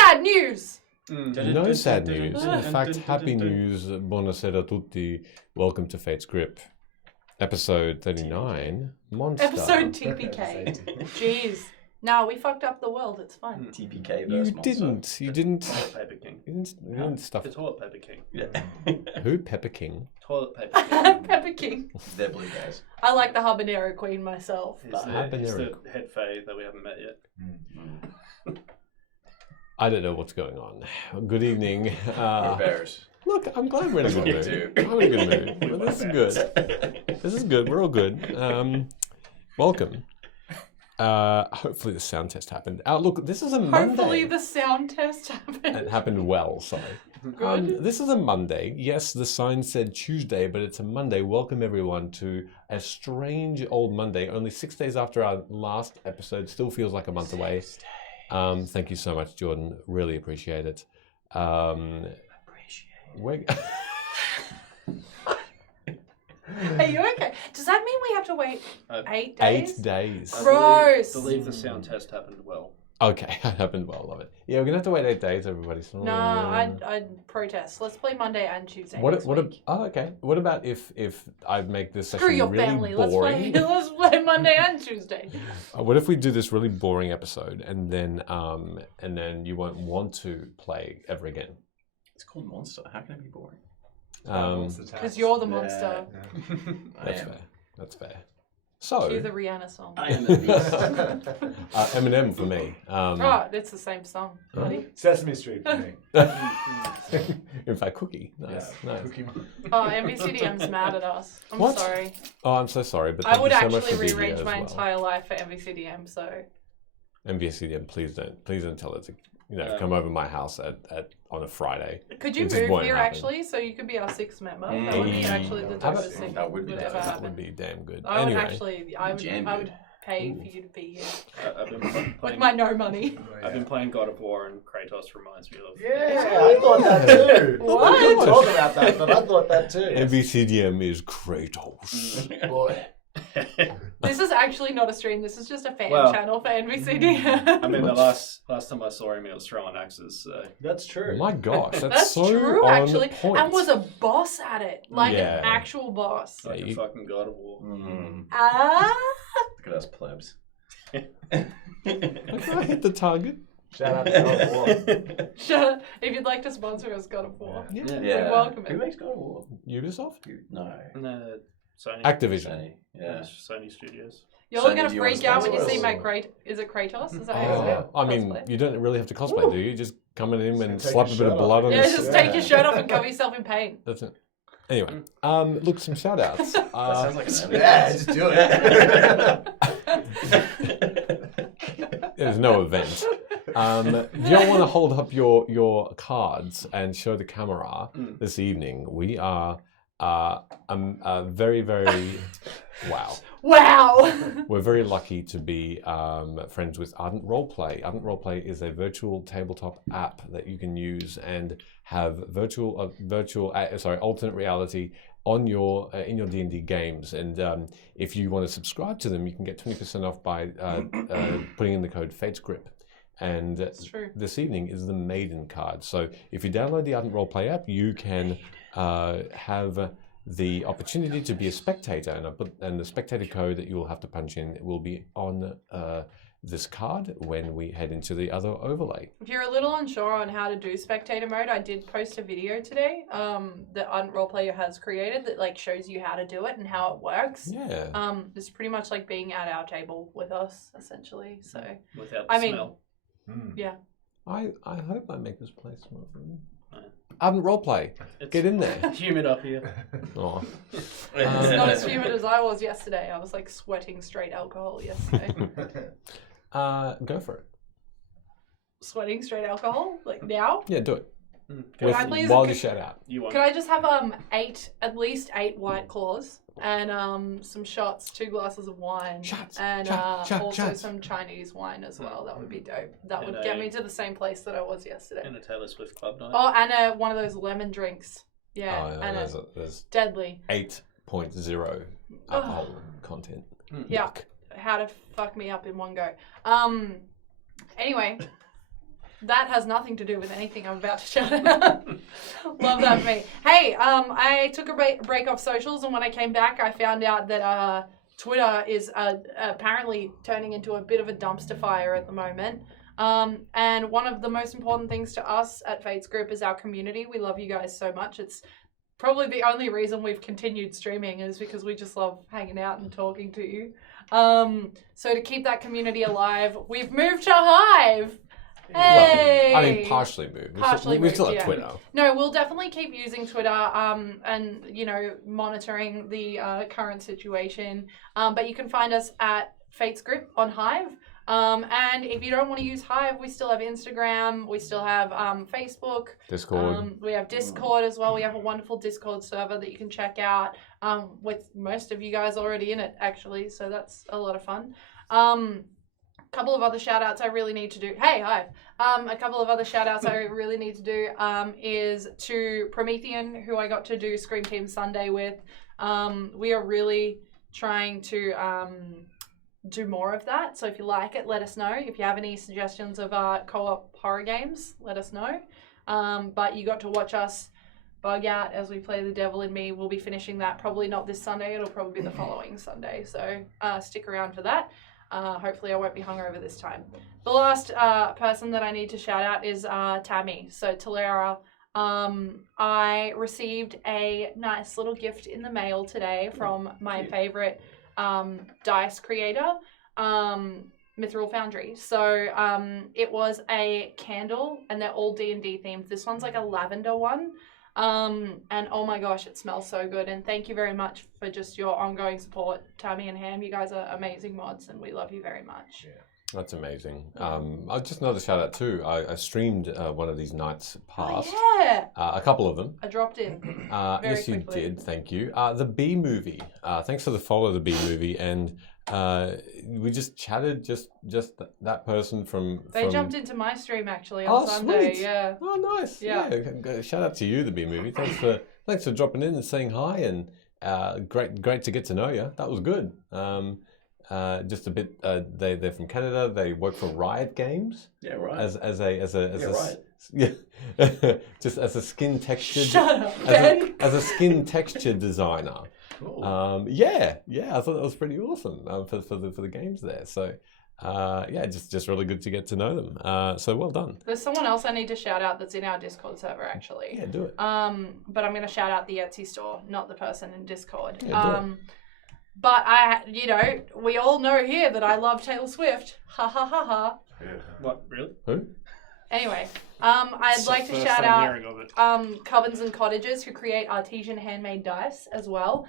Sad news! No sad news. In fact, happy news. Buonasera a tutti. Welcome to Fate's Grip. Episode 39. Monster. Episode TPK. Jeez. No, we fucked up the world. It's fine. TPK You versus Monster. didn't. Paper King. You didn't stuff. The toilet paper king. Yeah. Who? Pepper King? Toilet paper king. Pepper King. They're blue guys. I like the habanero queen myself. He's But... the head fae that we haven't met yet. I don't know what's going on. Good evening. We're bears. Look, I'm glad we're in a good You mood. too. I'm in a good mood. Well, this is good. This is good. We're all good. Welcome. Hopefully the sound test happened. Look, this is a Monday. Hopefully the sound test happened. It happened well, sorry. Good. This is a Monday. Yes, the sign said Tuesday, but it's a Monday. Welcome everyone to a strange old Monday. Only 6 days after our last episode. Still feels like a month away. Thank you so much, Jordan. Really appreciate it. Are you okay? Does that mean we have to wait 8 days? 8 days. Gross. I believe the sound test happened well. Okay, that happened well. Love it. Yeah, we're gonna have to wait 8 days, everybody. So, No, I'd protest. Let's play Monday and Tuesday. What? Next week. Okay. What about if I make this Screw session your really family. boring? Let's play Monday and Tuesday. What if we do this really boring episode and then you won't want to play ever again? It's called Monster. How can it be boring? Because you're the monster. That's fair. That's fair. So Cue the Rihanna song. I am the beast. Eminem for me. Oh, it's the same song, buddy. Sesame Street for me. In fact, Cookie. Nice. Nice. Cookie. Oh, MVCDM's mad at us. I'm What? sorry. Oh, I'm so sorry, but I thank would you so much actually for being rearrange here my as well. entire life for MVCDM, so... MVSCDM, please don't tell it to come over my house on a Friday. Could you It just move won't here, happen. actually, so you could be our sixth member? That would be actually the How about- dopest thing That would be would dope. ever That happen. would be damn good. I would Anyway, actually, I would pay for you to be here. I've been With playing. my no money. I've been playing God of War, and Kratos reminds me of. Yeah, I thought that too. What? We didn't talk about that, but I thought that too. MVCDM is Kratos. Boy. This is actually not a stream, this is just a fan Well, channel for NVCDM. I mean, the last time I saw him, he was throwing axes. So. That's true. My gosh, that's That's so true, on actually. point. And was a boss at it. Like Yeah. an actual boss. Like Yeah, a you- fucking God of War. Ah! Look at us plebs. Can I hit the target? Shout out to God of War. Shut up. If you'd like to sponsor us, God of War. Yeah. Yeah. welcome Who it. makes God of War? Ubisoft? No. No, Sony. Activision. Sony. Yeah. Sony Studios. You're all Sony, gonna do you want freak to out when you sponsor see us? my Is it Kratos? Is that how you say it? I mean, Cosplay? you don't really have to cosplay, do you? You just come in and Take slap a your bit of shirt blood off. on Yeah, his... just take your shirt off and cover yourself in paint. That's it. Anyway, look, some shout-outs. That sounds like an Yeah, just do it. There's no event. Do you want to hold up your cards and show the camera this evening? We are very, very... Wow. Wow! We're very lucky to be friends with Ardent Roleplay. Ardent Roleplay is a virtual tabletop app that you can use and have alternate reality on your in your D&D games. And if you want to subscribe to them, you can get 20% off by putting in the code FATESGRIP. And true. this evening is the Maiden card. So if you download the Ardent Roleplay app, you can have the opportunity to be a spectator, and the spectator code that you will have to punch in will be on this card when we head into the other overlay. If you're a little unsure on how to do spectator mode, I did post a video today that Ardent Roleplayer has created that like shows you how to do it and how it works. Yeah. It's pretty much like being at our table with us, essentially. So Without the I mean, smell. yeah. I hope I make this place smart for you. Ardent Roleplay. Get in there. Humid up here. Oh. It's not as humid as I was yesterday. I was like sweating straight alcohol yesterday. Go for it. Sweating straight alcohol? Like now? Yeah, do it. Can I please- While you shout out. You want? Could I just have at least 8 White Claws and some shots, 2 glasses of wine, Shots, and shots, also shots. some Chinese wine as well. That would be dope. That And would get me to the same place that I was yesterday. In a Taylor Swift club night. Oh, and one of those lemon drinks. Yeah, Oh, yeah, and there's deadly. 8.0 alcohol content. Yeah, how to fuck me up in one go. Anyway, that has nothing to do with anything I'm about to shout out. Love that for me. Hey, I took a break off socials, and when I came back, I found out that Twitter is apparently turning into a bit of a dumpster fire at the moment. And one of the most important things to us at Fates Group is our community. We love you guys so much. It's probably the only reason we've continued streaming is because we just love hanging out and talking to you. So to keep that community alive, we've moved to Hive. Hey! Well, I mean, partially moved. We still have Twitter. No, we'll definitely keep using Twitter and, monitoring the current situation. But you can find us at Fates Group on Hive. And if you don't want to use Hive, we still have Instagram, we still have Facebook, Discord. We have Discord as well. We have a wonderful Discord server that you can check out with most of you guys already in it, actually. So that's a lot of fun. Couple of other shout outs I really need to do. Hey, Hive. A couple of other shout outs I really need to do is to Promethean, who I got to do Scream Team Sunday with. We are really trying to do more of that. So if you like it, let us know. If you have any suggestions of co-op horror games, let us know. But you got to watch us bug out as we play The Devil in Me. We'll be finishing that probably not this Sunday. It'll probably be the following Sunday. So stick around for that. Hopefully I won't be hungover this time. The last person that I need to shout out is Tammy. So Talera, I received a nice little gift in the mail today from my favorite dice creator, Mithril Foundry. So it was a candle, and they're all D&D themed. This one's like a lavender one, and oh my gosh, it smells so good. And thank you very much for just your ongoing support, Tammy and Ham. You guys are amazing mods, and we love you very much. Yeah. That's amazing. I'll just another shout out too. I streamed one of these nights past. Oh, yeah. A couple of them. I dropped in. Yes, you quickly. did. Thank you. The Bee Movie. Thanks for the follow, the Bee Movie, and we just chatted. Just that person from. They jumped into my stream actually on Sunday. Sweet. Yeah. Oh, nice. Yeah. Shout out to you, the Bee Movie. Thanks for dropping in and saying hi, and great to get to know you. That was good. Just a bit. They're from Canada. They work for Riot Games. Yeah, right. As a Riot. Yeah, just as a skin textured. Shut up, Ben. As a skin texture designer. Cool. Yeah. I thought that was pretty awesome for the games there. So, just really good to get to know them. So well done. There's someone else I need to shout out that's in our Discord server actually. Yeah, do it. But I'm going to shout out the Etsy store, not the person in Discord. Yeah, do it. But we all know here that I love Taylor Swift. Ha ha ha ha. What, really? Who? Anyway, I'd It's like the to first shout I'm out hearing of it. Covens and Cottages, who create artesian handmade dice as well.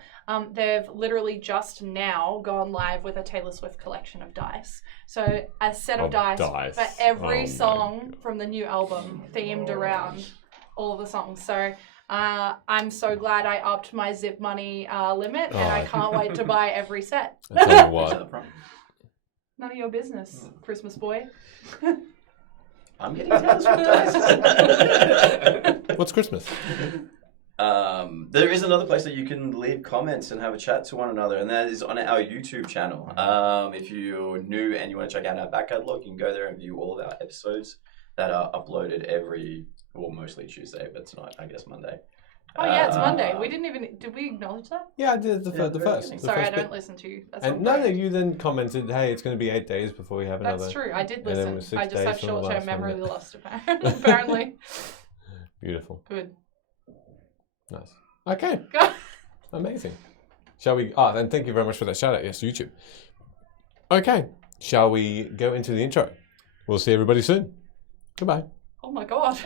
They've literally just now gone live with a Taylor Swift collection of dice. So a set of dice for every song from the new album themed around all of the songs. So I'm so glad I upped my Zip Money limit, and I can't wait to buy every set. I tell you What's at what. the front? None of your business, Christmas boy. I'm getting Taylor Swift dice. What's Christmas? There is another place that you can leave comments and have a chat to one another, and that is on our YouTube channel. If you're new and you want to check out our back catalogue, you can go there and view all of our episodes that are uploaded mostly Tuesday, but tonight, I guess Monday. Oh yeah, it's Monday. Did we acknowledge that? Yeah, I did the very first. beginning. the Sorry, I first don't bit. listen to you. That's And not no, great. you then commented, "Hey, it's going to be 8 days before we have another." That's true. I did And then listen. it was 6 I just days have from the last short-term one, memory but- loss, apparently. Beautiful. Good. Nice. Okay. Amazing. Shall we? And thank you very much for that shout out. Yes, YouTube. Okay. Shall we go into the intro? We'll see everybody soon. Goodbye. Oh my god.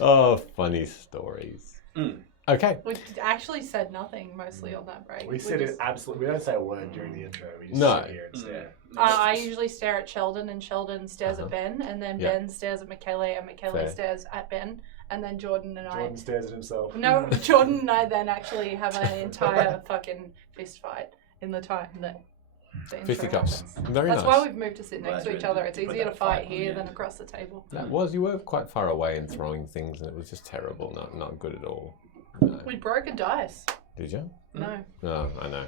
Oh, funny stories. Okay. We actually said nothing mostly on that break. We said it absolutely. We don't say a word during the intro. We just No. sit here and stare. I usually stare at Sheldon, and Sheldon stares at Ben, and then Yeah. Ben stares at Michele, and Michele Fair. stares at Ben, and then Jordan and Jordan stares at himself. No, Jordan and I then actually have an entire fucking fist fight in the time that the intro Fisticuffs. happens. Very That's nice. why we've moved to sit next to Glad each you other. It's put easier to that fight fight on here the than end. across the table. That was, you were quite far away and throwing things, and it was just terrible. Not good at all. We broke a dice. Did you? No. No, I know.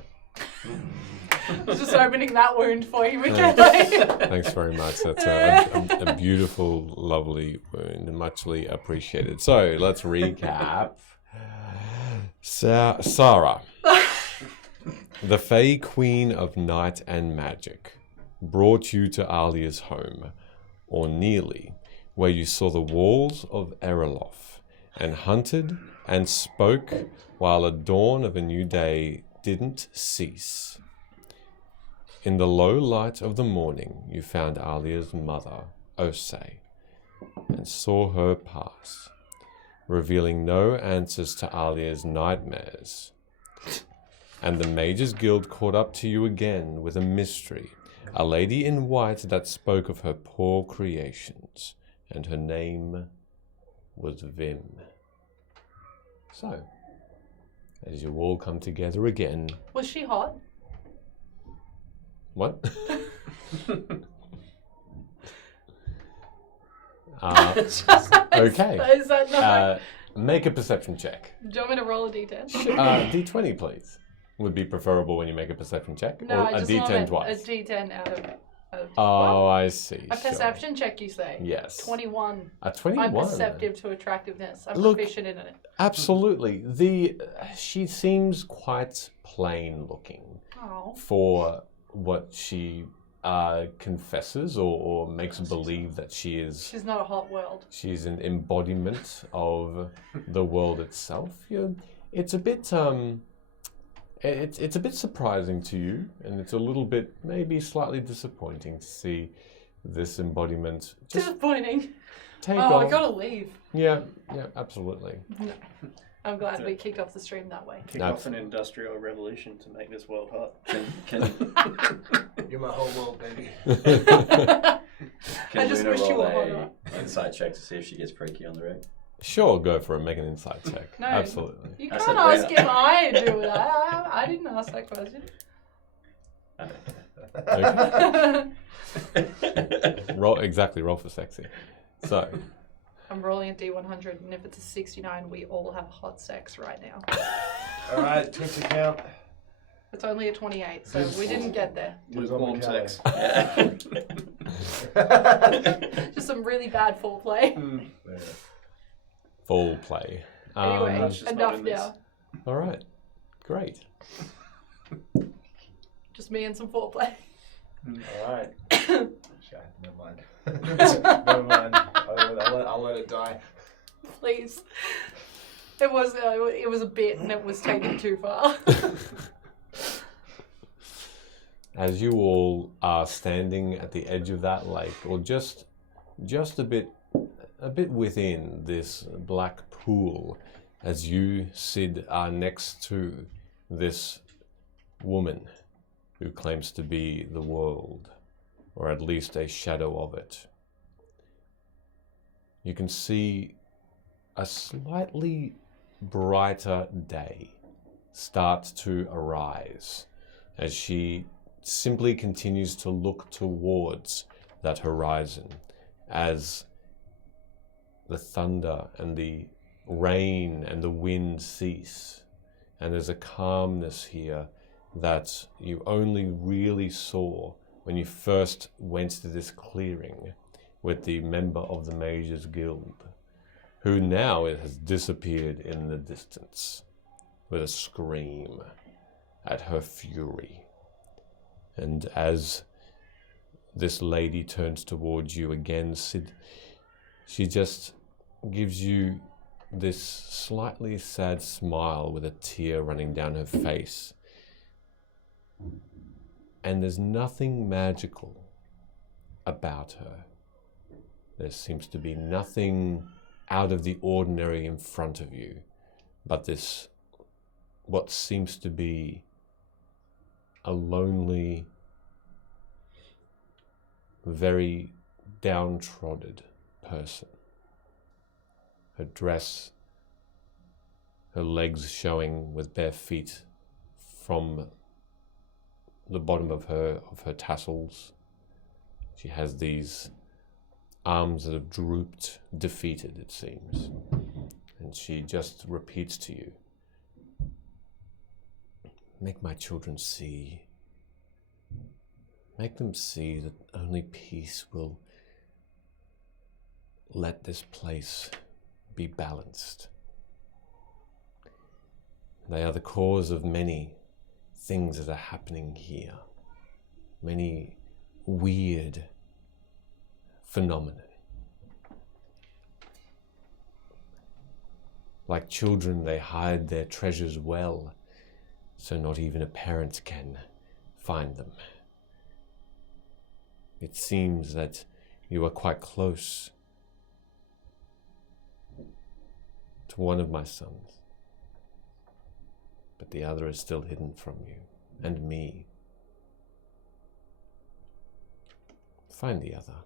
I was just opening that wound for you, Michele. Thanks very much. That's a beautiful, lovely wound, muchly appreciated. So let's recap. Sarah, the Fey Queen of Night and Magic, brought you to Alia's home, or nearly, where you saw the walls of Erillof, and hunted and spoke while the dawn of a new day didn't cease. In the low light of the morning, you found Alia's mother, Osei, and saw her pass, revealing no answers to Alia's nightmares. And the Mages Guild caught up to you again with a mystery, a lady in white that spoke of her poor creations, and her name was Vim. So, as you all come together again... Was she hot? What? Okay. Is that not? Make a perception check. Do you want me to roll a d10? D20, please. Would be preferable when you make a perception check. No, or I a just D10 want twice. a d10 out of Oh, I see. a sure. perception check, you say? Yes. 21. A 21. I'm perceptive to attractiveness. I'm Look- proficient in it. Absolutely. She seems quite plain looking Oh. for what she confesses or makes believe that she is. She's not a hot world. She's an embodiment of the world itself. It's a bit it's a bit surprising to you, and it's a little bit maybe slightly disappointing to see this embodiment just Disappointing. take Oh, off. I gotta leave. Yeah, absolutely. I'm glad we kicked off the stream that way. Kick off an industrial revolution to make this world hot. Can You're my whole world, baby. I just Luna wish you roll were a hotter. insight check to see if she gets freaky on the rig? Sure, go for it. Make an insight check. No. Absolutely. You I can't said ask Luna. if I do that. I didn't ask that question. Okay. Roll for sexy. So, I'm rolling a d100, and if it's a 69, we all have hot sex right now. All right, Twitch account. It's only a 28, so we didn't get there. Lukewarm sex. Just some really bad foreplay. full play. Anyway, that's just enough not in this. now. All right. Great. Just me and some foreplay. All right. Shit, never mind. Never mind. I'll let it die. Please. It was a bit, and it was taken too far. As you all are standing at the edge of that lake, or just a bit within this black pool, as you, Sid, are next to this woman who claims to be the world, or at least a shadow of it. You can see a slightly brighter day start to arise as she simply continues to look towards that horizon, as the thunder and the rain and the wind cease, and there's a calmness here that you only really saw when you first went to this clearing with the member of the Mages Guild, who now has disappeared in the distance with a scream at her fury. And as this lady turns towards you again, Sid, she just gives you this slightly sad smile with a tear running down her face. And there's nothing magical about her. There seems to be nothing out of the ordinary in front of you, but this, what seems to be a lonely, very downtrodden person. Her dress, her legs showing with bare feet from the bottom of her tassels. She has these arms that have drooped, defeated, it seems. And she just repeats to you, "Make my children see. Make them see that only peace will let this place be balanced. They are the cause of many things that are happening here. Many weird phenomena. Like children, they hide their treasures well, so not even a parent can find them. It seems that you are quite close to one of my sons, but the other is still hidden from you and me. Find the other.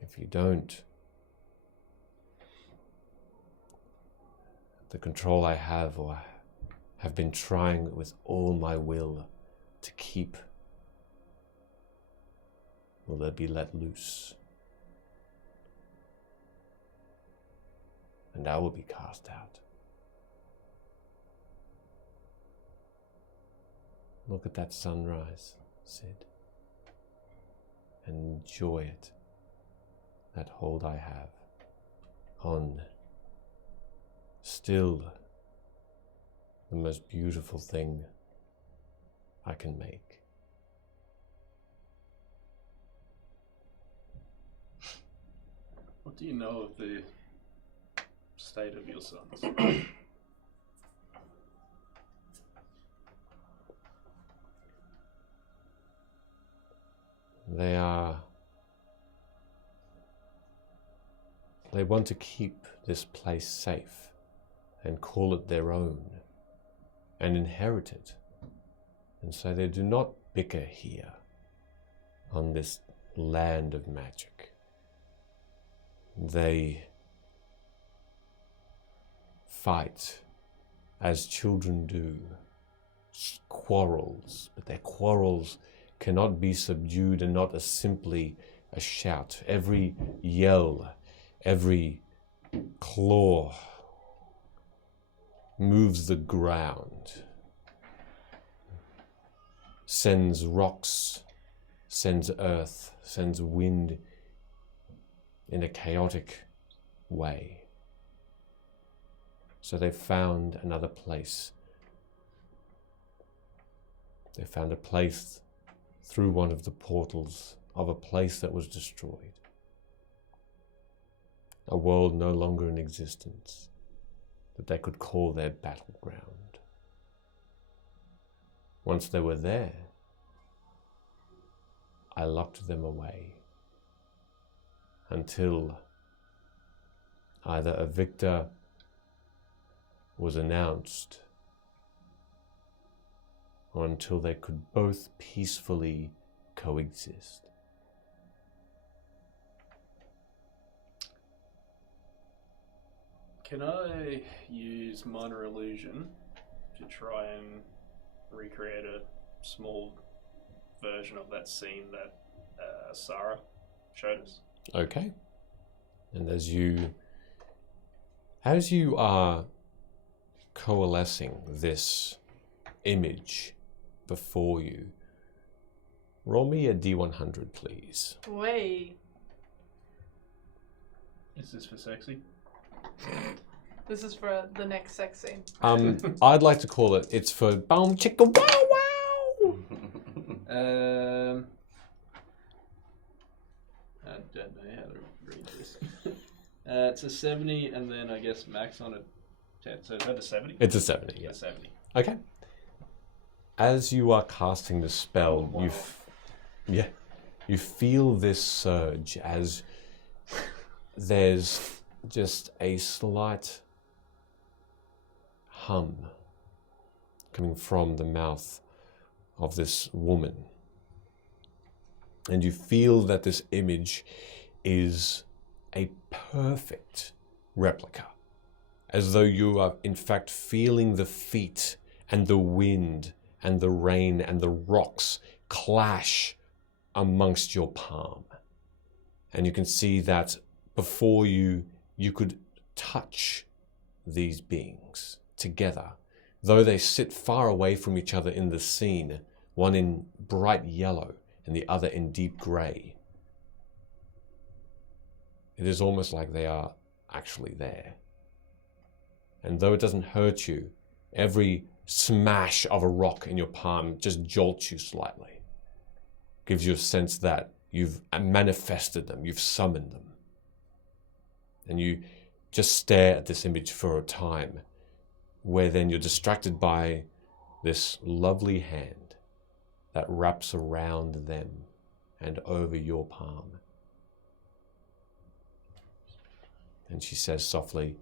If you don't, the control I have, or have been trying with all my will to keep, will be let loose. And I will be cast out. Look at that sunrise, Sid, and enjoy it, that hold I have on still the most beautiful thing I can make. What do you know of the state of your sons? They want to keep this place safe and call it their own and inherit it. And so they do not bicker here on this land of magic. They fight as children do, quarrels, but their quarrels cannot be subdued and not as simply a shout. Every yell, every claw moves the ground, sends rocks, sends earth, sends wind in a chaotic way. So they found another place. They found a place through one of the portals of a place that was destroyed. A world no longer in existence that they could call their battleground. Once they were there, I locked them away until either a victor was announced or until they could both peacefully coexist. Can I use minor illusion to try and recreate a small version of that scene that Sarah showed us? Okay. And as you are coalescing this image before you, roll me a D100, please. Wait. Is this for sexy? This is for the next sex scene. I'd like to call it, it's for boom chicka wow wow. I don't know how to read this. It's a 70, and then I guess max on a 10. So is that a 70? It's a 70, yeah. A 70. Okay. As you are casting the spell, You feel this surge as there's just a slight hum coming from the mouth of this woman. And you feel that this image is a perfect replica, as though you are in fact feeling the feet and the wind and the rain and the rocks clash amongst your palm. And you can see that before you could touch these beings together, though they sit far away from each other in the scene, one in bright yellow and the other in deep grey. It is almost like they are actually there. And though it doesn't hurt you, every smash of a rock in your palm just jolts you slightly. Gives you a sense that you've manifested them, you've summoned them. And you just stare at this image for a time, where then you're distracted by this lovely hand that wraps around them and over your palm. And she says softly,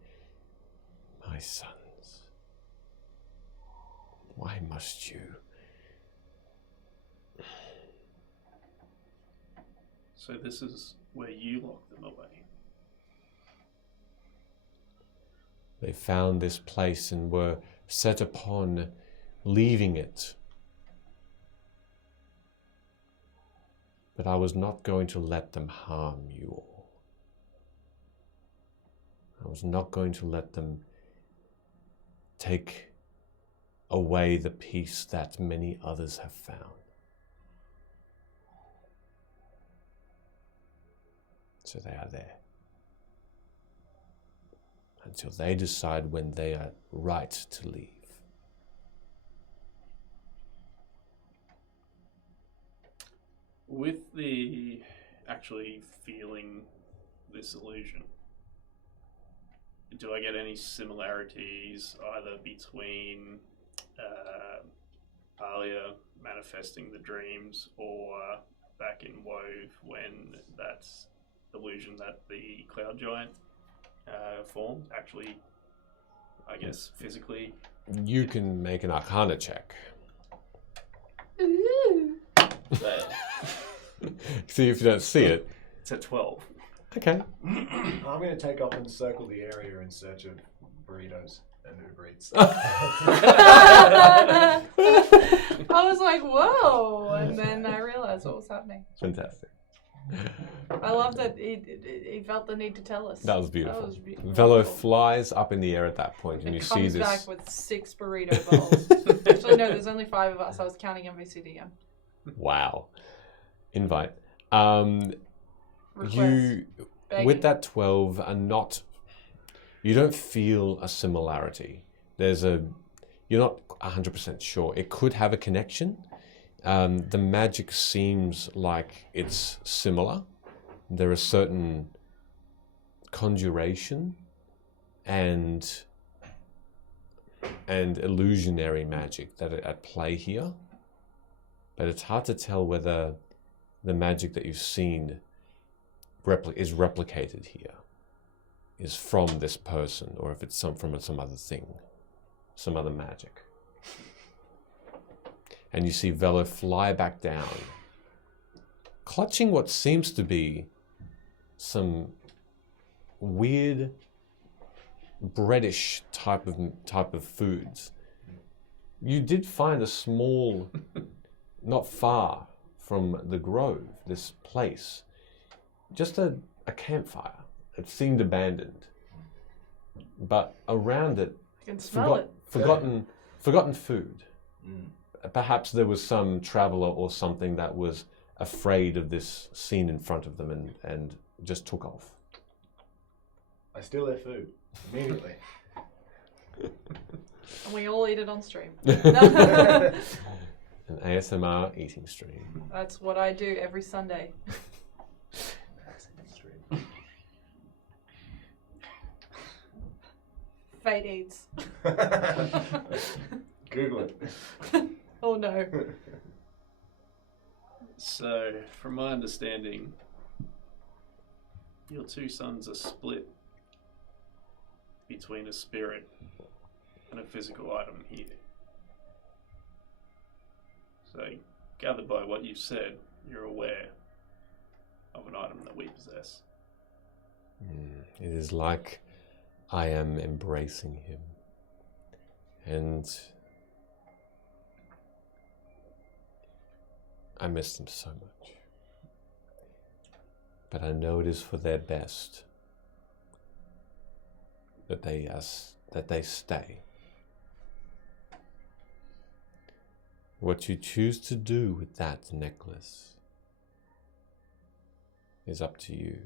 "My sons, why must you?" So this is where you lock them away. They found this place and were set upon leaving it. But I was not going to let them harm you all. I was not going to let them take away the peace that many others have found. So they are there until they decide when they are right to leave. With the actually feeling this illusion, do I get any similarities either between Alia manifesting the dreams or back in Wove when that illusion that the cloud giant formed actually, I guess, physically? You can make an Arcana check. Ooh. See if you don't see it. It's a 12. Okay. I'm going to take off and circle the area in search of burritos and Uber Eats. I was like, whoa, and then I realized what was happening. Fantastic. I love that he felt the need to tell us. That was beautiful. That was Velo wonderful. flies up in the air at that point, and And you see comes this. back with 6 burrito bowls. Actually, no, there's only 5 of us. I was counting MVCDM. Wow. Invite. Request. You, Begging. with that 12, are not. You don't feel a similarity. You're not 100% sure. It could have a connection. The magic seems like it's similar. There are certain conjuration and illusionary magic that are at play here. But it's hard to tell whether the magic that you've seen is replicated here, is from this person, or if it's from some other thing, some other magic. And you see Velo fly back down, clutching what seems to be some weird breadish type of foods. You did find a small, not far from the grove, this place, just a campfire. It seemed abandoned, but around it, I can smell it. forgotten food. Perhaps there was some traveler or something that was afraid of this scene in front of them and just took off. I steal their food immediately. And we all eat it on stream. An ASMR eating stream. That's what I do every Sunday. Fate eats. Google it. Oh no. So, from my understanding, your two sons are split between a spirit and a physical item here. So, gathered by what you've said, you're aware of an item that we possess. It is like I am embracing him. And I miss them so much. But I know it is for their best that they stay. What you choose to do with that necklace is up to you.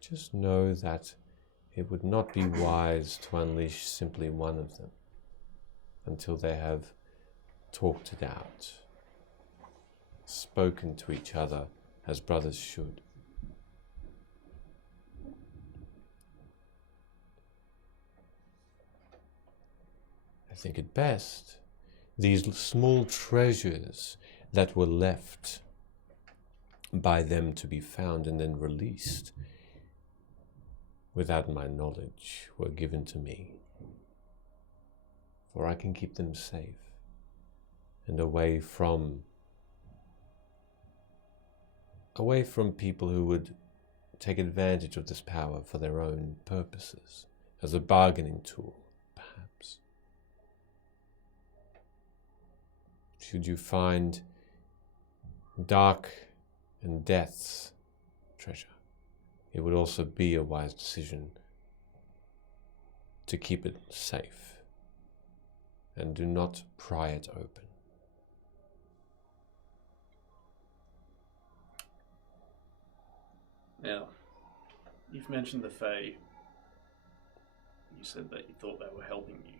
Just know that it would not be wise to unleash simply one of them until they have talked it out, spoken to each other as brothers should. I think it best, these small treasures that were left by them to be found and then released without my knowledge were given to me, for I can keep them safe and away from people who would take advantage of this power for their own purposes, as a bargaining tool, perhaps. Should you find dark and death's treasure, it would also be a wise decision to keep it safe and do not pry it open. Now, you've mentioned the Fae. You said that you thought they were helping you,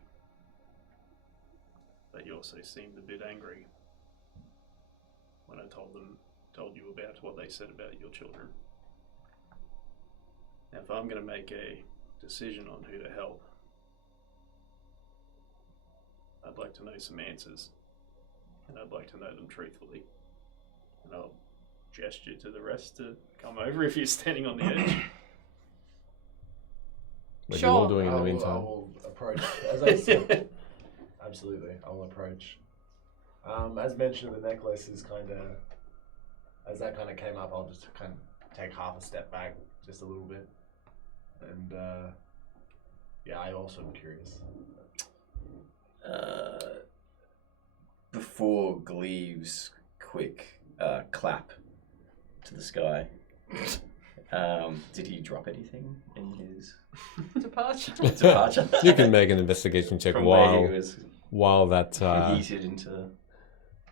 but you also seemed a bit angry when I told you about what they said about your children. Now, if I'm going to make a decision on who to help, I'd like to know some answers, and I'd like to know them truthfully. And I'll gesture to the rest to come over if you're standing on the edge. What Sure. are you all doing in the I meantime? will approach, as I said, absolutely, I will approach. As mentioned, the necklace is as that came up, I'll just take half a step back, just a little bit. And yeah, I also am curious. Before Gleaves' quick clap to the sky, did he drop anything in his Departure. departure? You can make an investigation check From where he while was while that yeeted into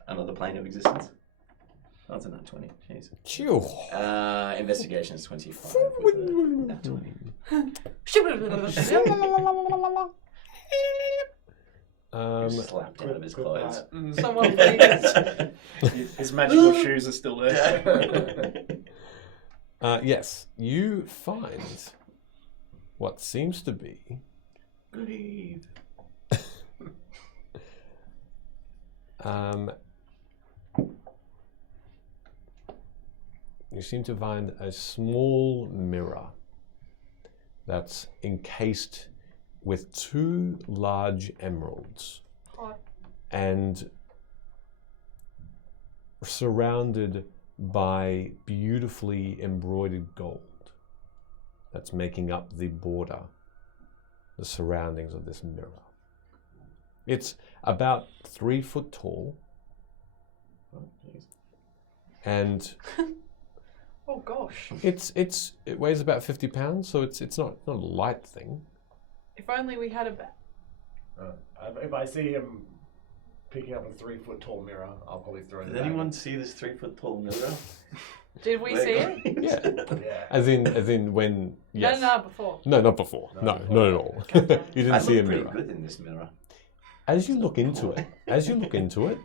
another plane of existence. Oh, it's a nat 20. Jeez. Phew. Investigation is 25 with a nat 20. He slapped out of his clothes. Someone please. His magical shoes are still there. Yes, you find what seems to be Gleave. you seem to find a small mirror that's encased with two large emeralds Hot. and surrounded by beautifully embroidered gold that's making up the border, the surroundings of this mirror. It's about 3 foot tall, and Oh gosh. it weighs about 50 pounds, so it's not a light thing. If only we had a bet. If I see him picking up a 3 foot tall mirror, I'll probably throw it Did back. anyone see this 3 foot tall mirror? Did we see it? Yeah. Yeah. As in when yes. No, before. No, not before. No, Not not at all. Okay. You didn't I see a look pretty mirror. good in this mirror. As you look into it,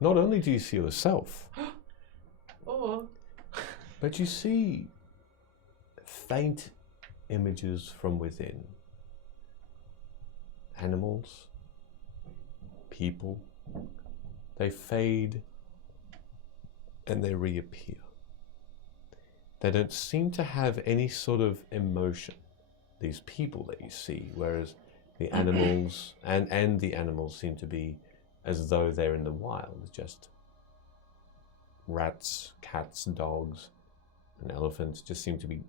not only do you see yourself, Oh. but you see faint images from within. Animals, people, They fade and they reappear. They don't seem to have any sort of emotion, these people that you see, whereas the animals and the animals seem to be as though they're in the wild, just rats, cats, dogs, and elephants just seem to be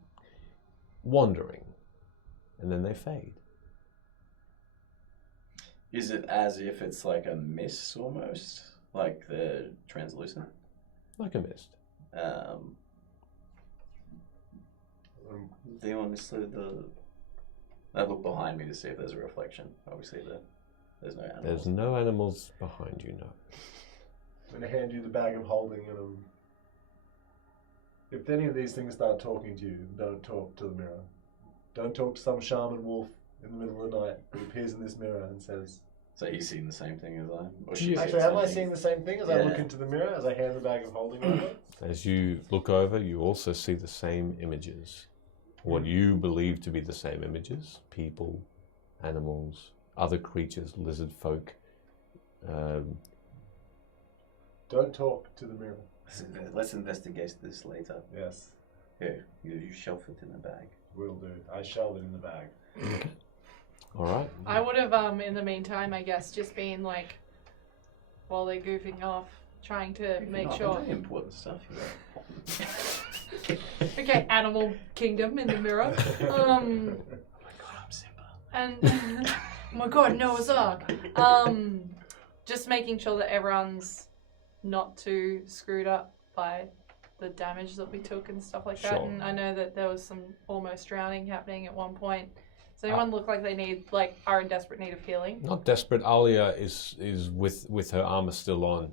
wandering, and then they fade. Is it as if it's like a mist almost? Like they're translucent? Like a mist. Do you want to see I look behind me to see if there's a reflection. Obviously, there's no animals. There's no animals behind you, no. I'm going to hand you the bag of holding and if any of these things start talking to you, don't talk to the mirror. Don't talk to some shaman wolf in the middle of the night who appears in this mirror and says... So he's seen the same thing as I? Or Yeah. Actually, am I seeing the same thing as I look Yeah. into the mirror, as I hand the bag of holding over? As you look over, you also see the same images. What you believe to be the same images. People, animals, other creatures, lizard folk. Don't talk to the mirror. Let's investigate this later. Yes, Here, you shelf it in the bag. will do. I shoved it in the bag. All right. I would have, in the meantime, I guess, just been like, while they're goofing off, trying to make sure. Very important stuff here. Okay, animal kingdom in the mirror. Oh my god, I'm Simba. And oh my god, Noah's Ark. Just making sure that everyone's not too screwed up by the damage that we took and stuff like that. Sure. And I know that there was some almost drowning happening at one point. Does anyone look like they are in desperate need of healing? Not desperate. Alia is with her armor still on,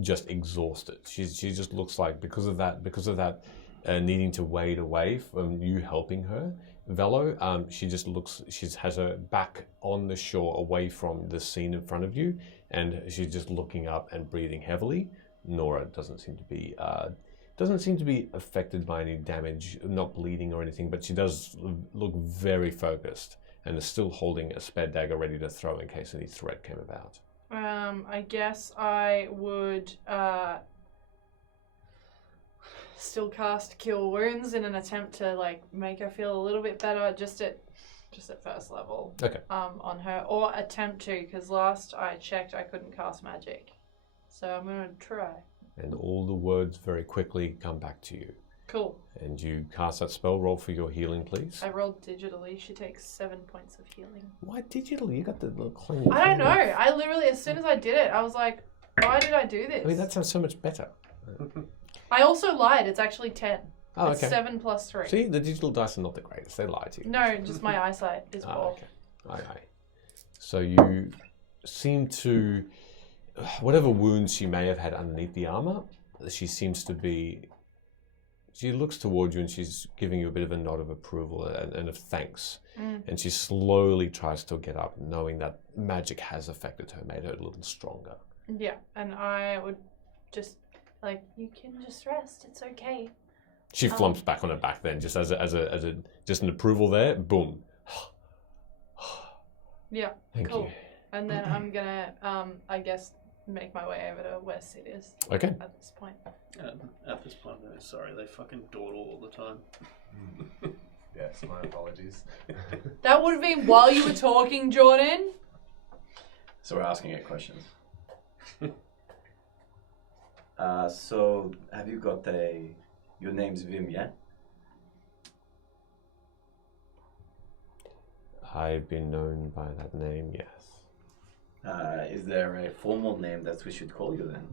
just exhausted. She just looks like because of that needing to wade away from you helping her, Velo. She just looks. She has her back on the shore, away from the scene in front of you, and she's just looking up and breathing heavily. Nora doesn't seem to be affected by any damage, not bleeding or anything, but she does look very focused and is still holding a spare dagger ready to throw in case any threat came about. I guess I would still cast Cure Wounds in an attempt to make her feel a little bit better, just at first level. Okay. On her, or attempt to, because last I checked I couldn't cast magic, so I'm gonna try. And all the words very quickly come back to you. Cool. And you cast that spell. Roll for your healing, please. I rolled digitally. She takes 7 points of healing. Why digital? You got the little cling. I don't know. I literally, as soon as I did it, I was like, why did I do this? I mean, that sounds so much better. I also lied. It's actually 10. Oh, It's okay. 7 plus 3. See, the digital dice are not the greatest. They lie to you. No, just my eyesight is Ah, poor. okay. Aye. So you seem to, whatever wounds she may have had underneath the armor, she seems to be. She looks toward you and she's giving you a bit of a nod of approval and of thanks. And she slowly tries to get up, knowing that magic has affected her, made her a little stronger. Yeah, and I would just you can just rest. It's okay. She flumps back on her back then, just as a just an approval there. Boom. Yeah, Thank cool. you. And then I'm gonna, I guess, make my way over to where Sid is. Okay. At this point. At this point, though, sorry, they fucking dawdle all the time. Yes, my apologies. That would have been while you were talking, Jordan. So we're asking it questions. So have you got your name's Vim, yeah? I've been known by that name, yes. Is there a formal name that we should call you then?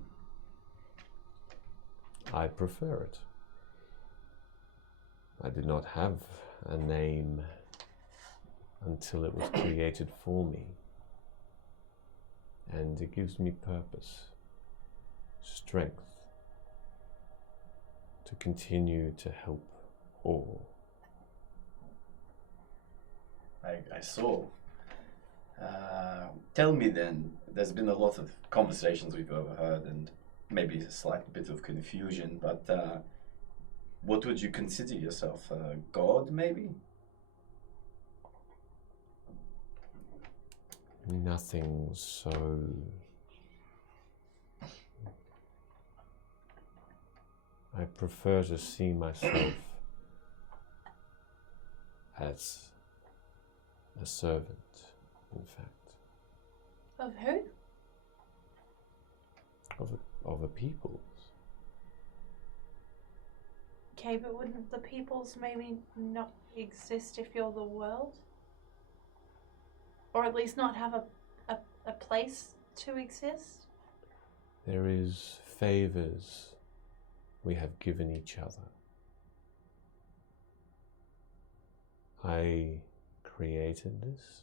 I prefer it. I did not have a name until it was created for me. And it gives me purpose, strength, to continue to help all. I saw. Tell me then, there's been a lot of conversations we've overheard and maybe a slight bit of confusion, but what would you consider yourself? A god, maybe? Nothing so I prefer to see myself as a servant, in fact, Of who? of a people's. Okay, but wouldn't the peoples maybe not exist if you're the world? Or at least not have a place to exist? There is favors we have given each other. I created this,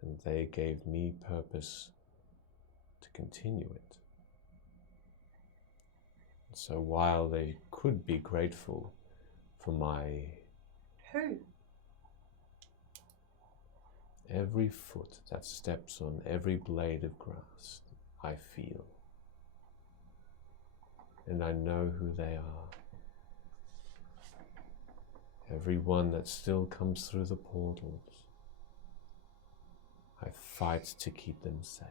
and they gave me purpose to continue it. So while they could be grateful for my Who? every foot that steps on every blade of grass, I feel. And I know who they are. Every one that still comes through the portals, I fight to keep them safe.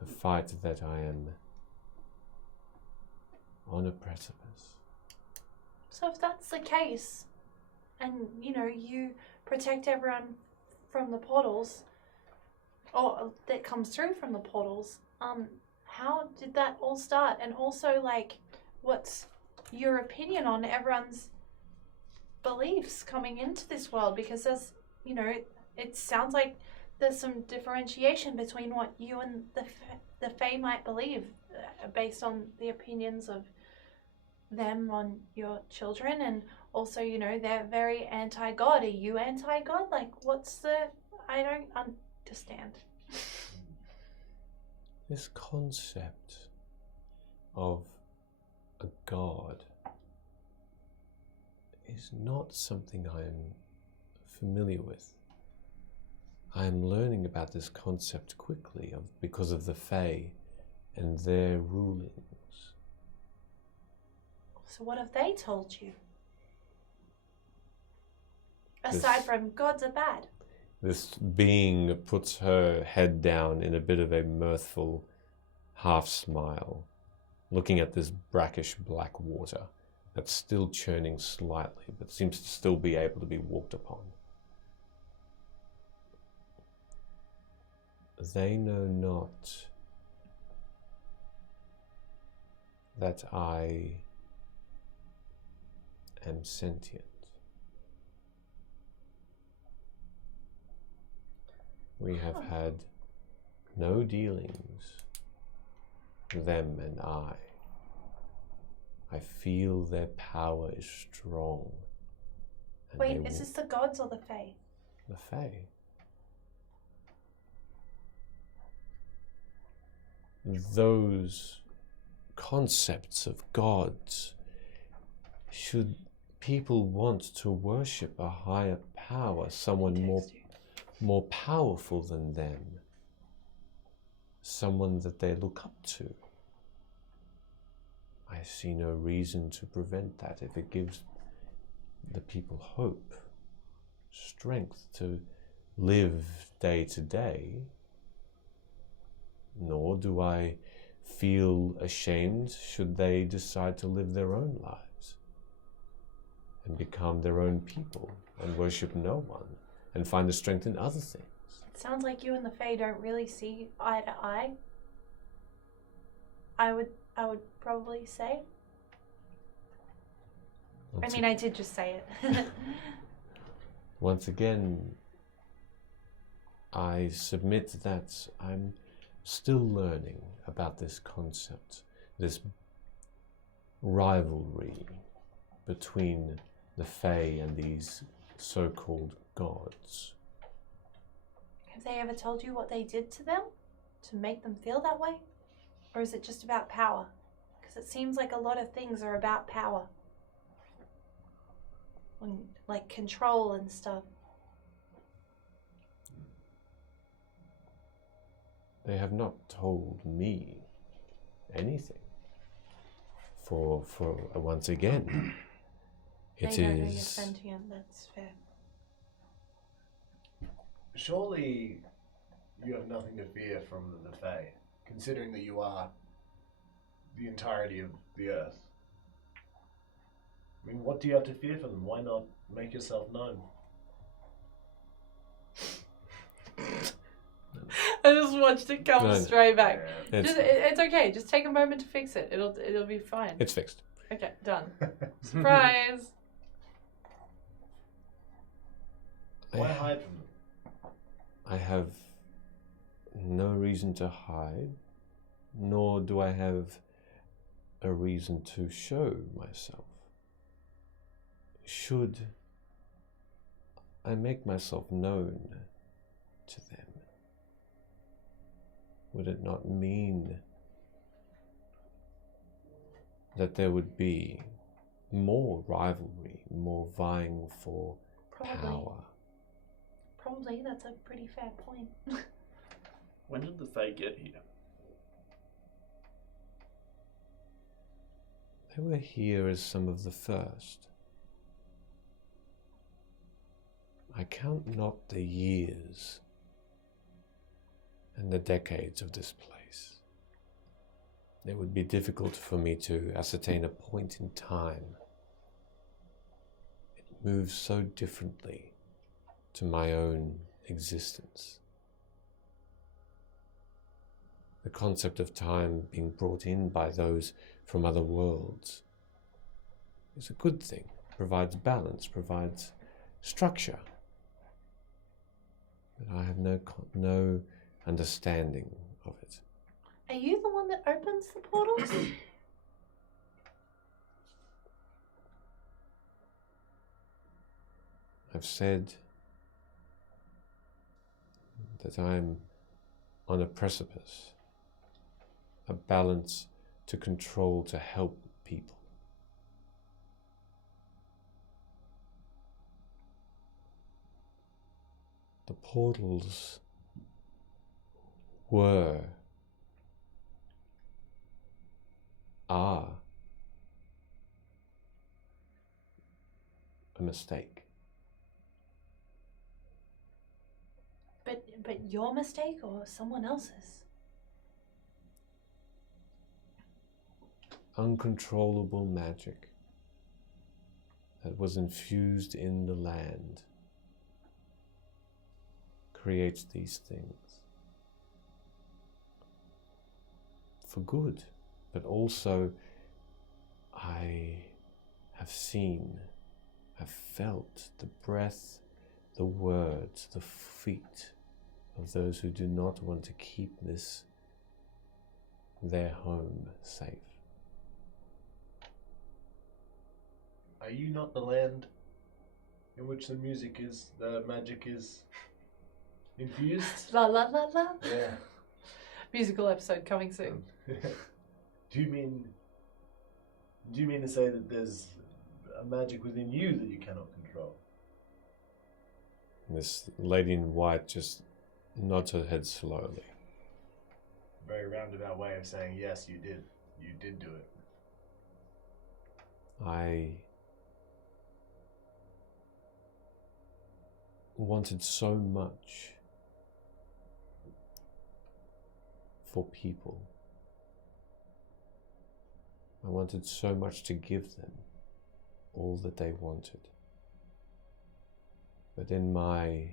A fight that I am on a precipice. So if that's the case, and you protect everyone from the portals, or that comes through from the portals, how did that all start? And also, like, what's your opinion on everyone's beliefs coming into this world? Because there's, it sounds like there's some differentiation between what you and the Fae might believe, based on the opinions of them on your children, and also, they're very anti-God. Are you anti-God? Like, I don't understand. This concept of a god is not something I am familiar with. I am learning about this concept quickly because of the Fae and their rulings. So what have they told you? Aside from gods are bad. This being puts her head down in a bit of a mirthful half smile, looking at this brackish black water that's still churning slightly, but seems to still be able to be walked upon. They know not that I am sentient. We have had no dealings, them and I. I feel their power is strong. And Wait, is this the gods or the Fae? the Fae? Those concepts of gods, should people want to worship a higher power, someone more powerful than them, someone that they look up to, I see no reason to prevent that if it gives the people hope, strength to live day to day. Nor do I feel ashamed should they decide to live their own lives and become their own people and worship no one and find the strength in other things. It sounds like you and the Fae don't really see eye to eye. I would probably say. I did just say it. Once again, I submit that I'm still learning about this concept, this rivalry between the Fae and these so-called gods. Have they ever told you what they did to them to make them feel that way? Or is it just about power? Because it seems like a lot of things are about power. Like control and stuff. They have not told me anything. For once again, it They know you're is. sentient, that's fair. Surely you have nothing to fear from the Fae, considering that you are the entirety of the earth. I mean, what do you have to fear from them? Why not make yourself known? I just watched it come No. straight back. It's, It's okay. Just take a moment to fix it. It'll be fine. it's fixed. Okay, done. Surprise. Why hide from them? I have no reason to hide, nor do I have a reason to show myself. Should I make myself known to them, would it not mean that there would be more rivalry, more vying for power? Probably. That's a pretty fair point. When did the Fae get here? They were here as some of the first. I count not the years and the decades of this place. It would be difficult for me to ascertain a point in time. It moves so differently to my own existence. The concept of time being brought in by those from other worlds is a good thing. Provides balance, provides structure. But I have no understanding of it. Are you the one that opens the portals? I've said that I'm on a precipice, a balance to control, to help people. The portals are a mistake. But your mistake or someone else's? Uncontrollable magic that was infused in the land creates these things. For good, but also I have seen, have felt the breath, the words, the feet of those who do not want to keep this, their home, safe. Are you not the land in which the magic is infused? La la la la. Yeah. Musical episode coming soon. Do you mean to say that there's a magic within you that you cannot control? This lady in white just nods her head slowly. Very roundabout way of saying yes, you did. You did do it. I wanted so much for people. I wanted so much to give them all that they wanted. But in my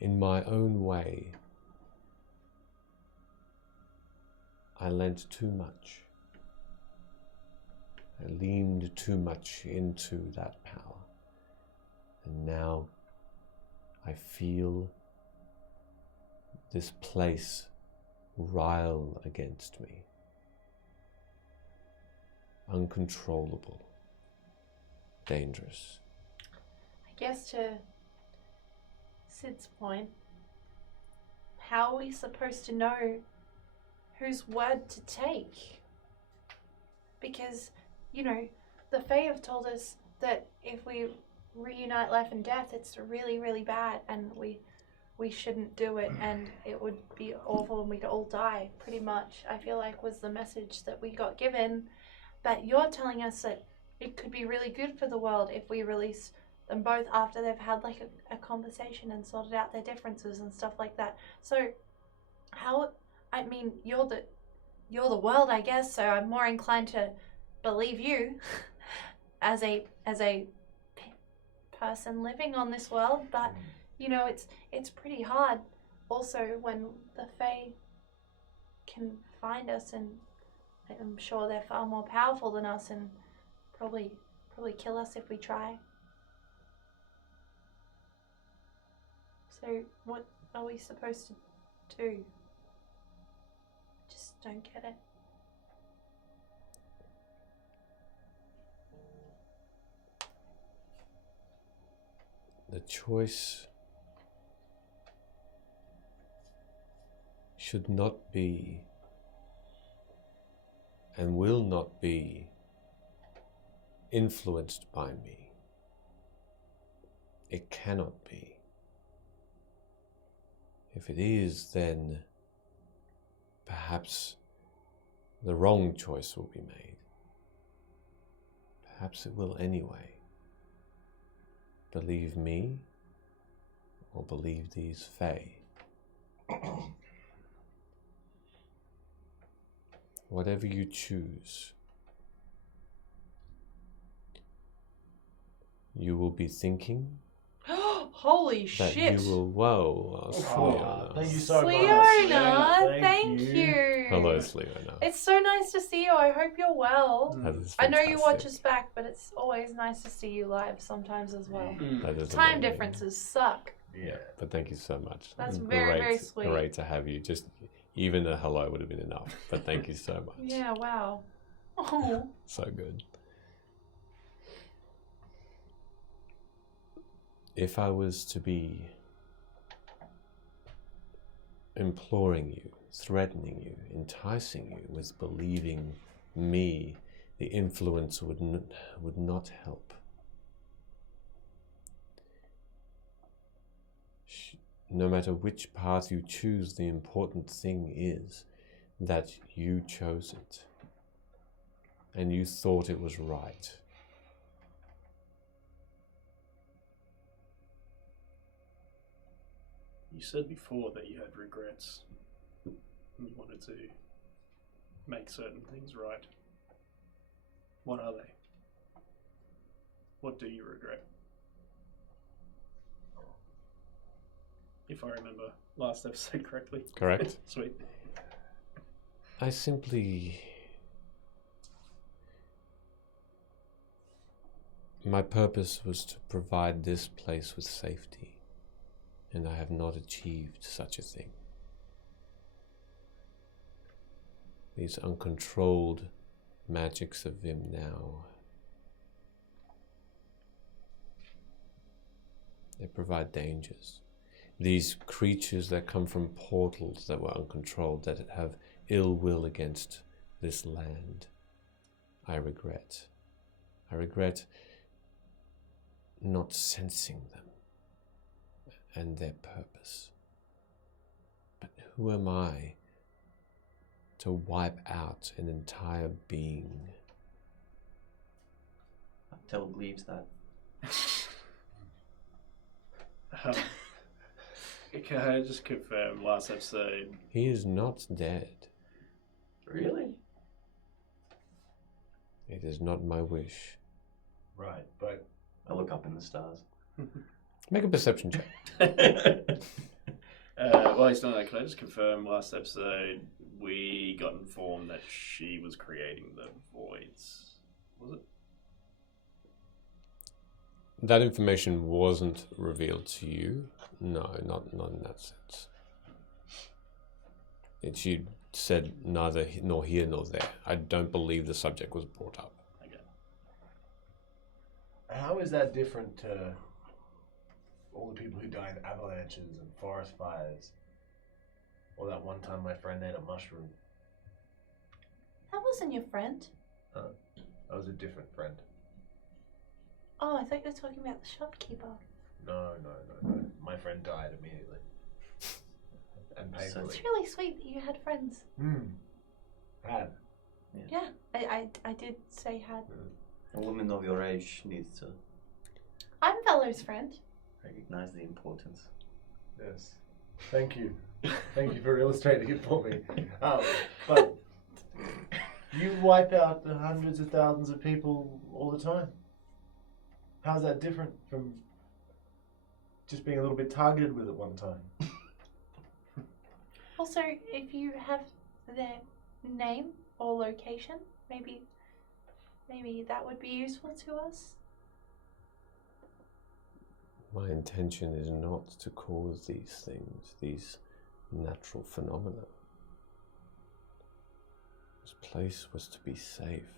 own way, I lent too much. I leaned too much into that power. And now I feel this place rile against me. Uncontrollable. Dangerous. I guess to Sid's point, how are we supposed to know whose word to take? Because, you know, the Fae have told us that if we reunite life and death, it's really, really bad, and we shouldn't do it, and it would be awful and we'd all die, pretty much, I feel like was the message that we got given. But you're telling us that it could be really good for the world if we release them both after they've had like a conversation and sorted out their differences and stuff like that. So How? I mean, you're the world, I guess. So I'm more inclined to believe you as a person living on this world. But you know, it's pretty hard. Also, when the Fae can find us, and I'm sure they're far more powerful than us, and probably kill us if we try. So what are we supposed to do? Just don't get it. The choice should not be and will not be influenced by me. It cannot be. If it is, then perhaps the wrong choice will be made. Perhaps it will anyway. Believe me or believe these Fae. Whatever you choose, you will be thinking Holy that shit! you will. Whoa, Sleona. Thank you so much. Sleona, thank you. Hello, Sleona. It's so nice to see you. I hope you're well. That is I know you watch fantastic. us back, but it's always nice to see you live sometimes as well. That is Time amazing. differences suck. Yeah. But thank you so much. That's Great, very, very sweet. Great to have you. Just even a hello would have been enough. But thank you so much. Yeah, wow. Oh. So good. If I was to be imploring you, threatening you, enticing you with believing me, the influence would not help. No matter which path you choose, the important thing is that you chose it and you thought it was right. You said before that you had regrets. You wanted to make certain things right. What are they? What do you regret? If I remember last episode correctly. Correct. Sweet. I simply... My purpose was to provide this place with safety, and I have not achieved such a thing. These uncontrolled magics of Vim now, they provide dangers. These creatures that come from portals that were uncontrolled, that have ill will against this land, I regret. I regret not sensing them and their purpose. But who am I to wipe out an entire being? Tell Gleaves that. Can I just confirm last episode? He is not dead. Really? It is not my wish. Right, but I look up in the stars. Make a perception check. Well, he's done that. Can I just confirm last episode we got informed that she was creating the voids? Was it? That information wasn't revealed to you. No, not in that sense. She said neither nor here nor there. I don't believe the subject was brought up. Okay. how is that different to all the people who died in avalanches and forest fires? Or that one time my friend ate a mushroom. That wasn't your friend. That was a different friend. Oh, I thought you were talking about the shopkeeper. No. My friend died immediately. And painfully. It's really sweet that you had friends. Had. Yeah, I did say had. A woman of your age needs to I'm Velo's friend. recognize the importance. Yes. Thank you. Thank you for illustrating it for me. But you wipe out the hundreds of thousands of people all the time. How's that different from just being a little bit targeted with it one time? Also, if you have their name or location, maybe that would be useful to us. My intention is not to cause these things, these natural phenomena. This place was to be safe.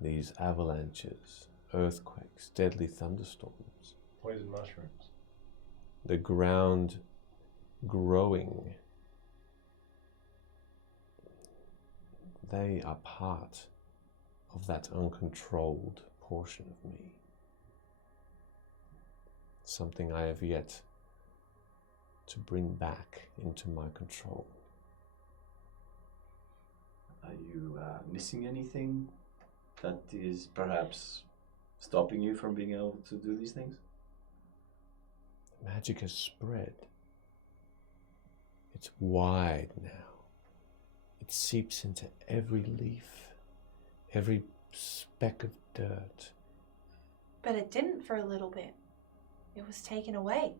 These avalanches, earthquakes, deadly thunderstorms. Poison mushrooms. The ground growing. They are part of that uncontrolled portion of me. Something I have yet to bring back into my control. Are you missing anything that is perhaps stopping you from being able to do these things? Magic has spread. It's wide now. It seeps into every leaf, every speck of dirt. But it didn't for a little bit. It was taken away.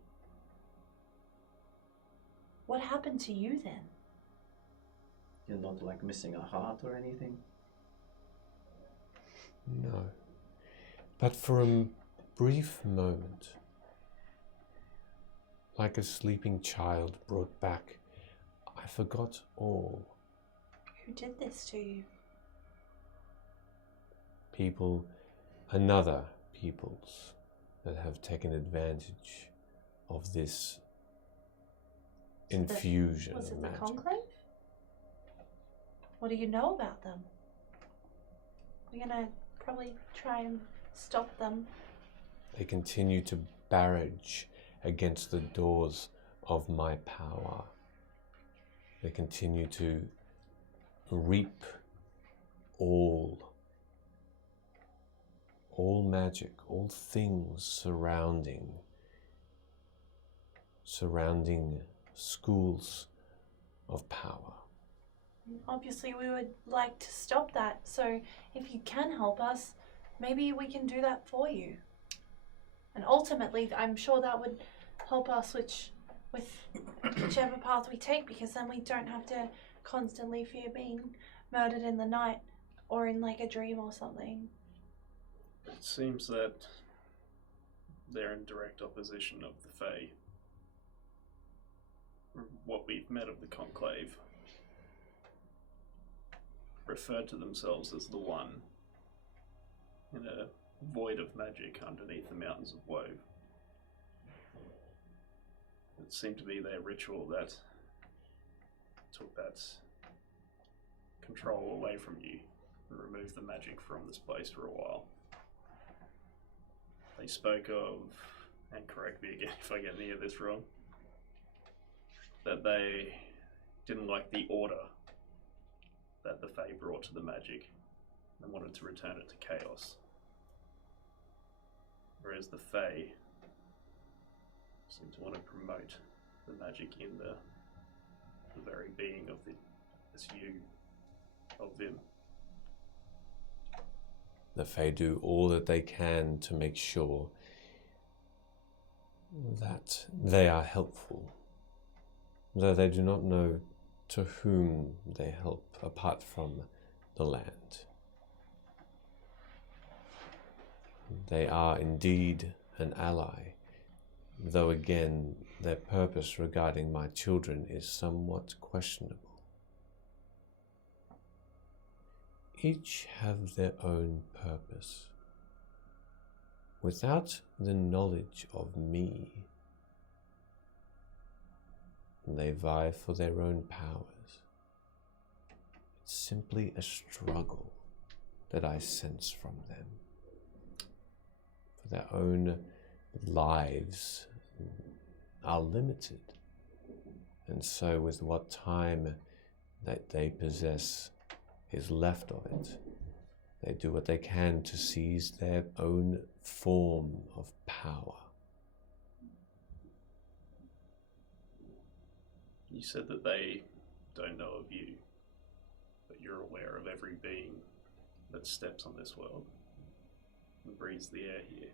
What happened to you then? You're not like missing a heart or anything? No. But for a brief moment, like a sleeping child brought back, I forgot all. Who did this to you? People, another peoples that have taken advantage of this infusion Was of it the magic. conclave? What do you know about them? We're gonna probably try and stop them. They continue to barrage against the doors of my power. They continue to reap all magic, all things surrounding schools of power. Obviously, we would like to stop that. So, if you can help us, maybe we can do that for you. And ultimately, I'm sure that would help us with whichever path we take, because then we don't have to constantly fear being murdered in the night or in like a dream or something. It seems that they're in direct opposition of the Fae. What we've met of the Conclave refer to themselves as the One in a void of magic underneath the mountains of Wove. It seemed to be their ritual that took that control away from you and removed the magic from this place for a while. They spoke of, and correct me again if I get any of this wrong, that they didn't like the order that the Fae brought to the magic and wanted to return it to chaos. Whereas the Fae seem to want to promote the magic in the very being of this you, of Vim. The Fae do all that they can to make sure that they are helpful, though they do not know to whom they help apart from the land. They are indeed an ally, though again their purpose regarding my children is somewhat questionable. Each have their own purpose. Without the knowledge of me, they vie for their own powers. It's simply a struggle that I sense from them. For their own lives are limited, and so with what time that they possess is left of it, they do what they can to seize their own form of power. You said that they don't know of you, but you're aware of every being that steps on this world and breathes the air here.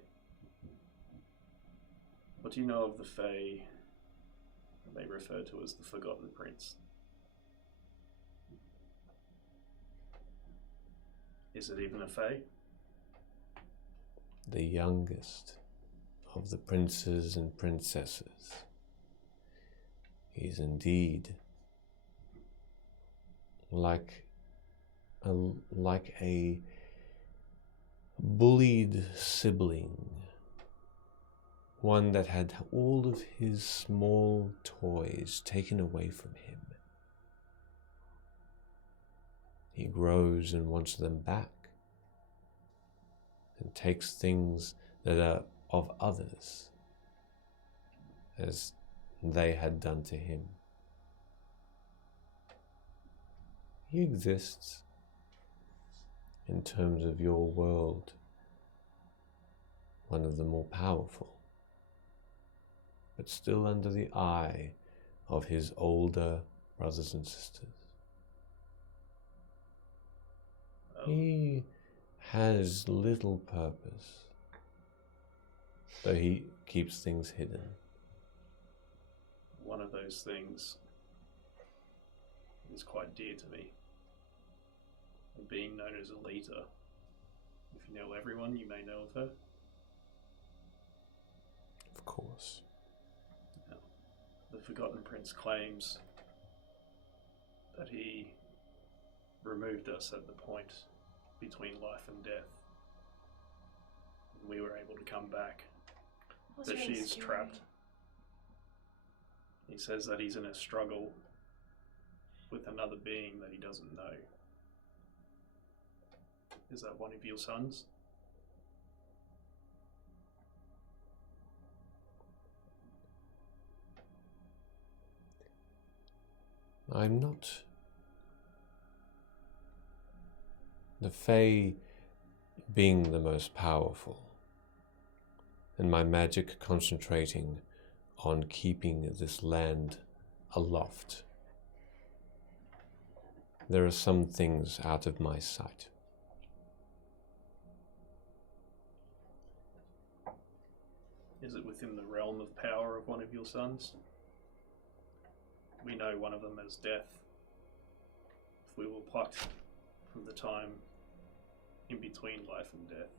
What do you know of the Fae that they refer to as the Forgotten Prince? Is it even a Fae? The youngest of the princes and princesses. He is indeed like a bullied sibling, one that had all of his small toys taken away from him. He grows and wants them back, and takes things that are of others as they had done to him. He exists in terms of your world, one of the more powerful, but still under the eye of his older brothers and sisters. He has little purpose, though he keeps things hidden. One of those things is quite dear to me. Being known as a leader. If you know everyone, you may know of her. Of course. Now, the Forgotten Prince claims that he removed us at the point between life and death. We were able to come back, but she is trapped. He says that he's in a struggle with another being that he doesn't know. Is that one of your sons? I'm not. The Fae being the most powerful, and my magic concentrating on keeping this land aloft. There are some things out of my sight. Is it within the realm of power of one of your sons? We know one of them as Death. If we were plucked from the time in between life and death,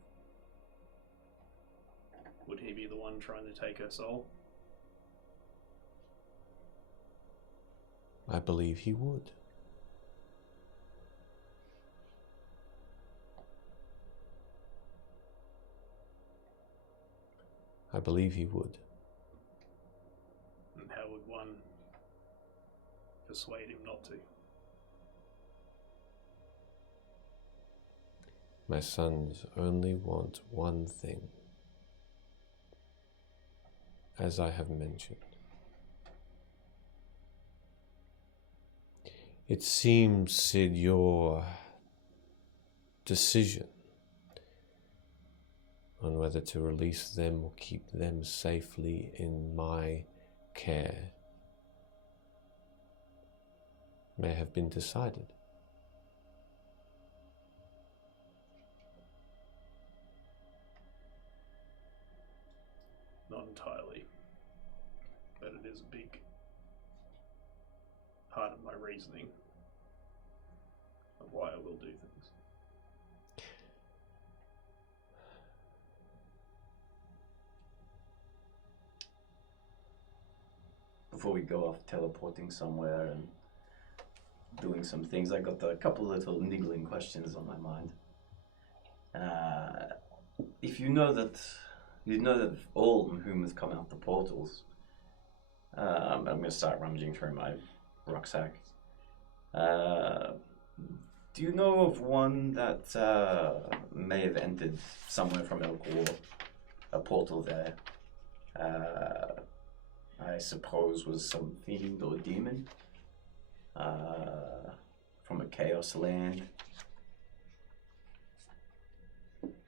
would he be the one trying to take her soul? I believe he would. I believe he would. And how would one persuade him not to? My sons only want one thing, as I have mentioned. It seems, Sid, your decision on whether to release them or keep them safely in my care may have been decided. Not entirely, but it is a big part of my reasoning of why I will do things. Before we go off teleporting somewhere and doing some things, I got a couple little niggling questions on my mind. If you know that all whom have come out the portals, I'm going to start rummaging through my rucksack. Do you know of one that may have entered somewhere from Elk War, a portal there? I suppose was some fiend or demon from a chaos land.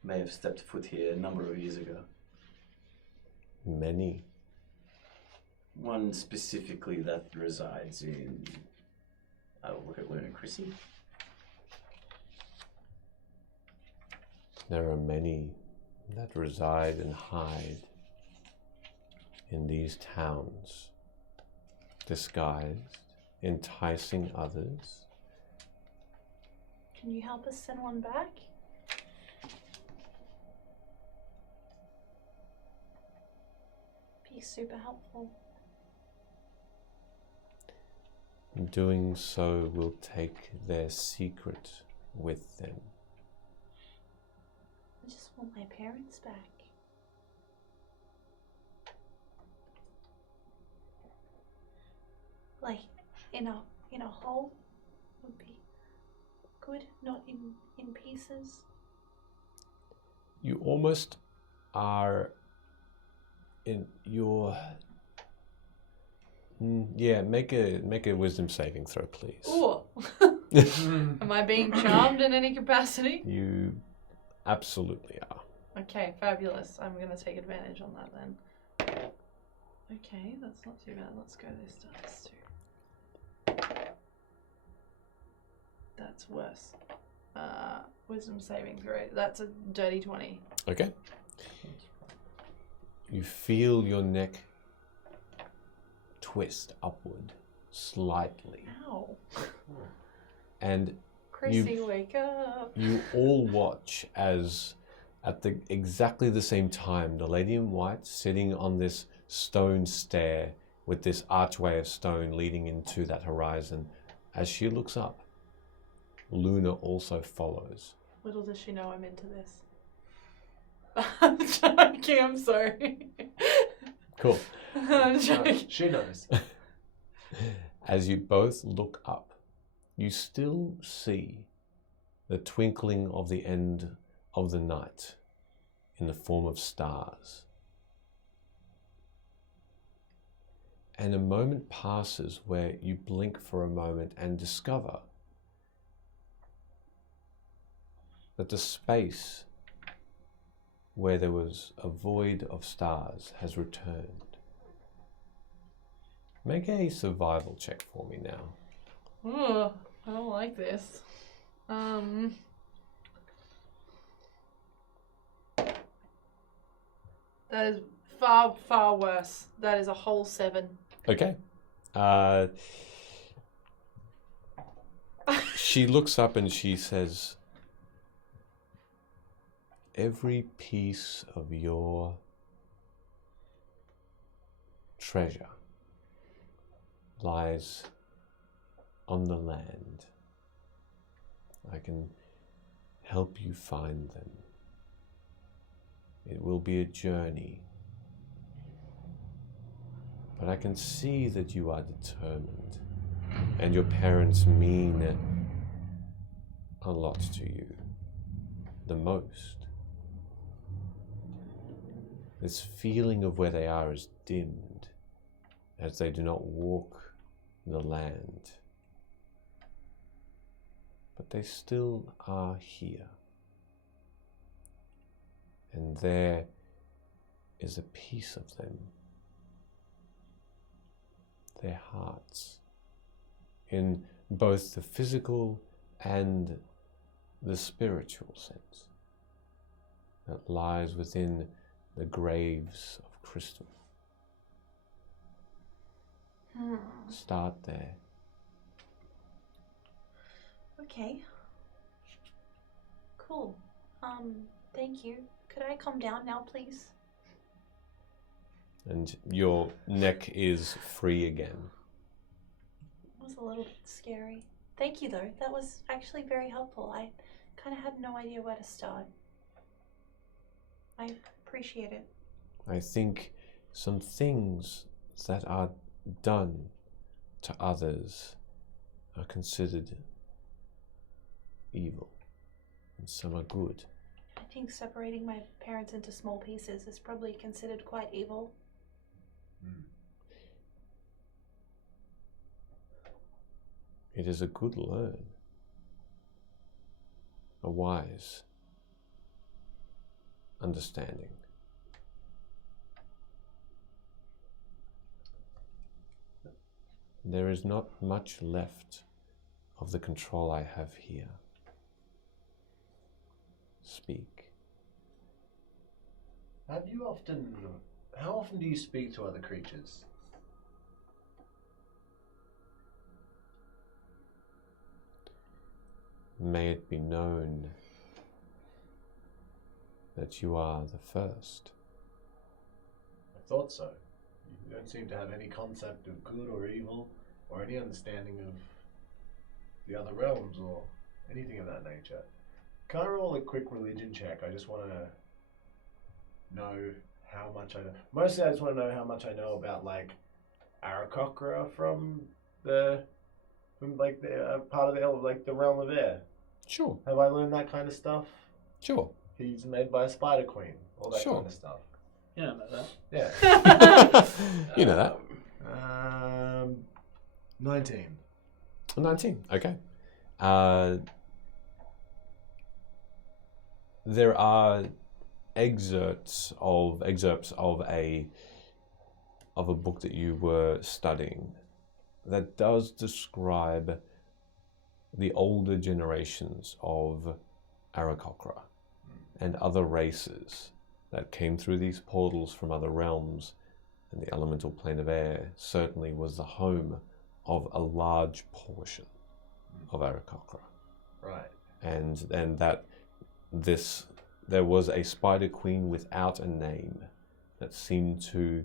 May have stepped foot here a number of years ago. Many. one specifically that resides in. I'll look at Luna Chrissy. There are many that reside and hide in these towns, disguised, enticing others. Can you help us send one back? Be super helpful. Doing so will take their secret with them. I just want my parents back. Like in a hole would be good, not in pieces. You almost are in your. Yeah, make a wisdom saving throw, please. Ooh. Am I being charmed in any capacity? You absolutely are. Okay, fabulous. I'm gonna take advantage on that then. Okay, that's not too bad. Let's go this dice too. That's worse. Wisdom saving throw. That's a dirty 20. Okay. You feel your neck twist upward slightly, Ow. and Chrissy, wake up. you all watch as at exactly the same time the lady in white sitting on this stone stair with this archway of stone leading into that horizon, as she looks up, Luna also follows. Little does she know I'm into this. I'm joking, I'm sorry. Cool. I'm joking. She knows. As you both look up, you still see the twinkling of the end of the night in the form of stars. And a moment passes where you blink for a moment and discover that the space where there was a void of stars has returned. Make a survival check for me now. Ooh, I don't like this. That is far, far worse. That is a whole 7. Okay. She looks up and she says, every piece of your treasure lies on the land. I can help you find them. It will be a journey, but I can see that you are determined, and your parents mean a lot to you, the most. This feeling of where they are is dimmed as they do not walk the land, but they still are here. And there is a piece of them, their hearts, in both the physical and the spiritual sense, that lies within the graves of crystal. Start there. Okay. Cool. Thank you. Could I calm down now, please? And your neck is free again. It was a little bit scary. Thank you, though. That was actually very helpful. I kind of had no idea where to start. I appreciate it. I think some things that are done to others are considered evil, and some are good. I think separating my parents into small pieces is probably considered quite evil. It is a good learn, a wise understanding. There is not much left of the control I have here. Speak. How often do you speak to other creatures? May it be known that you are the first. I thought so. You don't seem to have any concept of good or evil, or any understanding of the other realms, or anything of that nature. Can I roll a quick religion check? I just want to know how much I know. Mostly I just want to know how much I know about, like, Aarakocra from like the part of the realm of air. Sure. Have I learned that kind of stuff? Sure. He's made by a spider queen, all that Sure. kind of stuff. You don't know that. Yeah. You know that. 19. 19. Okay. There are excerpts of a book that you were studying that does describe the older generations of Aarakocra and other races that came through these portals from other realms, and the elemental plane of air certainly was the home of a large portion of Aarakocra. Right. And that there was a spider queen without a name that seemed to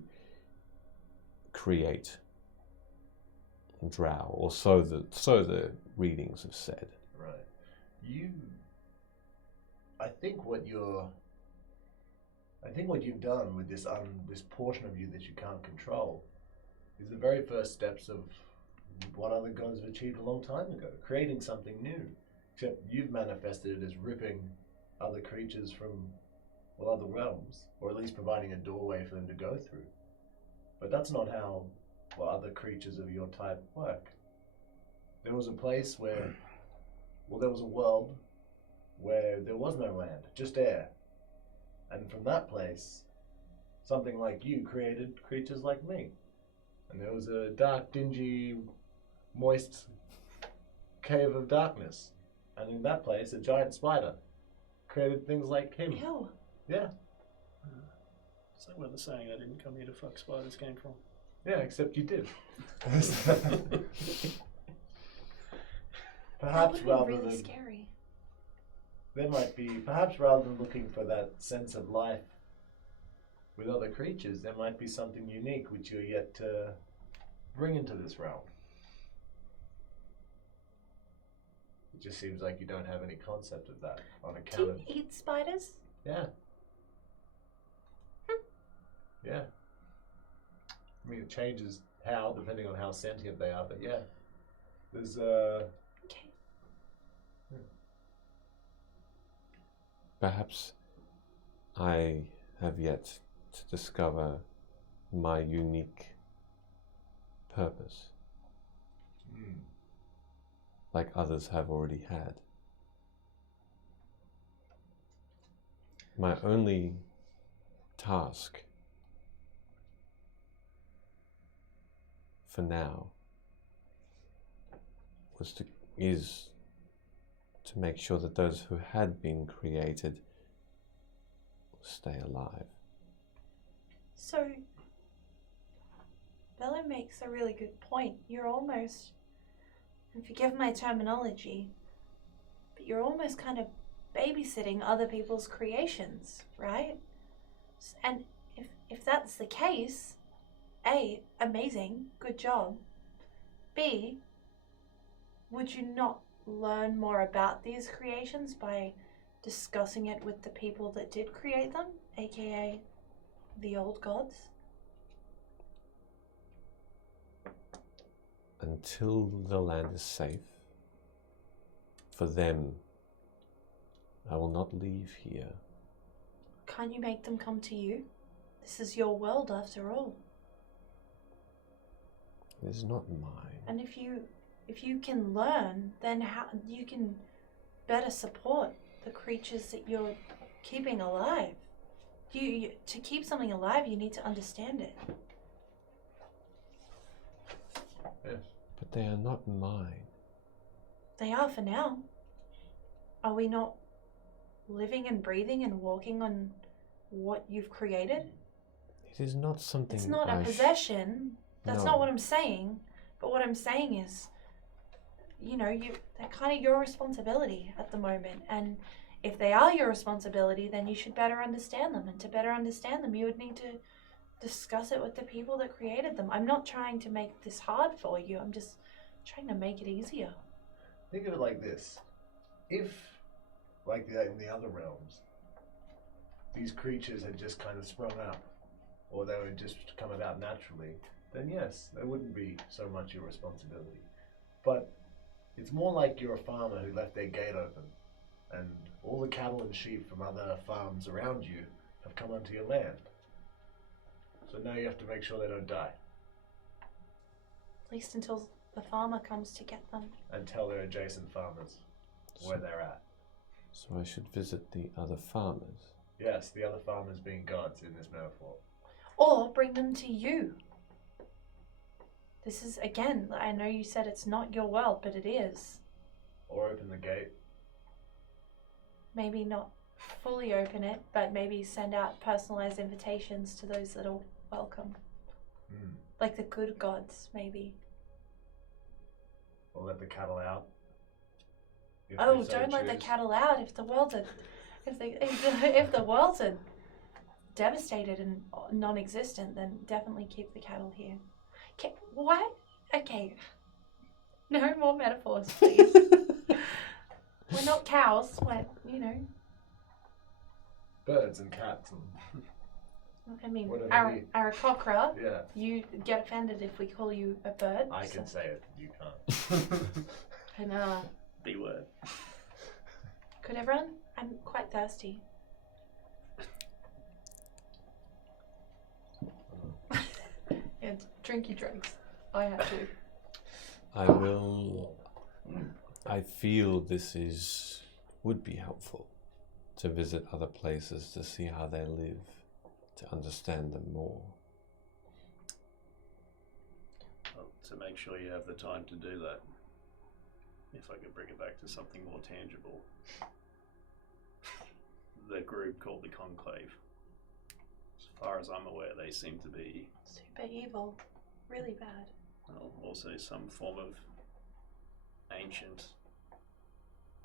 create drow, or so the readings have said. Right. I think what you've done with this portion of you that you can't control is the very first steps of what other gods have achieved a long time ago, creating something new. Except you've manifested it as ripping other creatures from other realms, or at least providing a doorway for them to go through. But that's not how other creatures of your type work. There was a place where, there was a world where there was no land, just air. And from that place, something like you created creatures like me. And there was a dark, dingy, moist cave of darkness. And in that place, a giant spider created things like him. Ew. Yeah. Is that where the saying "I didn't come here to fuck spiders" came from? Yeah, except you did. That Perhaps would be rather really than scary. there might be, perhaps rather than looking for that sense of life with other creatures, there might be something unique which you're yet to bring into this realm. It just seems like you don't have any concept of that on Do account you of eat spiders? yeah. Yeah. I mean, it changes how, depending on how sentient they are, but yeah. There's Okay. Perhaps I have yet to discover my unique purpose, like others have already had. My only task for now is to make sure that those who had been created stay alive. So, Bella makes a really good point. You're almost, and forgive my terminology, but you're almost kind of babysitting other people's creations, right? And if that's the case, A, amazing, good job. B, would you not learn more about these creations by discussing it with the people that did create them, aka the old gods? Until the land is safe for them, I will not leave here. Can't you make them come to you? This is your world after all. It is not mine. And if you can learn, then how you can better support the creatures that you're keeping alive. You to keep something alive, you need to understand it. Yes. But they are not mine. They are for now. Are we not living and breathing and walking on what you've created? It is not something. It's not a possession. That's No. not what I'm saying. But what I'm saying is, they're kind of your responsibility at the moment. And if they are your responsibility, then you should better understand them. And to better understand them, you would need to discuss it with the people that created them. I'm not trying to make this hard for you. I'm just trying to make it easier. Think of it like this. If, like in the other realms, these creatures had just kind of sprung up, or they would just come about naturally, then yes, they wouldn't be so much your responsibility. But it's more like you're a farmer who left their gate open, and all the cattle and sheep from other farms around you have come onto your land. So now you have to make sure they don't die. At least until the farmer comes to get them. And tell their adjacent farmers where they're at. So I should visit the other farmers. Yes, the other farmers being gods in this metaphor. Or bring them to you. This is, again, I know you said it's not your world, but it is. Or open the gate. Maybe not fully open it, but maybe send out personalized invitations to those that are welcome. Like the good gods, maybe. Or let the cattle out. Oh, don't let the cattle out if the world's if the world's are devastated and non-existent, then definitely keep the cattle here. What? Okay. No more metaphors, please. We're not cows. We're, Birds and cats and I mean, whatever Aarakocra. yeah. You get offended if we call you a bird. I can say it, you can't. And B word. could everyone? I'm quite thirsty. Yeah, drink your drinks. I have to. I feel this would be helpful to visit other places to see how they live, to understand them more. Well, to make sure you have the time to do that, if I could bring it back to something more tangible, the group called the Conclave. As far as I'm aware, they seem to be Super evil. Really bad. also some form of ancient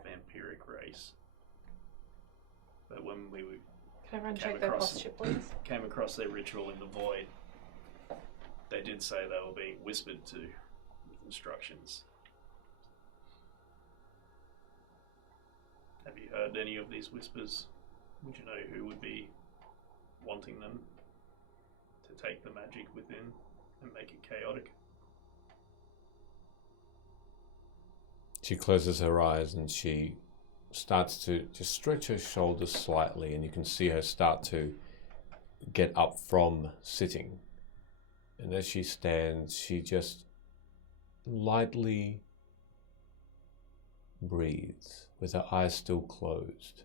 vampiric race. But when we Can everyone Came check their across- posture, please? came across their ritual in the void, they did say they were being whispered to with instructions. Have you heard any of these whispers? Would you know who would be wanting them to take the magic within and make it chaotic? She closes her eyes and she starts to just stretch her shoulders slightly, and you can see her start to get up from sitting. And as she stands, she just lightly breathes with her eyes still closed,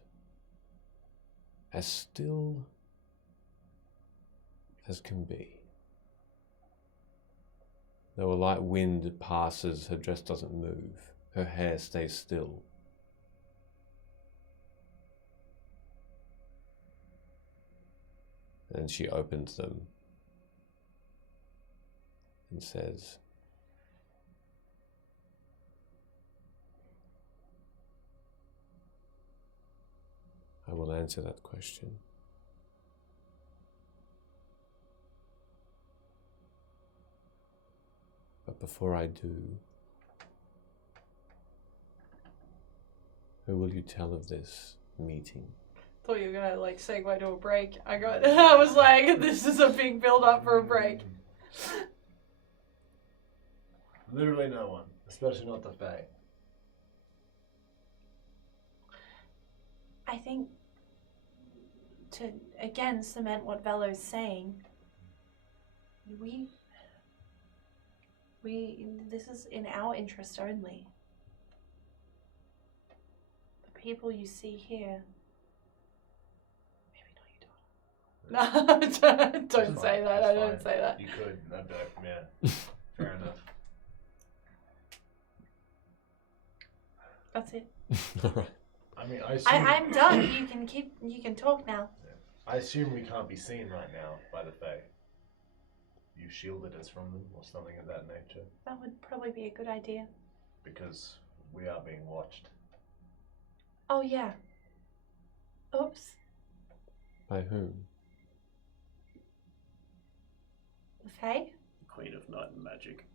as still as can be. Though a light wind passes, her dress doesn't move, her hair stays still. And she opens them and says, I will answer that question. But before I do, who will you tell of this meeting? Thought you were gonna segue to a break. I was like, this is a big build up for a break. Literally no one, especially not the Fae. I think to again cement what Velo's saying, this is in our interest only. The people you see here. No, don't say that. I don't say that. You could, yeah. Fair enough. That's it. All right. I mean, I assume, I'm done. You can talk now. I assume we can't be seen right now by the Fae. You shielded us from them or something of that nature. That would probably be a good idea. Because we are being watched. Oh yeah. Oops. By whom? The Fae? Queen of Night and Magic.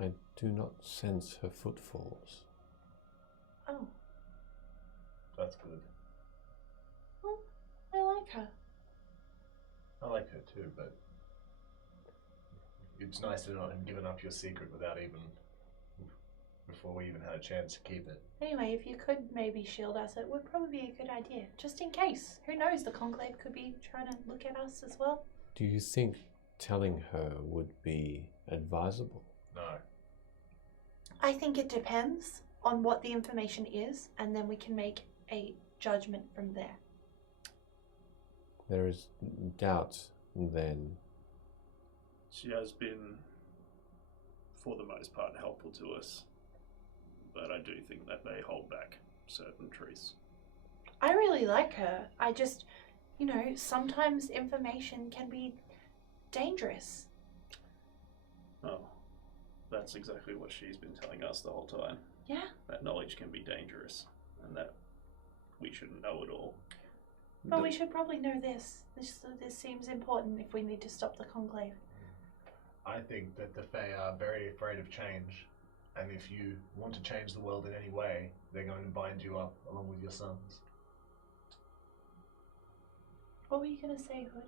I do not sense her footfalls. Oh. That's good. Well, I like her. I like her too, but it's nice to not have given up your secret before we even had a chance to keep it. Anyway, if you could maybe shield us, it would probably be a good idea. Just in case. Who knows, the Conclave could be trying to look at us as well. Do you think telling her would be advisable? No. I think it depends on what the information is, and then we can make a judgment from there. There is doubt then. She has been, for the most part, helpful to us. But I do think that they hold back certain truths. I really like her. I just, sometimes information can be dangerous. Oh, that's exactly what she's been telling us the whole time. Yeah. That knowledge can be dangerous, and that we shouldn't know it all. Well, we should probably know this. This seems important if we need to stop the Conclave. I think that the Fae are very afraid of change, and if you want to change the world in any way, they're going to bind you up along with your sons. What were you going to say, Hood?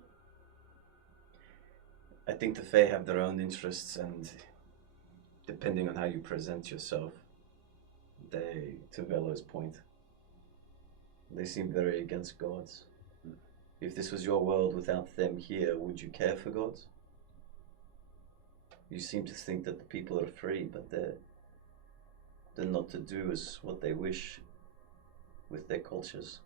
I think the Fae have their own interests, and depending on how you present yourself, to Velo's point, they seem very against gods. If this was your world without them here, would you care for gods? You seem to think that the people are free, but they're not to do as what they wish with their cultures.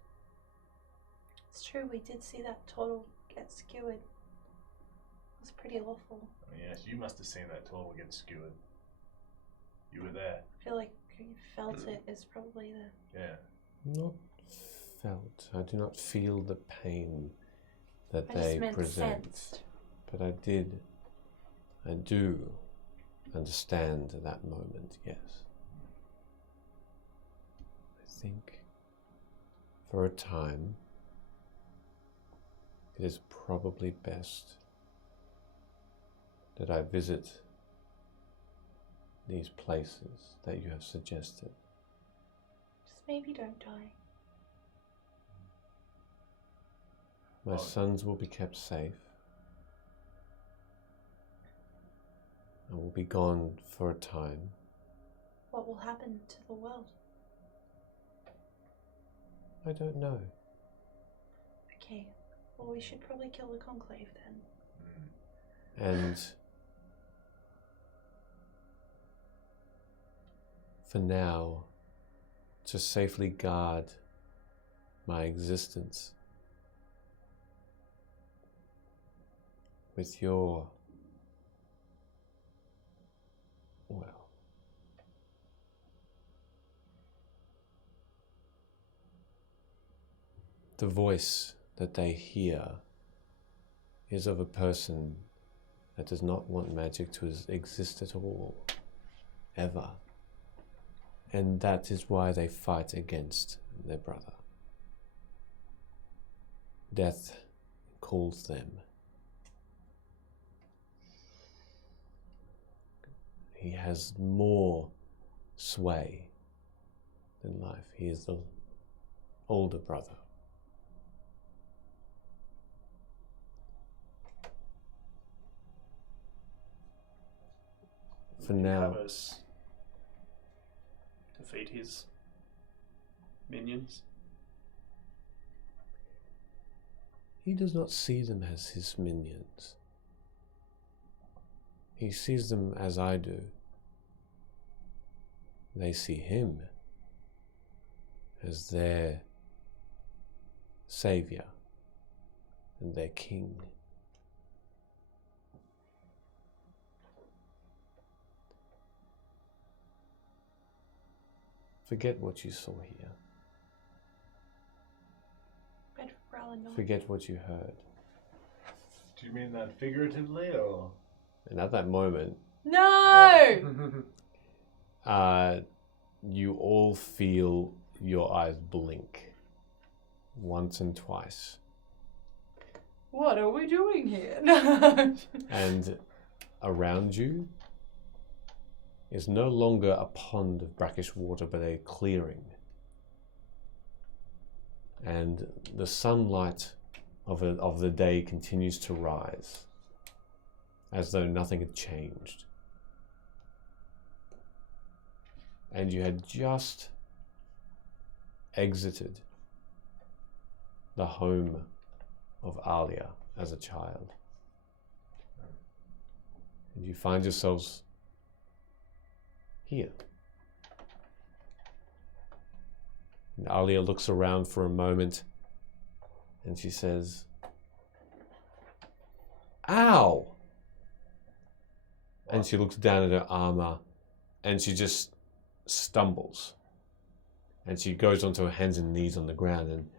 It's true, we did see that turtle get skewered. It was pretty awful. Yes, you must have seen that turtle get skewered. You were there. I feel like you felt it is probably the... Yeah. Not felt. I do not feel the pain that I they just meant present. sensed. But I do understand that moment, yes. I think for a time it is probably best that I visit these places that you have suggested. Just maybe don't die. My sons will be kept safe. I will be gone for a time. What will happen to the world? I don't know. Okay, well we should probably kill the Conclave then. And for now, to safely guard my existence with your, well, the voice that they hear is of a person that does not want magic to exist at all, ever. And that is why they fight against their brother. Death calls them. He has more sway than life. He is the older brother. For Will you now, have us defeat his minions? he does not see them as his minions. He sees them as I do. They see him as their savior and their king. Forget what you saw here. Forget what you heard. Do you mean that figuratively or? And at that moment, No! you all feel your eyes blink once and twice. What are we doing here? No. And around you is no longer a pond of brackish water, but a clearing. And the sunlight of the day continues to rise, as though nothing had changed. And you had just exited the home of Alia as a child. And you find yourselves here. And Alia looks around for a moment and she says, "Ow!" And she looks down at her armor and she just stumbles. And she goes onto her hands and knees on the ground and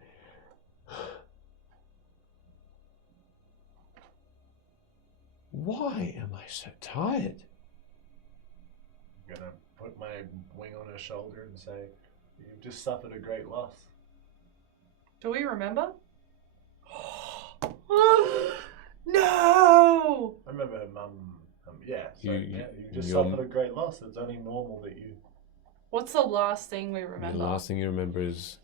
why am I so tired? I'm gonna put my wing on her shoulder and say, "You've just suffered a great loss." Do we remember? No! I remember her mum. Yeah, so You just your- suffered a great loss. It's only normal that you. What's the last thing we The remember? last thing you remember is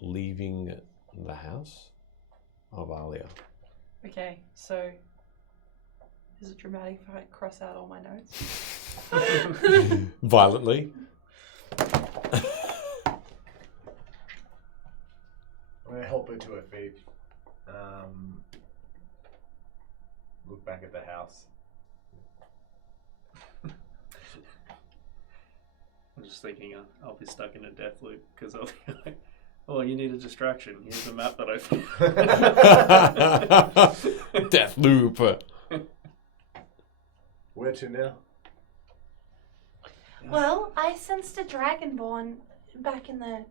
leaving the house of Alia. Okay, so is it dramatic if I cross out all my notes? Violently. I'm gonna help her to her feet. Look back at the house. I'm just thinking I'll be stuck in a death loop because I'll be like, oh, you need a distraction. Here's a map that I Death loop. Where to now? Well, I sensed a dragonborn back in the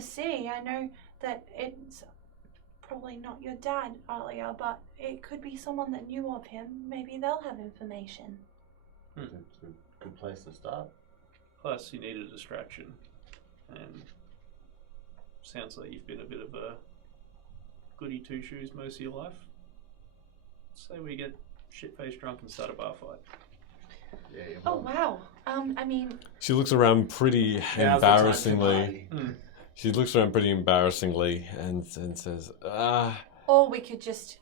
city. I know that it's probably not your dad, Alia, but it could be someone that knew of him. Maybe they'll have information. It's a good place to start. Plus, you need a distraction. And sounds like you've been a bit of a goody two-shoes most of your life. Say we get shit-faced drunk and start a bar fight. Yeah, your Oh, mum. wow. I mean, She looks around pretty Now's the time to embarrassingly. party. She looks around pretty embarrassingly and says, or we could just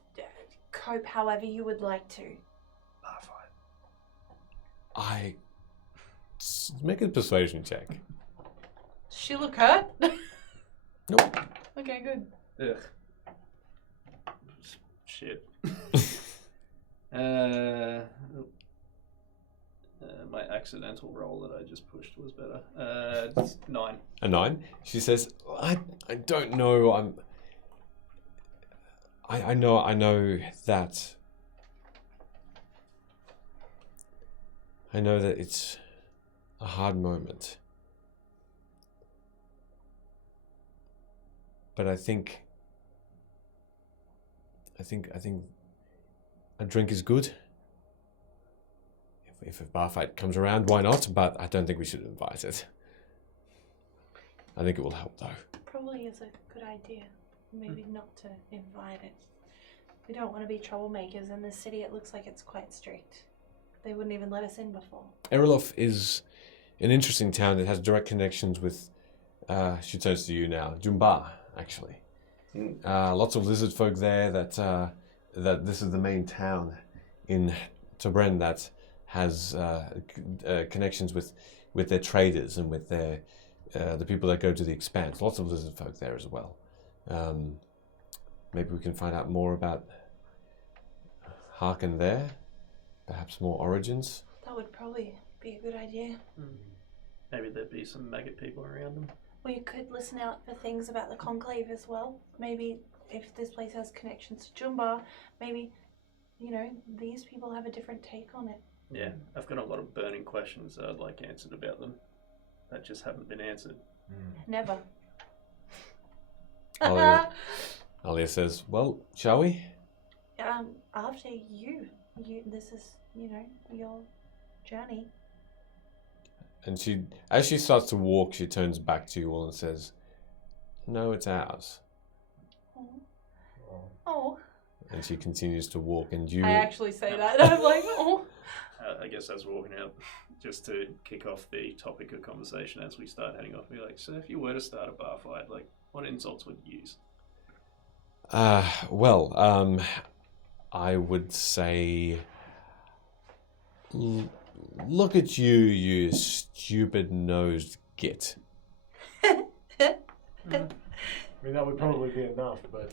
cope however you would like to. Bar fight. make a persuasion check. Does she look hurt? Nope. Okay, good. Ugh. Shit. My accidental roll that I just pushed was better. It's 9. A 9. She says, I don't know. I know that. I know that it's a hard moment. But I think a drink is good. If a bar fight comes around, why not? But I don't think we should invite it. I think it will help, though. Probably is a good idea. Maybe not to invite it. We don't want to be troublemakers. In this city, it looks like it's quite strict. They wouldn't even let us in before. Erillof is an interesting town that has direct connections with, she turns to you now, Jumba, actually. Lots of lizard folk there that this is the main town in Tobren that has connections with their traders and with their the people that go to the Expanse. Lots of lizard folk there as well. Maybe we can find out more about Harkin there. Perhaps more origins. That would probably be a good idea. Maybe there'd be some maggot people around them. We could listen out for things about the conclave as well. Maybe if this place has connections to Jumba, maybe, these people have a different take on it. Yeah, I've got a lot of burning questions that I'd like answered about them. that just haven't been answered. Never. Alia says, well, shall we? After you, this is, your journey. And as she starts to walk, she turns back to you all and says, no, it's ours. Oh. And she continues to walk, and you... I actually say that. I'm like, oh. I guess as we're walking out, just to kick off the topic of conversation as we start heading off, be like, so if you were to start a bar fight, like, what insults would you use? Well, I would say... Look at you, you stupid-nosed git. I mean, that would probably be enough, but...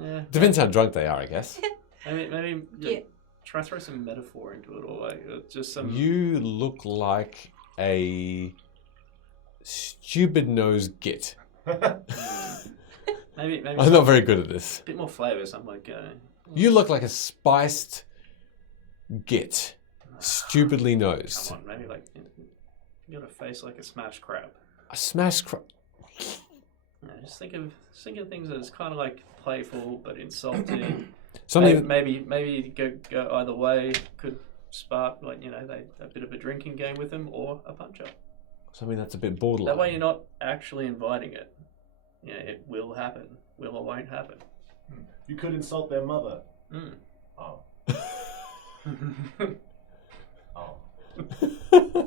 Yeah. Depends how drunk they are, I guess. Maybe Yeah. try to throw some metaphor into it, or like just some... You look like a stupid-nosed git. maybe I'm not very good at this. a bit more flavour, something like... You look like a spiced git. Stupidly nosed. Come on, maybe like... You got a face like a smashed crab. A smash crab. Yeah, just think of things as kind of like playful but insulting. Something. maybe go either way. Could spark like a bit of a drinking game with them or a punch up. Something that's a bit borderline. That way you're not actually inviting it. Yeah, it will happen. Will or won't happen. You could insult their mother. Mm. Oh. Oh. Oh.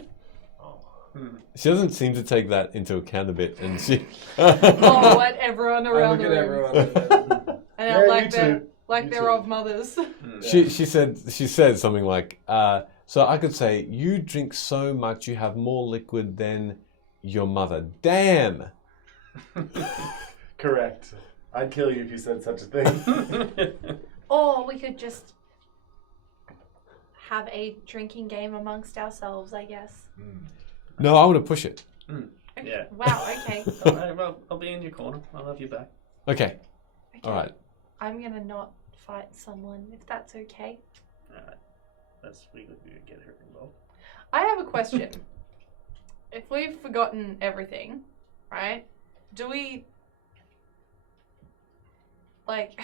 She doesn't seem to take that into account a bit, and she. Oh, what everyone around Look the at room. everyone. And Yeah, I'm you like they're too. like You they're too. of mothers. She said something like, so I could say, you drink so much you have more liquid than your mother. Damn. Correct. I'd kill you if you said such a thing. Or we could just have a drinking game amongst ourselves, I guess. No, I want to push it. Okay. Yeah. Wow, okay. Alright, well, I'll be in your corner. I'll have you back. Okay. Okay. All right. I'm gonna not fight someone, if that's okay. Alright. We could get her involved. I have a question. If we've forgotten everything, right? Do we like?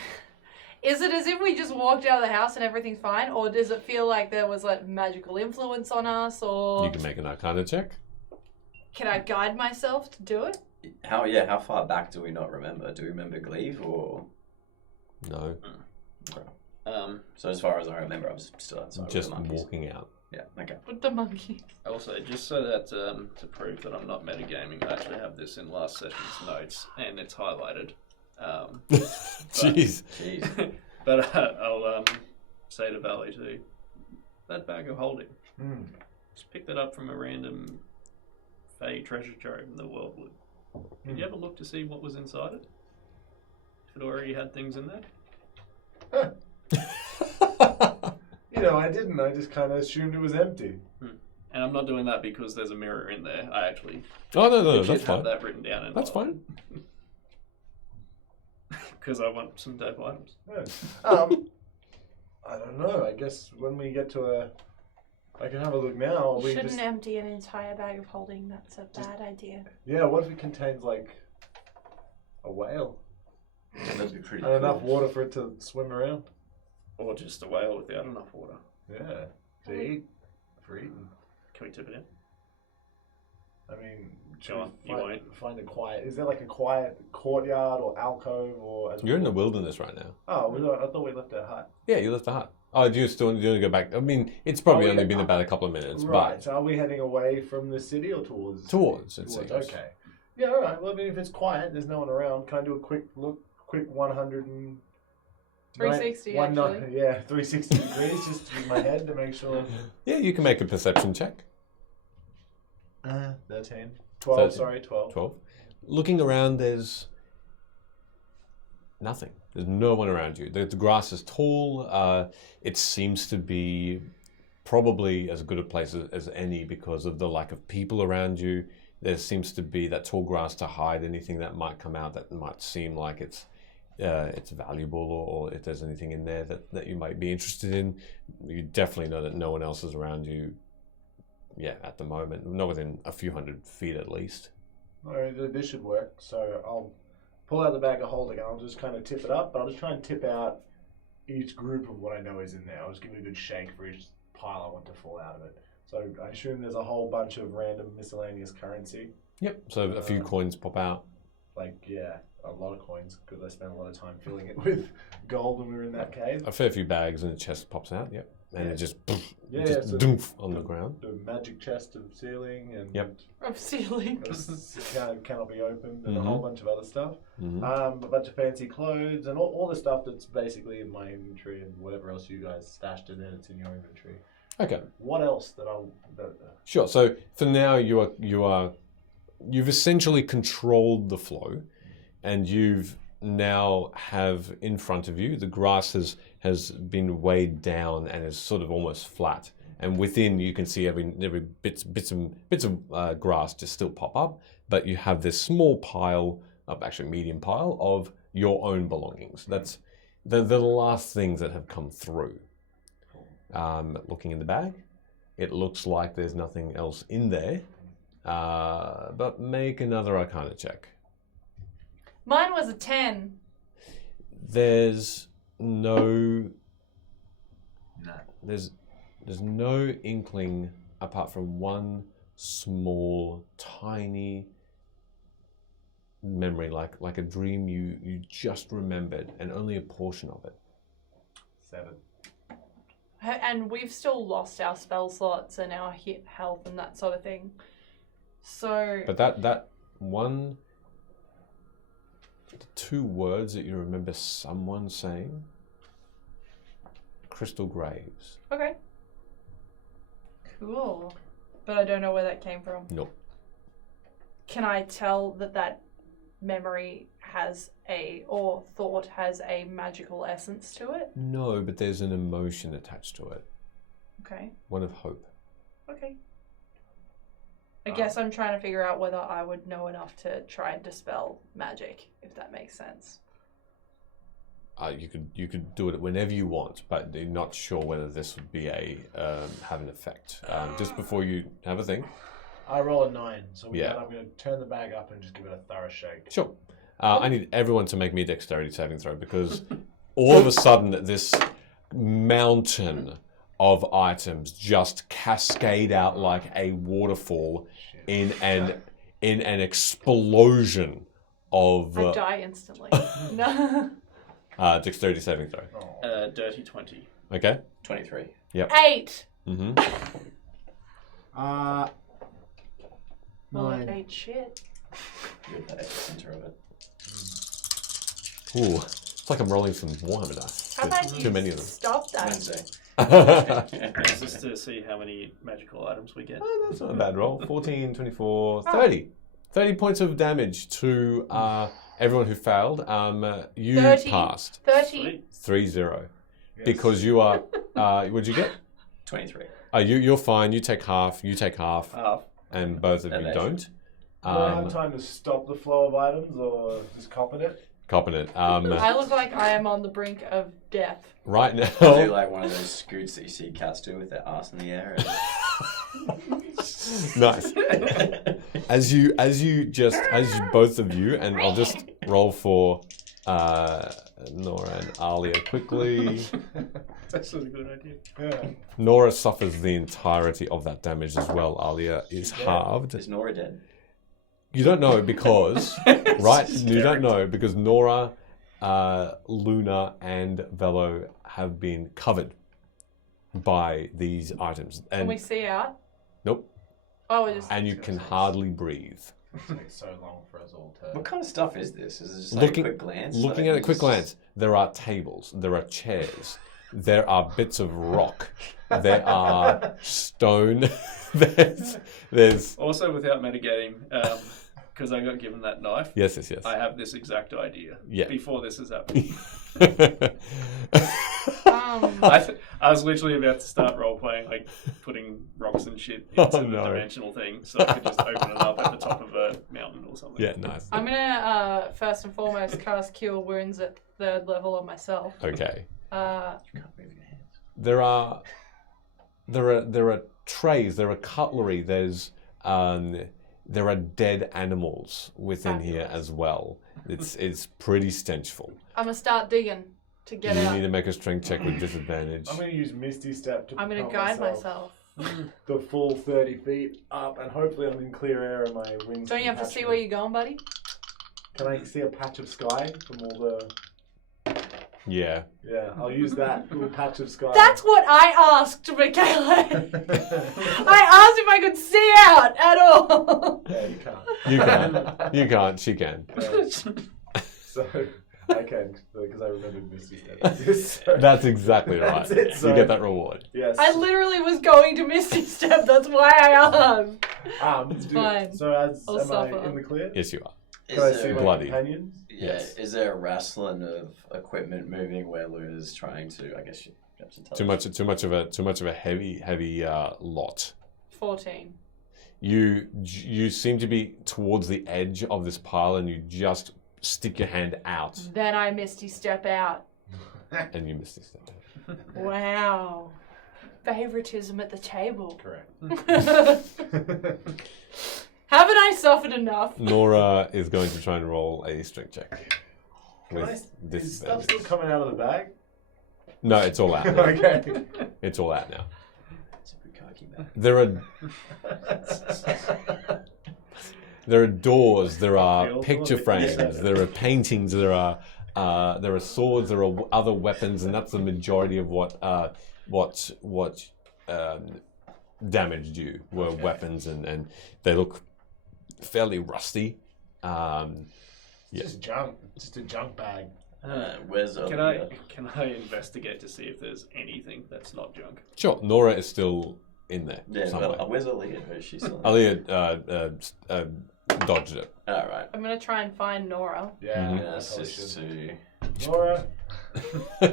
Is it as if we just walked out of the house and everything's fine, or does it feel like there was like magical influence on us, or You can make an Arcana check. can I guide myself to do it? How far back do we not remember? Do we remember Gleave or? No, So as far as I remember, I was still outside with just the monkeys. walking out. Yeah. Okay. With the monkey. Also, just so that to prove that I'm not metagaming, I actually have this in last session's notes, and it's highlighted. Jeez. Jeez. But I'll say to Valley too, that bag of holding, just picked it up from a random Fey treasure trove in the Wildwood. Did you ever look to see what was inside it? If it already had things in there? I didn't. I just kind of assumed it was empty. And I'm not doing that because there's a mirror in there. I actually Oh no, legit that's have fine. that written down. That's fine. Because I want some dope items. Yeah. I don't know. I guess when we get to I can have a look now. You We shouldn't just, empty an entire bag of holding. That's a bad idea. yeah. What if it contains like a whale That'd be pretty and enough cool. water for it to swim around? Or just a whale without enough water. Yeah. To eat. For eating. Can we tip it in? I mean, Go on, you won't. find a quiet. Is there like a quiet courtyard or alcove or? You're in the wilderness right now. Oh, I thought we left our hut. Yeah, you left the hut. Oh, do you still want to go back? I mean, it's probably Oh, only yeah. been about a couple of minutes, Right. So are we heading away from the city or towards? Towards, it seems. Okay. Yeah. All right. Well, I mean, if it's quiet, there's no one around. Can I do a quick look? Quick 100 and. 360 actually. Yeah, 360 degrees, just with my head to make sure. Yeah, you can make a perception check. 13. 12, 13. sorry, 12. 12. Looking around, there's nothing. There's no one around you. The grass is tall. It seems to be probably as good a place as any because of the lack of people around you. There seems to be that tall grass to hide anything that might come out that might seem like it's valuable, or if there's anything in there that you might be interested in. You definitely know that no one else is around you at the moment, not within a few 100 feet at least. Alright, this should work. So I'll pull out the bag of holding and I'll just kind of tip it up, but I'll just try and tip out each group of what I know is in there. I'll just give it a good shake for each pile I want to fall out of it. So I assume there's a whole bunch of random miscellaneous currency. Yep. So a few coins pop out. A lot of coins, because I spent a lot of time filling it with gold when we were in that cave. A fair few bags and a chest pops out. Yep. And it just so doof on the ground. The magic chest of ceiling and Yep. Of ceiling. cannot be opened and a whole bunch of other stuff. Mhm. A bunch of fancy clothes and all the stuff that's basically in my inventory and whatever else you guys stashed in there that's in your inventory. Okay. What else that Sure. So for now, you've essentially controlled the flow, and you've now have in front of you the grass has been weighed down and is sort of almost flat, and within you can see every bits of grass just still pop up, but you have this small pile of actually medium pile of your own belongings. That's the last things that have come through. Looking in the bag, it looks like there's nothing else in there, but make another Arcana check. Mine was a 10. There's no inkling apart from one small, tiny memory, like a dream you just remembered, and only a portion of it. 7. And we've still lost our spell slots and our hit health and that sort of thing. So. But that one, the 2 words that you remember someone saying, Crystal Graves. Okay. Cool. But I don't know where that came from. Nope. Can I tell that memory has or thought has a magical essence to it? No, but there's an emotion attached to it. Okay. One of hope. Okay. I guess I'm trying to figure out whether I would know enough to try and dispel magic, if that makes sense. You could do it whenever you want, but you're not sure whether this would be have an effect. Just before you have a think. I roll a 9, so I'm Yeah. going to turn the bag up and just give it a thorough shake. Sure. I need everyone to make me a dexterity saving throw, because all of a sudden this mountain of items just cascade out like a waterfall in an explosion of I die instantly. No. dexterity saving throw. Dirty 20. Okay. 23. 8. Mm-hmm. Well, like 9. 8 shit. You're the epicenter of it. Ooh, it's like I'm rolling some Warhammer dice. How about Too you many of them. stop that? Wednesday. It's just to see how many magical items we get. Oh, that's not a bad roll. 14, 24, 30. 30 points of damage to everyone who failed. You 30. passed. 30. Sweet. 3-0. Because you are... what'd you get? 23. You're fine. You take half. You take half. Half. And both of you Damage. don't. Do I have time to stop the flow of items or just copy it? Copping it. I look like I am on the brink of death. Right Do now... like one of those scoots that you see cats do with their ass in the air. Nice. As you both of you, and I'll just roll for Nora and Alia quickly. That's a good idea. Yeah. Nora suffers the entirety of that damage as well. Alia is halved. Is Nora dead? You don't know because, right? You don't know because Nora, Luna, and Velo have been covered by these items. Can we see out? Nope. Oh, we're just... And you can hardly breathe. It takes so long for us all to... What kind of stuff is this? Is it just like a quick glance? Looking Like, at a quick just- glance, there are tables, there are chairs, there are bits of rock, there are stone, there's Also, without mitigating, because I got given that knife, yes. I have this exact idea. Yeah. Before this has happened. Um, I was literally about to start role playing, like putting rocks and shit into Oh, the no. dimensional thing, so I could just open it up at the top of a mountain or something. Yeah, nice. I'm gonna first and foremost cast Cure Wounds at 3rd level on myself. Okay. You can't move your hands. There are trays, there are cutlery, there are dead animals within here as well. It's pretty stenchful. I'm gonna start digging to get You out. need to make a strength check with disadvantage. I'm going to use Misty Step to I'm gonna propel guide myself. the full 30 feet up, and hopefully I'm in clear air and my wings. Don't you have to see where you're going, buddy? Can I see a patch of sky from all the? Yeah. Yeah, I'll use that little patch of sky. That's what I asked, Michaela. I asked if I could see out at all. Yeah, you can't. You can. You can't. She can. So I can because I remembered Misty Step. So, That's exactly right. That's it, You so- get that reward. yes. I literally was going to Misty Step. That's why I asked. It's fine. So as I'll am suffer. I in the clear? Yes, you are. Can I Is see there, my Bloody. companions? yeah, Yes. is there a wrestling of equipment moving where Luna's trying to? I guess she grabs Too much of a heavy lot. 14. You seem to be towards the edge of this pile, and you just stick your hand out, Then I Misty Step out. and you miss this thing. Wow. Favoritism at the table. Correct. Haven't I suffered enough? Nora is going to try and roll a strength check. Can I, With is stuff disadvantage. still coming out of the bag? No, it's all out. Now. Okay. It's all out now. It's a bukkake man. There are doors, there are Feels picture a little bit frames, better. there are paintings, there are swords, there are other weapons, and that's the majority of what damaged you were weapons, and they look fairly rusty. Yeah. Just junk. Just a junk bag. Where's Can I investigate to see if there's anything that's not junk? Sure, Nora is still in there Yeah, somewhere. well, where's Aaliyah? Is she still? Aaliyah dodged it. All right. I'm gonna try and find Nora. Yeah. Mhm. I Yes, probably just should. to. Nora,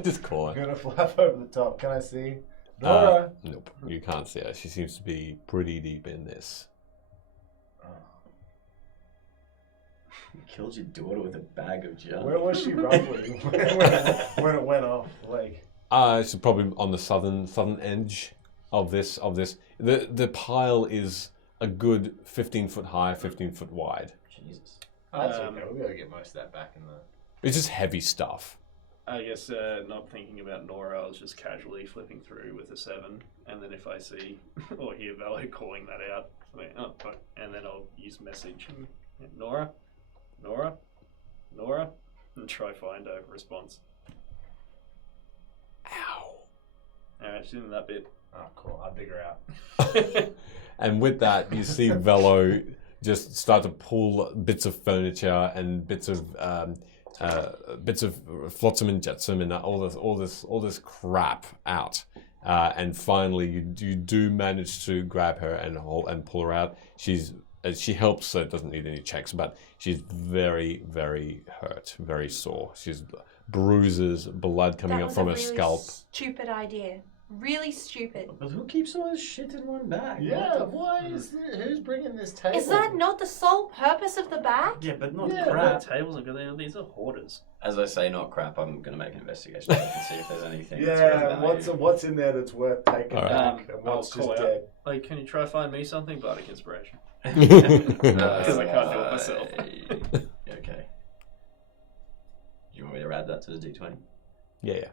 Just call I'm her. gonna flap over the top. Can I see? Nora. Nope, you can't see her. She seems to be pretty deep in this. You killed your daughter with a bag of junk. Where was she roughly when it went off? Like, It's probably on the southern edge of this. The pile is a good 15 foot high, 15 foot wide. Jesus. that's okay. We'll be able to get most of that back in the. It's just heavy stuff. I guess not thinking about Nora, I was just casually flipping through with a 7, and then if I see or hear Valo calling that out, I'm like, oh, fuck, and then I'll use message. Nora, and try find a response. Ow. Alright, she's in that bit. Oh, cool. I'll dig her out. And with that, you see Velo just start to pull bits of furniture and bits of flotsam and jetsam and all this crap out. And finally, you do manage to grab her and pull her out. She helps, so it doesn't need any checks, but she's very, very hurt, very sore. She's bruises, blood coming up from her scalp. Stupid idea. Really stupid. But who keeps all this shit in one bag? Yeah. What the- Why is who's bringing this table? Is that not the sole purpose of the bag? Yeah, but not Yeah, crap. Tables are good. These are hoarders. As I say, not crap. I'm gonna make an investigation check and see if there's anything. that's Yeah. worth value. What's in there that's worth taking Alright. back, and I'll what's call just out. dead? Like, can you try to find me something? Bardic inspiration. Because I can't do it myself. Okay. You want me to add that to the D20? Yeah.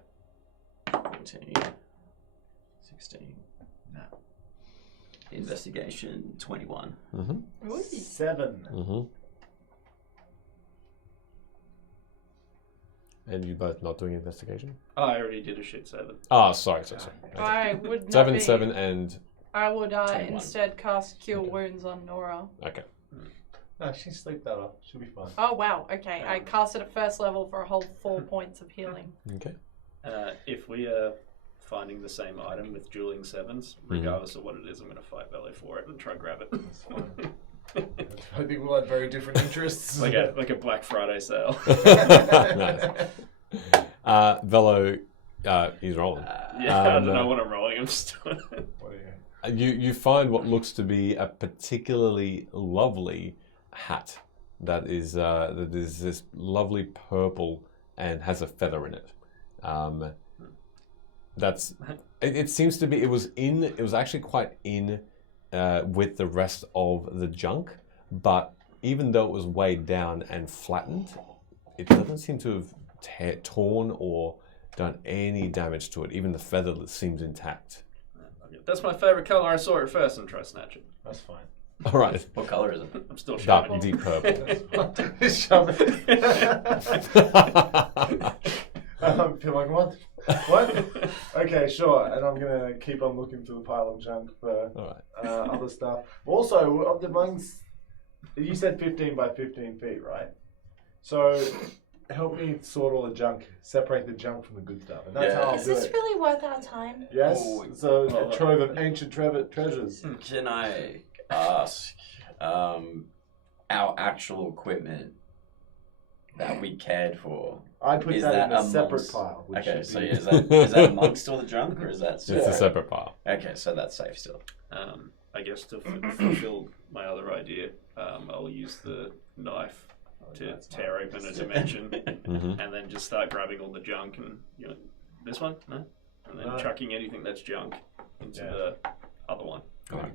14, 16. No. Investigation 21. Mm-hmm. 7. Mm-hmm. And you both not doing investigation? Oh, I already did a shit 7. Oh, sorry. Okay. I would not 7, be. 7, and I would 21. instead cast Cure Wounds on Nora. okay. No, she sleep that off. She'll be fine. Oh wow, okay. I cast it at first level for a whole 4 points of healing. Okay. If we are finding the same item with dueling 7s, regardless of what it is, I'm going to fight Valley for it and try and grab it. That's fine. I think we'll have very different interests. like a Black Friday sale. Nice. Velo, he's rolling. Yeah, I don't no. know what I'm rolling. I'm just doing it. What are you? You find what looks to be a particularly lovely hat that is this lovely purple and has a feather in it. That's. It seems to be. It was in. It was actually quite in with the rest of the junk, but even though it was weighed down and flattened, it doesn't seem to have torn or done any damage to it. Even the feather seems intact. That's my favourite colour. I saw it first and tried to snatch it. That's fine. All right. What color is it? I'm still Dark, shoving. deep purple. Shove it. Feel like what? What? Okay, sure. And I'm gonna keep on looking through the pile of junk for All right. other stuff. Also, of the monks, you said 15 by 15 feet, right? So help me sort all the junk, separate the junk from the good stuff, and that's Yeah. how I'll Is do this it. really worth our time? Yes. Oh, So a trove of ancient treasures. Can I ask our actual equipment that we cared for? I put Is that in that a separate amongst- pile. Which Okay, should so be- is that amongst all the junk, or is that It's a separate pile. Okay, so that's safe still. I guess to fulfill my other idea, I'll use the knife to tear open a dimension, Mm-hmm. and then just start grabbing all the junk and this one, no, and then No. chucking anything that's junk into Yeah. the other one.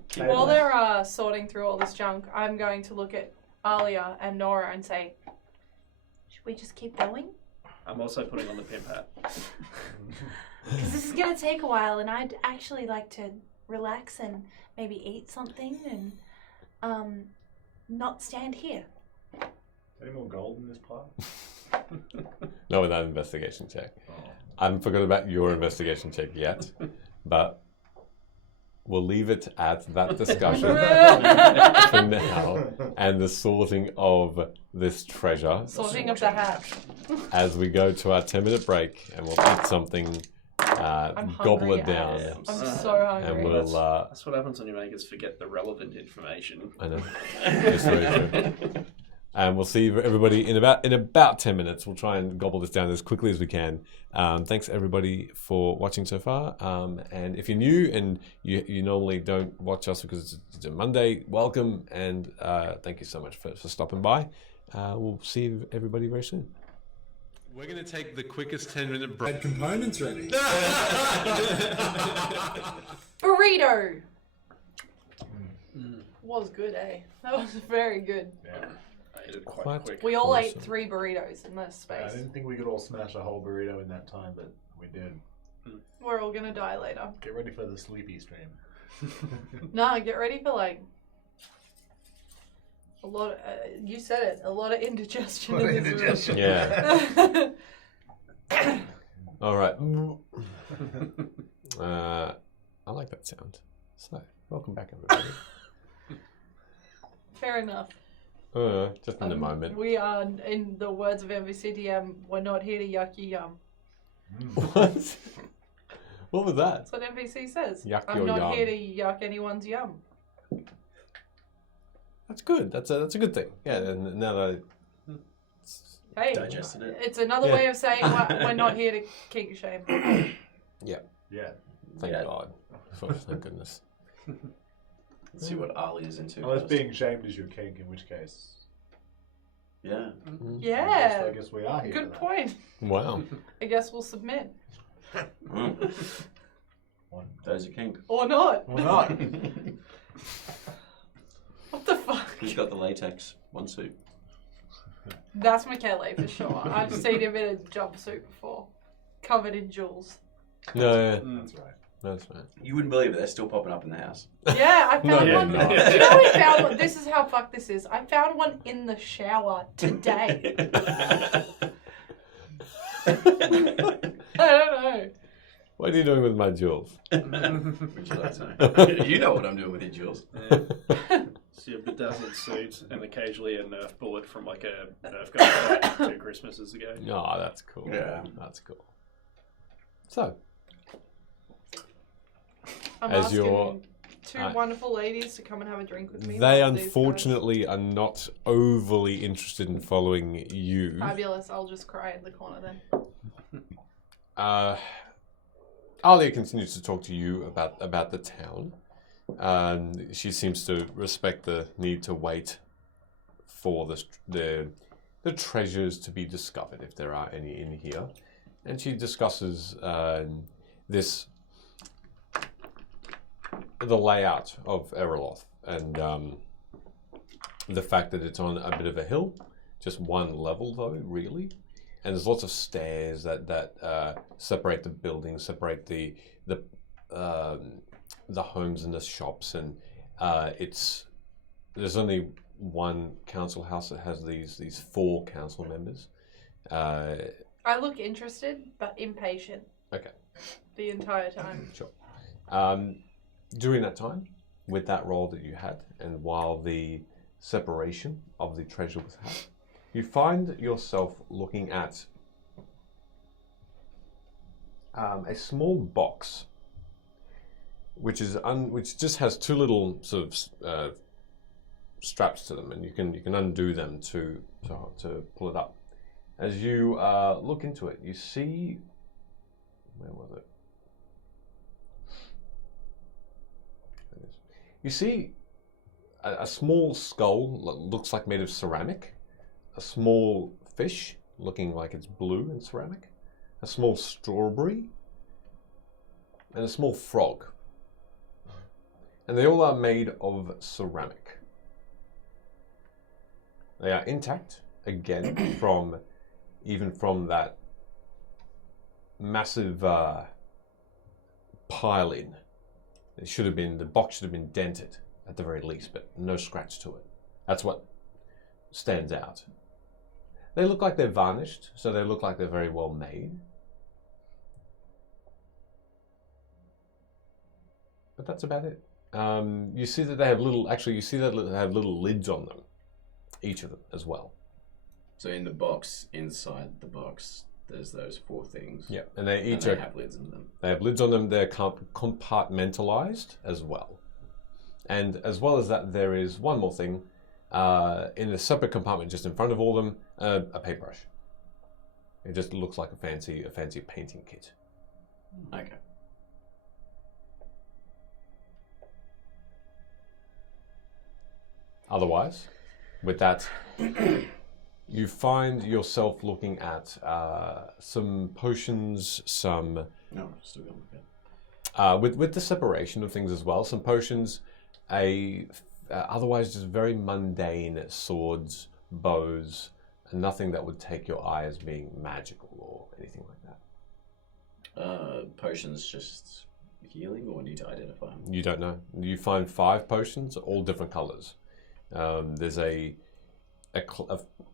Keep While going. they're sorting through all this junk, I'm going to look at Alia and Nora and say, Should we just keep going? I'm also putting on the pimp hat. Because this is going to take a while, and I'd actually like to relax and maybe eat something and not stand here. Any more gold in this pile? No, without investigation check. Oh. I haven't forgot about your investigation check yet, but we'll leave it at that discussion for now and the sorting of this treasure sorting of the hat. as we go to our 10-minute break, and we'll eat something, I'm gobble hungry it down, as- I'm Yeah. so hungry. and we'll. That's what happens when you make us forget the relevant information. I know. It's very true. And we'll see everybody in about 10 minutes. We'll try and gobble this down as quickly as we can. Thanks everybody for watching so far. And if you're new and you normally don't watch us because it's a Monday, welcome, and thank you so much for stopping by. We'll see everybody very soon. We're going to take the quickest 10-minute break. Components ready. Burrito! Was good, eh? That was very good. Yeah. I ate it quite Quite- quick. We all ate Awesome. 3 burritos in this I space. didn't think we could all smash a whole burrito in that time, but we did. We're all gonna die later. Get ready for the sleepy stream. Nah, get ready for like a lot of, you said it, a lot of indigestion A lot in of this indigestion. room. Yeah. All right. I like that sound. So, welcome back, everybody. Fair enough. Just in a moment. We are, in the words of MVCDM, we're not here to yuck your yum. What? What was that? That's what MVC says. Yuck I'm your not yum. here to yuck anyone's yum. That's good. That's a good thing. Yeah. And now that Hey, Digested it. it's another Yeah. way of saying we're not here to kink shame. Yeah. thank Yeah. God. Thank goodness. Let's see what Ali is into. Unless first. being shamed is your kink, in which case. Yeah. Yeah, I guess we are here. good for that. point. Wow. I guess we'll submit. Mm. One. Those are kink. Or not. Or not. What the fuck? He's got the latex one suit. That's Michele for sure. I've seen him in a jumpsuit before. Covered in jewels. No, That's right. that's right. You wouldn't believe it. They're still popping up in the house. Yeah, I found No, one. no. Do you know we found one? This is how fucked this is. I found one in the shower today. I don't know. What are you doing with my jewels? Would you like to know? You know what I'm doing with your jewels. See a bedazzled suit and occasionally a Nerf bullet from like a Nerf gun fight 2 Christmases ago. Oh, that's cool. Yeah. That's cool. So, I'm As asking your- 2 wonderful ladies to come and have a drink with me. they while these unfortunately are not overly interested in following you. guys- Fabulous. I'll just cry in the corner then. Alia continues to talk to you about the town. She seems to respect the need to wait for the treasures to be discovered, if there are any in here. And she discusses this the layout of Erillof and the fact that it's on a bit of a hill, just one level though, really, and there's lots of stairs that separate the buildings, separate the homes and the shops, and there's only one council house that has these 4 council members. I look interested but impatient. Okay. The entire time. Sure. During that time, with that role that you had, and while the separation of the treasure was had, you find yourself looking at a small box, which just has 2 little sort of straps to them, and you can undo them to pull it up. As you look into it, you see, where was it? You see a small skull that looks like made of ceramic, a small fish looking like it's blue and ceramic, a small strawberry, and a small frog. And they all are made of ceramic. They are intact, again, even from that massive pile-in. The box should have been dented at the very least, but no scratch to it. That's what stands out. They look like they're varnished, so they look like they're very well made. But that's about it. You see that they have they have little lids on them, each of them as well. So in the box, inside the box, there's those 4 things. Yeah, and they each have lids on them. They have lids on them. They're compartmentalized as well. And as well as that, there is one more thing. In a separate compartment just in front of all of them, a paintbrush. It just looks like a fancy painting kit. Okay. Otherwise, with that, you find yourself looking at some potions, some No, still going to with the separation of things as well. Some potions, otherwise just very mundane swords, bows, and nothing that would take your eye as being magical or anything like that. Potions just healing, or need to identify them? You don't know. You find 5 potions, all different colors. There's a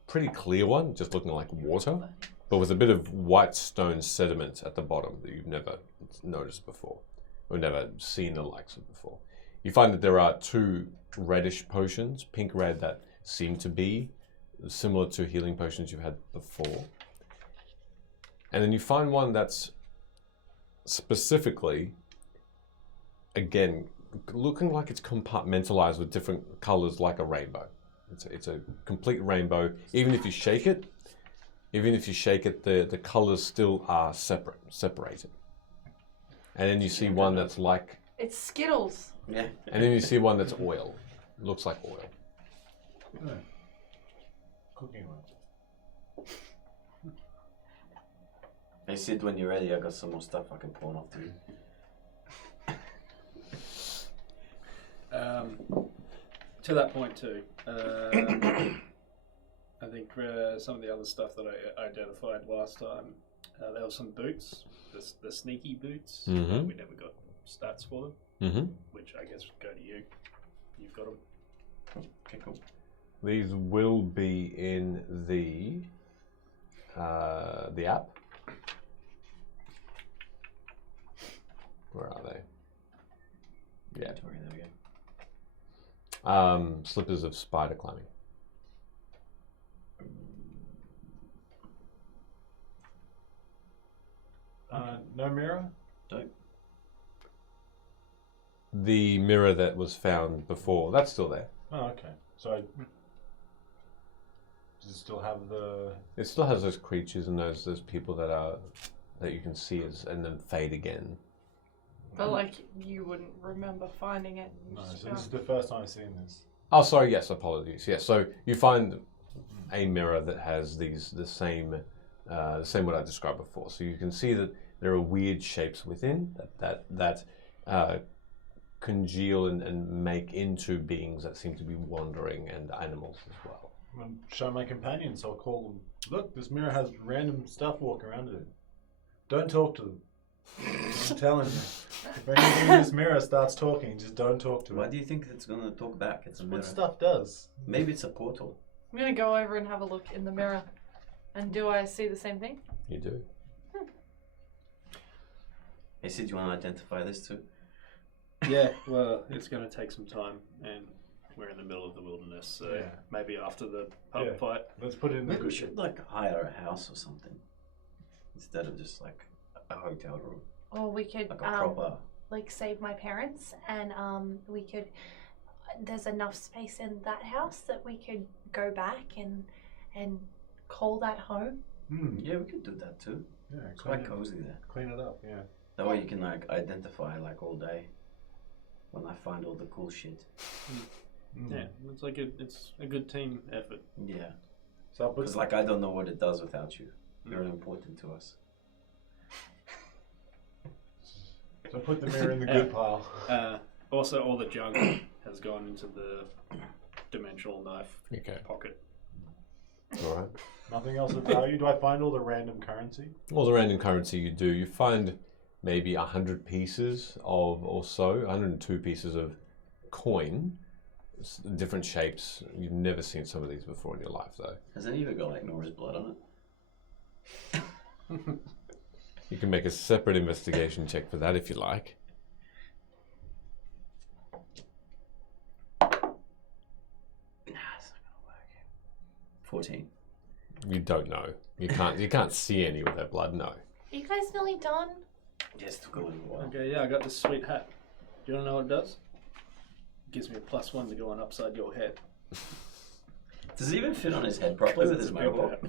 pretty clear one, just looking like water, but with a bit of white stone sediment at the bottom that you've never noticed before, or never seen the likes of before. You find that there are 2 reddish potions, pink-red, that seem to be similar to healing potions you've had before. And then you find one that's specifically, again, looking like it's compartmentalized with different colors like a rainbow. It's a complete rainbow. Even if you shake it, the colors still are separated. And then you see one that's like... It's Skittles. Yeah. And then you see one that's oil. Looks like oil. No. Cooking oil. Hey Sid, when you're ready, I got some more stuff I can pawn off to you. To that point too, I think some of the other stuff that I identified last time, there were some boots, the sneaky boots. Mm-hmm. We never got stats for them, Mm-hmm. which I guess would go to you. You've got them. Okay, cool. These will be in the app. Where are they? Yeah. Inventory, there we go. Slippers of spider climbing. No mirror? Dope. The mirror that was found before, that's still there. Oh, okay. So, does it still have the... It still has those creatures and those people that you can see and then fade again. But like you wouldn't remember finding it. No, so this is the first time I've seen this. Oh, sorry. Yes, apologies. Yes, so you find a mirror that has the same what I described before. So you can see that there are weird shapes within that congeal and make into beings that seem to be wandering, and animals as well. I'll show my companions, so I'll call them. Look, this mirror has random stuff walking around in it. Don't talk to them. I'm telling you. If anything in this mirror starts talking, just don't talk to Why it. do you think it's gonna talk back? It's a mirror. What stuff does? Maybe it's a portal. I'm gonna go over and have a look in the mirror. And do I see the same thing? You do. Hey Sid, you want to identify this too? Yeah, well, it's going to take some time, and we're in the middle of the wilderness, so Yeah. maybe after the pub Yeah. fight. Let's put it in the Maybe we should like hire a house or something instead of just like a hotel room, Or we could like a proper. like save my parents, and we could. There's enough space in that house that we could go back and call that home. Yeah, we could do that too. Yeah, It's quite cozy there. clean it up, yeah. That way you can like identify like all day when I find all the cool shit. Yeah, it's like it's a good team effort. Yeah, So I'll put because like I don't know what it does without you. You're important to us. So put the mirror in the good pile. Also, all the junk has gone into the dimensional knife Okay. pocket. All right. Nothing else of value. Do I find all the random currency? All the random currency you do, you find maybe 100 pieces of, or so, 102 pieces of coin, different shapes. You've never seen some of these before in your life, though. Has any of it got like Nora's blood on it? You can make a separate investigation check for that if you like. Nah, it's not gonna work. 14. You don't know. You can't see any with that blood. No. Are you guys nearly done? Yes, took a little while. Okay, yeah, I got this sweet hat. Do you want to know what it does? It gives me a +1 to go on upside your head. Does it even fit on his head properly with his It's a big mohawk?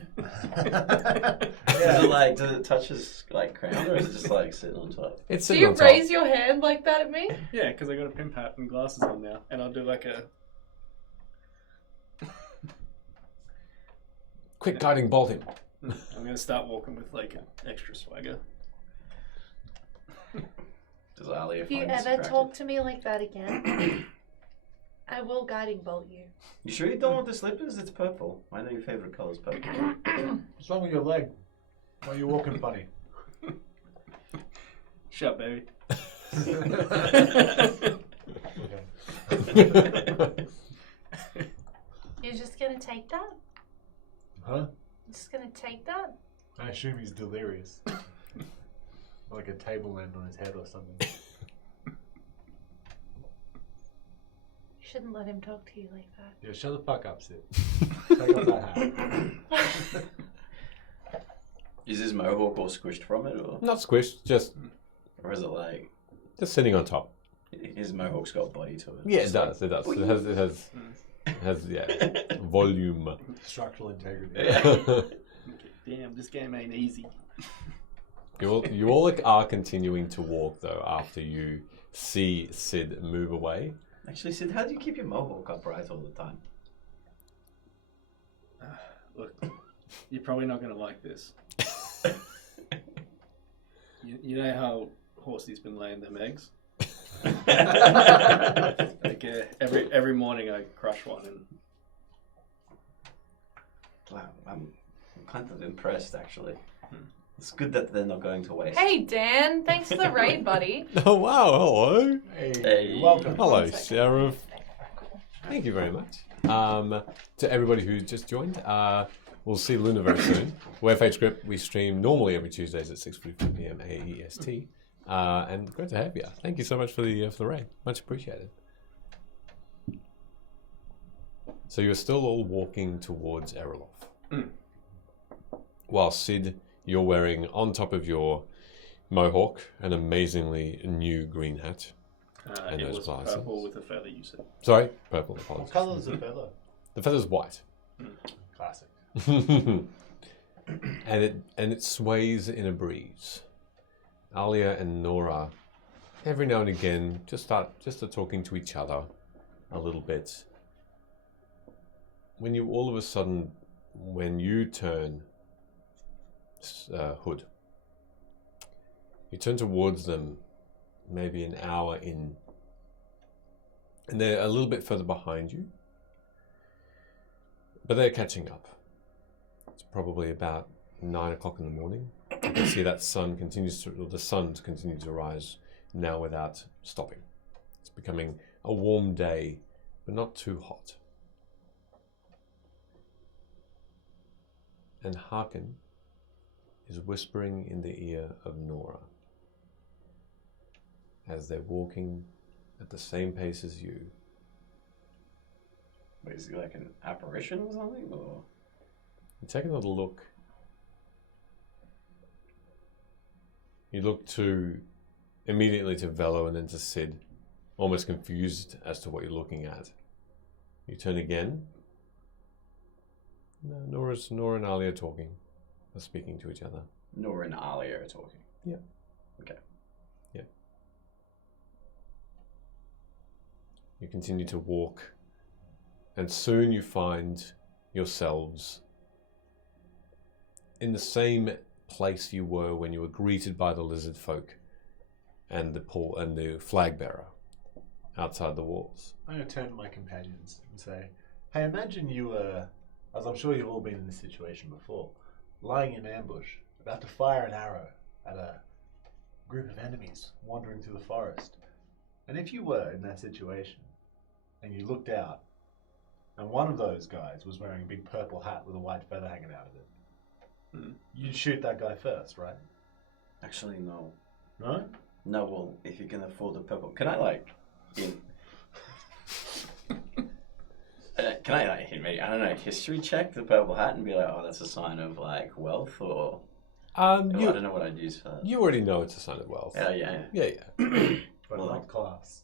hat. Does it touch his like crown, or is it just like sitting on top? It's Do sitting you on top. raise your hand like that at me? Yeah, because I got a pimp hat and glasses on now, and I'll do like a. Quick guiding bolt him. I'm gonna start walking with like an extra swagger. Does Alia If you find this ever attractive? talk to me like that again, I will guiding bolt you. You sure you don't want the slippers? It's purple. I know your favorite color is purple. What's wrong with your leg? Why are you walking funny? Shut up, baby. Okay. You're just gonna take that? Huh? You're just gonna take that? I assume he's delirious. Like a table land on his head or something. You shouldn't let him talk to you like that. Yeah, shut the fuck up, Sid. Take off that hat. Is his mohawk all squished from it, or Not squished, just is it like sitting on top. his mohawk's got body to it? Yeah, it Just does. It does. It has volume. Structural integrity. Yeah. Damn, this game ain't easy. You all are continuing to walk though after you see Sid move away. Actually, Sid, how do you keep your mohawk upright all the time? Look, you're probably not gonna like this. You know how Horsy's been laying them eggs? Like every morning I crush one and Wow, I'm kind of impressed actually. It's good that they're not going to waste. Hey, Dan. Thanks for the raid, buddy. Oh wow! Hello. Hey. Welcome. Hello, One second. Sheriff. Thank you very much. To everybody who just joined, we'll see Luna very soon. We're Fate Script. We stream normally every Tuesdays at 6:45 p.m. AEST. And great to have you. Thank you so much for the raid. Much appreciated. So you're still all walking towards Erillof. While Sid, you're wearing on top of your mohawk an amazingly new green hat. And it those was glasses. purple with a feather, you said. Sorry, purple. What Apologies. colour is the feather? The feather's white. Classic. and it sways in a breeze. Alia and Nora, every now and again, just are talking to each other a little bit. When you all of a sudden, when you turn Hood, You turn towards them, maybe an hour in, and they're a little bit further behind you, but they're catching up. It's probably about 9 o'clock in the morning. You can see that the sun continues to rise now without stopping. It's becoming a warm day, but not too hot. And Harkin is whispering in the ear of Nora as they're walking at the same pace as you. Wait, is it like an apparition or something? Or You take another look. You look immediately to Velo and then to Sid, almost confused as to what you're looking at. You turn again. No, Nora and Ali are talking. They're speaking to each other. Nora and Alia are talking. Yeah. Okay. Yeah. You continue to walk, and soon you find yourselves in the same place you were when you were greeted by the lizard folk and the flag bearer outside the walls. I'm going to turn to my companions and say, hey, imagine you were, as I'm sure you've all been in this situation before, lying in ambush, about to fire an arrow at a group of enemies wandering through the forest. And if you were in that situation, and you looked out, and one of those guys was wearing a big purple hat with a white feather hanging out of it, you'd shoot that guy first, right? Actually, no. No? No, well, if you can afford the purple... Can I, like... Can I, like, I don't know, history check the purple hat and be like, oh, that's a sign of, like, wealth, or... I don't know what I'd use for that. You already know it's a sign of wealth. Yeah. But Well, not class.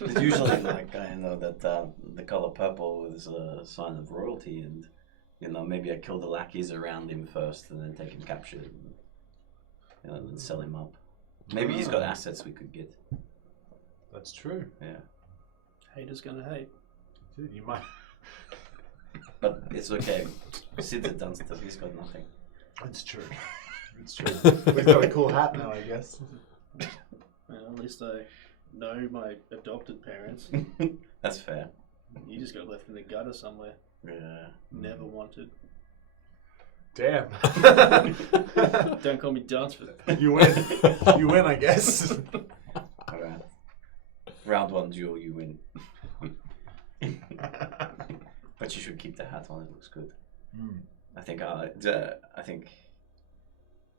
It's usually, like, I know that the color purple is a sign of royalty, and, you know, maybe I kill the lackeys around him first and then take him captured and, you know, then sell him up. Maybe he's got assets we could get. That's true. Yeah. Haters gonna hate. Dude, you might... But it's okay. Sid's a dunce, he's got nothing. It's true. It's true. He's got a cool hat now, I guess. Well, at least I know my adopted parents. That's fair. You just got left in the gutter somewhere. Yeah. Never wanted. Damn. Don't call me dunce for that. You win. You win, I guess. Alright. Round 1 duel, you win. But you should keep the hat on, it looks good. I think,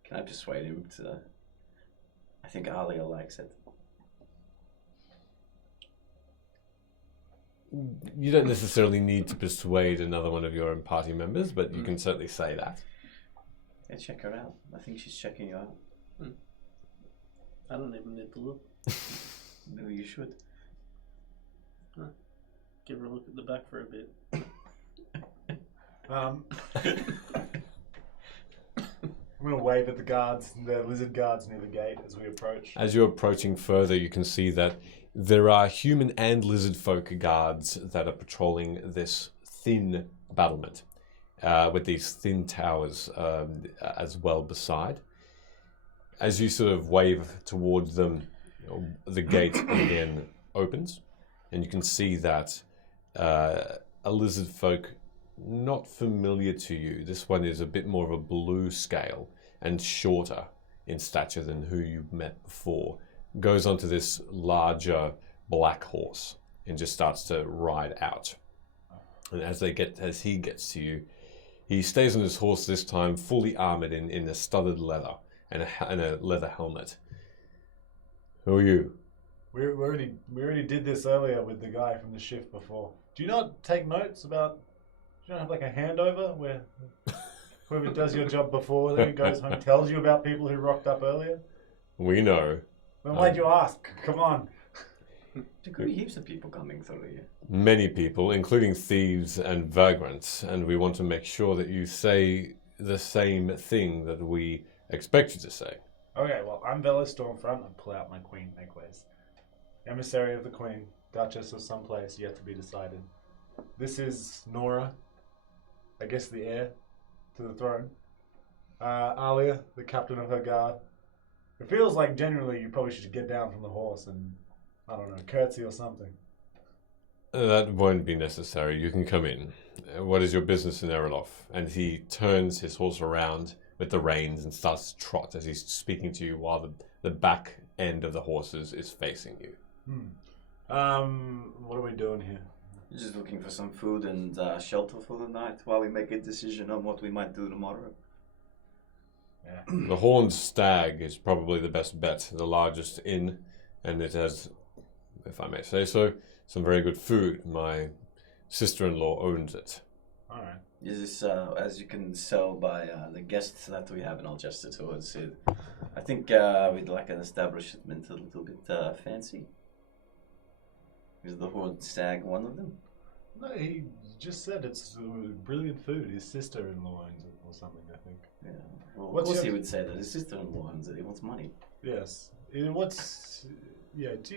can I persuade him to... I think Alia likes it. You don't necessarily need to persuade another one of your own party members, but you can certainly say that. Yeah, check her out. I think she's checking you out. I don't even need to look. Maybe you should. Give her a look at the back for a bit. I'm going to wave at the guards, the lizard guards near the gate as we approach. As you're approaching further, you can see that there are human and lizard folk guards that are patrolling this thin battlement with these thin towers as well beside. As you sort of wave towards them, the gate again opens, and you can see that a lizard folk not familiar to you. This one is a bit more of a blue scale and shorter in stature than who you've met before. Goes onto this larger black horse and just starts to ride out. And as he gets to you, he stays on his horse this time, fully armored in a studded leather and a leather helmet. Who are you? We already did this earlier with the guy from the shift before. Do you not take notes about? Do you not have like a handover where whoever does your job before then goes home tells you about people who rocked up earlier? We know. Then why'd you ask? Come on. There could be heaps of people coming through here. Many people, including thieves and vagrants, and we want to make sure that you say the same thing that we expect you to say. Okay, well, I'm Vela Stormfront. I pull out my queen necklace. Emissary of the Queen, Duchess of someplace yet to be decided. This is Nora, I guess the heir to the throne. Alia, the captain of her guard. It feels like generally you probably should get down from the horse and, I don't know, curtsy or something. That won't be necessary. You can come in. What is your business in Erillof? And he turns his horse around with the reins and starts to trot as he's speaking to you while the back end of the horses is facing you. What are we doing here? Just looking for some food and shelter for the night while we make a decision on what we might do tomorrow. Yeah. The Horned Stag is probably the best bet, the largest inn, and it has, if I may say so, some very good food. My sister-in-law owns it. All right. Is this, as you can tell by the guests that we have, and I'll gesture towards it, I think we'd like an establishment a little bit fancy. Is the Horned Stag one of them? No, he just said it's brilliant food. His sister-in-law owns it or something, I think. Yeah. Well, What's of course your- he would say that. His sister-in-law owns it. He wants money. Yes. Yeah, do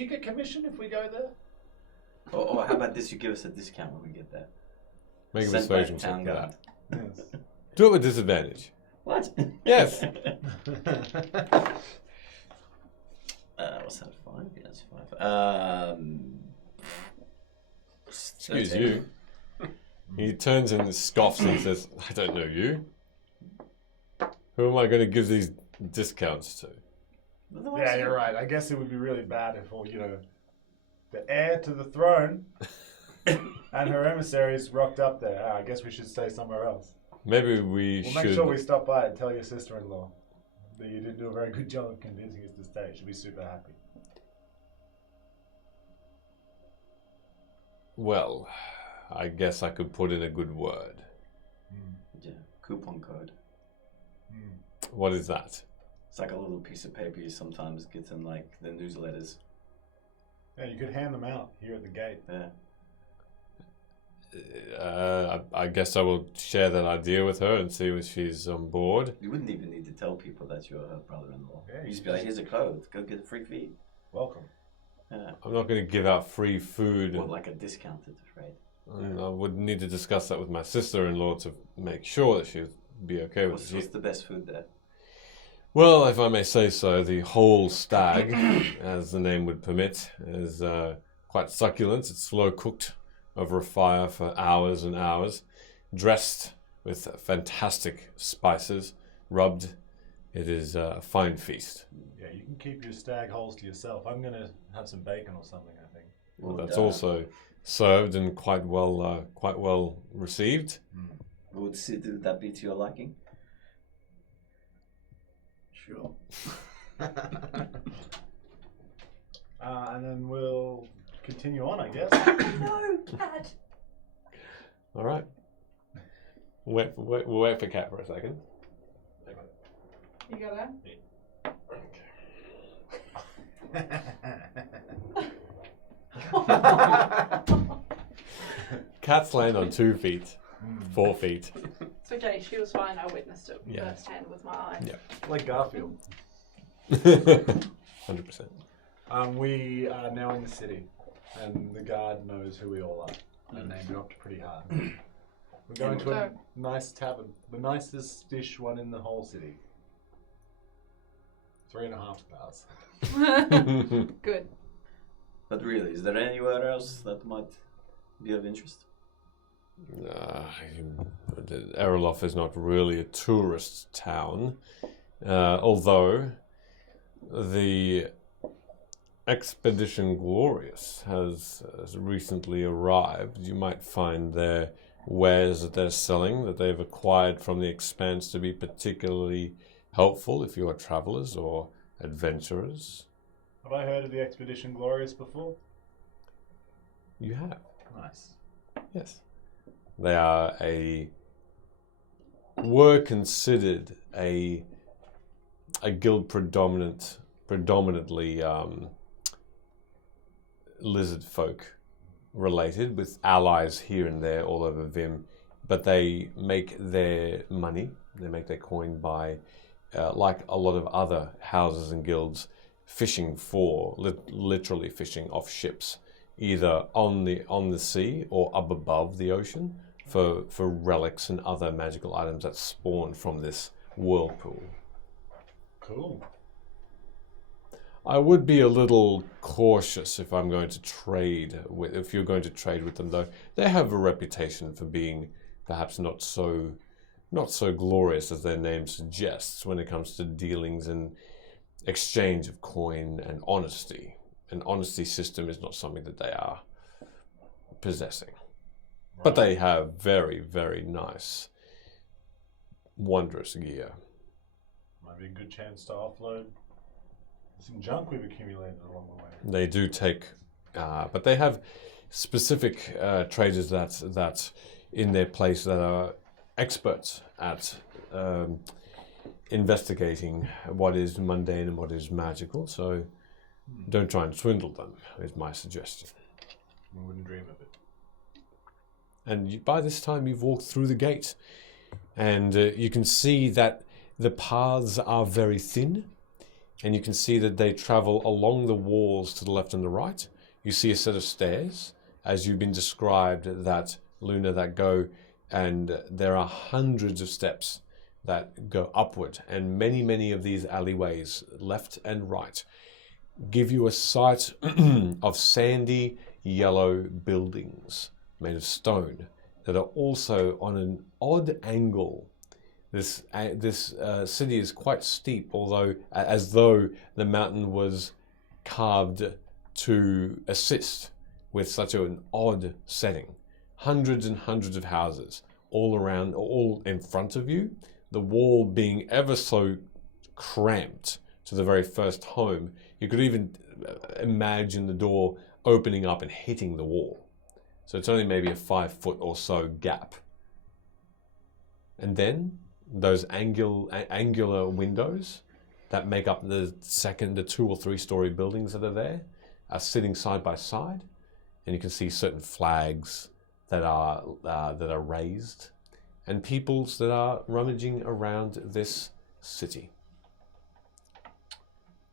you get commission if we go there? Or how about this? You give us a discount when we get there. Make a Sent by persuasion town check. guard. Yes. Do it with disadvantage. What? Yes. What's that? 5? Yeah, that's 5. Excuse 13. you. He turns and scoffs and says, I don't know you. Who am I going to give these discounts to? Yeah, you're right. I guess it would be really bad if, the heir to the throne and her emissaries rocked up there. I guess we should stay somewhere else. Maybe we We'll should... make sure we stop by and tell your sister-in-law that you didn't do a very good job of convincing us to stay. She'll be super happy. Well, I guess I could put in a good word. Yeah, coupon code. What is that? It's like a little piece of paper you sometimes get in like the newsletters. Yeah, you could hand them out here at the gate. Yeah. I guess I will share that idea with her and see if she's on board. You wouldn't even need to tell people that you're her brother-in-law. Yeah, you you just be like, here's a code. Go get a free feed. Welcome. Yeah. I'm not going to give out free food. Or like a discounted rate. And I would need to discuss that with my sister-in-law to make sure that she'd be okay with What's it. the best food there? Well, if I may say so, the whole stag, as the name would permit, is quite succulent. It's slow cooked over a fire for hours and hours, dressed with fantastic spices, rubbed. It is a fine feast. Yeah, you can keep your stag holes to yourself. I'm going to have some bacon or something, I think. Well, that's also served and quite well received. Would that be to your liking? Sure. And then we'll continue on, I guess. No, Dad. All right. We'll wait for Cat for a second. You got that? Cats land on 2 feet, 4 feet. It's okay. She was fine. I witnessed it Yeah. firsthand with my eyes. Yeah. Like Garfield. 100%. We are now in the city, and the guard knows who we all are. And they dropped pretty hard. We're going to a nice tavern, the nicest dish one in the whole city. 3.5 stars. Good. But really, is there anywhere else that might be of interest? Erillof is not really a tourist town, although the Expedition Glorious has recently arrived. You might find their wares that they're selling, that they've acquired from the Expanse, to be particularly helpful if you are travelers or adventurers. Have I heard of the Expedition Glorious before? You have. Nice. Yes. They were considered a guild predominantly lizard folk related, with allies here and there all over Vim, but they make their money, they make their coin by, like a lot of other houses and guilds, fishing literally fishing off ships, either on the sea or up above the ocean, for relics and other magical items that spawn from this whirlpool. Cool. I would be a little cautious if I'm going to trade with. If you're going to trade with them, though, they have a reputation for being perhaps not so glorious as their name suggests when it comes to dealings and exchange of coin and honesty. An honesty system is not something that they are possessing, but they have very, very nice, wondrous gear. Might be a good chance to offload some junk we've accumulated along the way. They do take, but they have specific traders that in their place that are experts at investigating what is mundane and what is magical. So don't try and swindle them, is my suggestion. We wouldn't dream of it. And by this time you've walked through the gate, and you can see that the paths are very thin, and you can see that they travel along the walls to the left and the right. You see a set of stairs, as you've been described, that Luna, that go, and there are hundreds of steps that go upward, and many, many of these alleyways, left and right, give you a sight of sandy yellow buildings made of stone that are also on an odd angle. This city is quite steep, although as though the mountain was carved to assist with such an odd setting. Hundreds and hundreds of houses all around, all in front of you, the wall being ever so cramped to the very first home. You could even imagine the door opening up and hitting the wall. So it's only maybe a 5 foot or so gap. And then those angular windows that make up the 2 or 3 story buildings that are there are sitting side by side, and you can see certain flags that are raised, and peoples that are rummaging around this city.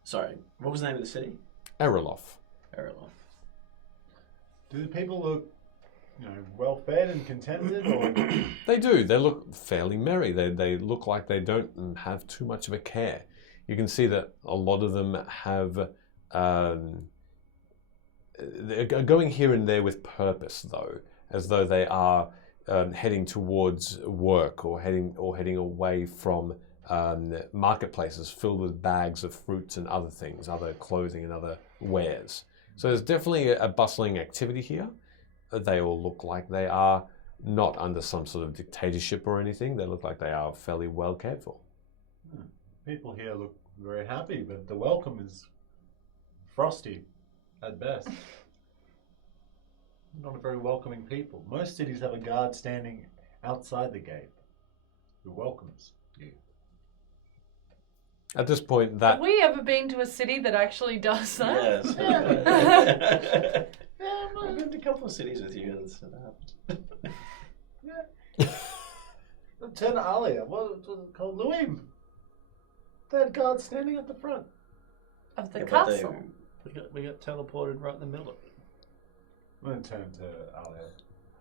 Sorry, what was the name of the city? Erillof. Erillof. Do the people look, well fed and contented, or They do. They look fairly merry. They look like they don't have too much of a care. You can see that a lot of them have they're going here and there with purpose, though, as though they are heading towards work or heading away from marketplaces filled with bags of fruits and other things, other clothing and other wares. So there's definitely a bustling activity here. They all look like they are not under some sort of dictatorship or anything. They look like they are fairly well cared for. people here look very happy, but the welcome is frosty at best. Not a very welcoming people. Most cities have a guard standing outside the gate who welcomes you. At this point, that Have we ever been to a city that actually does that? Yes. I've been to a couple of cities with you. Lieutenant Alia, what was it called? Louis. They had guards standing at the front. Of the Yeah, but castle. We got teleported right in the middle of it. I'm going to turn to Alia.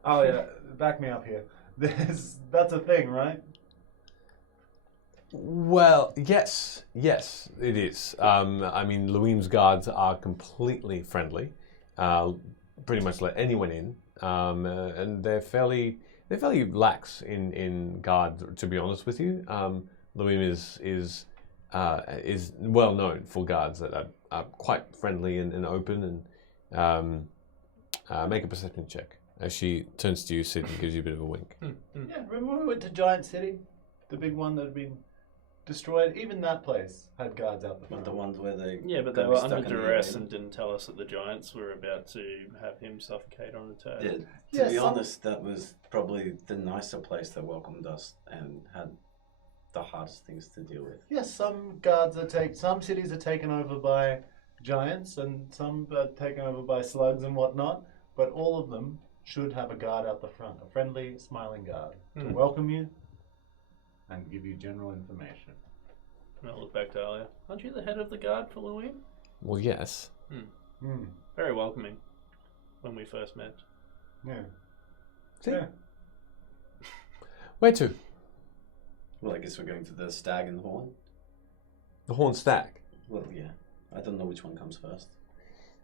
Alia, back me up here. That's a thing, right? Well, yes, it is. I mean, Luim's guards are completely friendly. Pretty much let anyone in, and they're fairly lax in guard. To be honest with you, Luim is well known for guards that are quite friendly and open. And make a perception check as she turns to you, Sid, and gives you a bit of a wink. Yeah, remember when we went to Giant City? The big one that had been destroyed? Even that place had guards out the front. The ones where they Yeah, but they were under duress and didn't tell us that the giants were about to have him suffocate on a table. To be honest, that was probably the nicer place that welcomed us and had the hardest things to deal with. Yes, some cities are taken over by giants and some are taken over by slugs and whatnot, but all of them should have a guard out the front, a friendly, smiling guard to welcome you and give you general information. And I'll look back to Alia. Aren't you the head of the guard for Louis? Well, yes. Very welcoming when we first met. Yeah. See? Yeah. Where to? Well, I guess we're going to the Stag and the Horn. The Horn Stag. Well, yeah. I don't know which one comes first.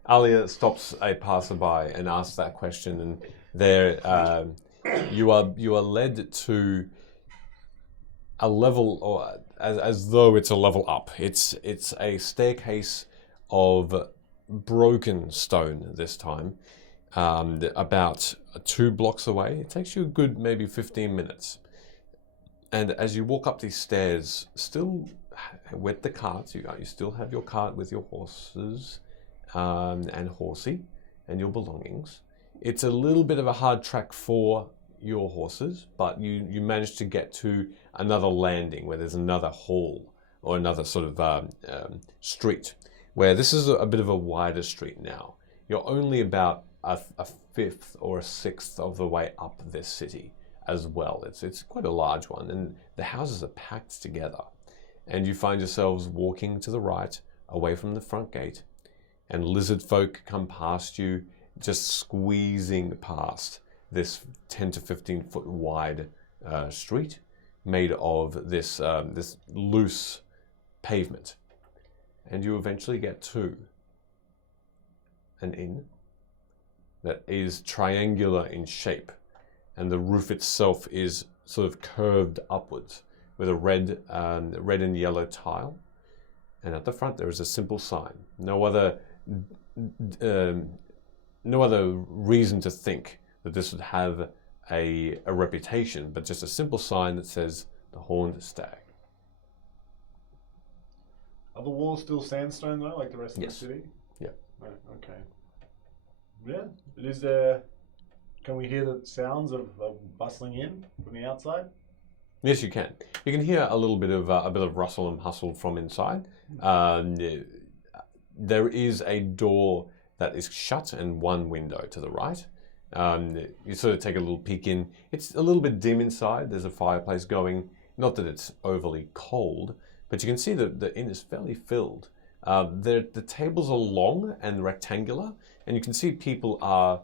Alia stops a passerby and asks that question, and there you are led to a level, or as though it's a level up. It's a staircase of broken stone this time, about 2 blocks away. It takes you a good maybe 15 minutes. And as you walk up these stairs, still with the carts, you still have your cart with your horses and horsey and your belongings. It's a little bit of a hard track for your horses, but you manage to get to another landing where there's another hall or another sort of street, where this is a bit of a wider street now. You're only about a fifth or a sixth of the way up this city as well. It's quite a large one, and the houses are packed together. And you find yourselves walking to the right, away from the front gate, and lizard folk come past you, just squeezing past this 10 to 15 foot wide street made of this loose pavement. And you eventually get to an inn that is triangular in shape, and the roof itself is sort of curved upwards with a red and yellow tile. And at the front there is a simple sign. No other reason to think that this would have a reputation, but just a simple sign that says the Horned Stag. Are the walls still sandstone though, like the rest of Yes. the city? Yeah. Oh, okay. Yeah. It is. Can we hear the sounds of bustling in from the outside? Yes, you can. You can hear a little bit of rustle and hustle from inside. There is a door that is shut and one window to the right. You sort of take a little peek in. It's a little bit dim inside. There's a fireplace going. Not that it's overly cold, but you can see that the inn is fairly filled. The tables are long and rectangular, and you can see people are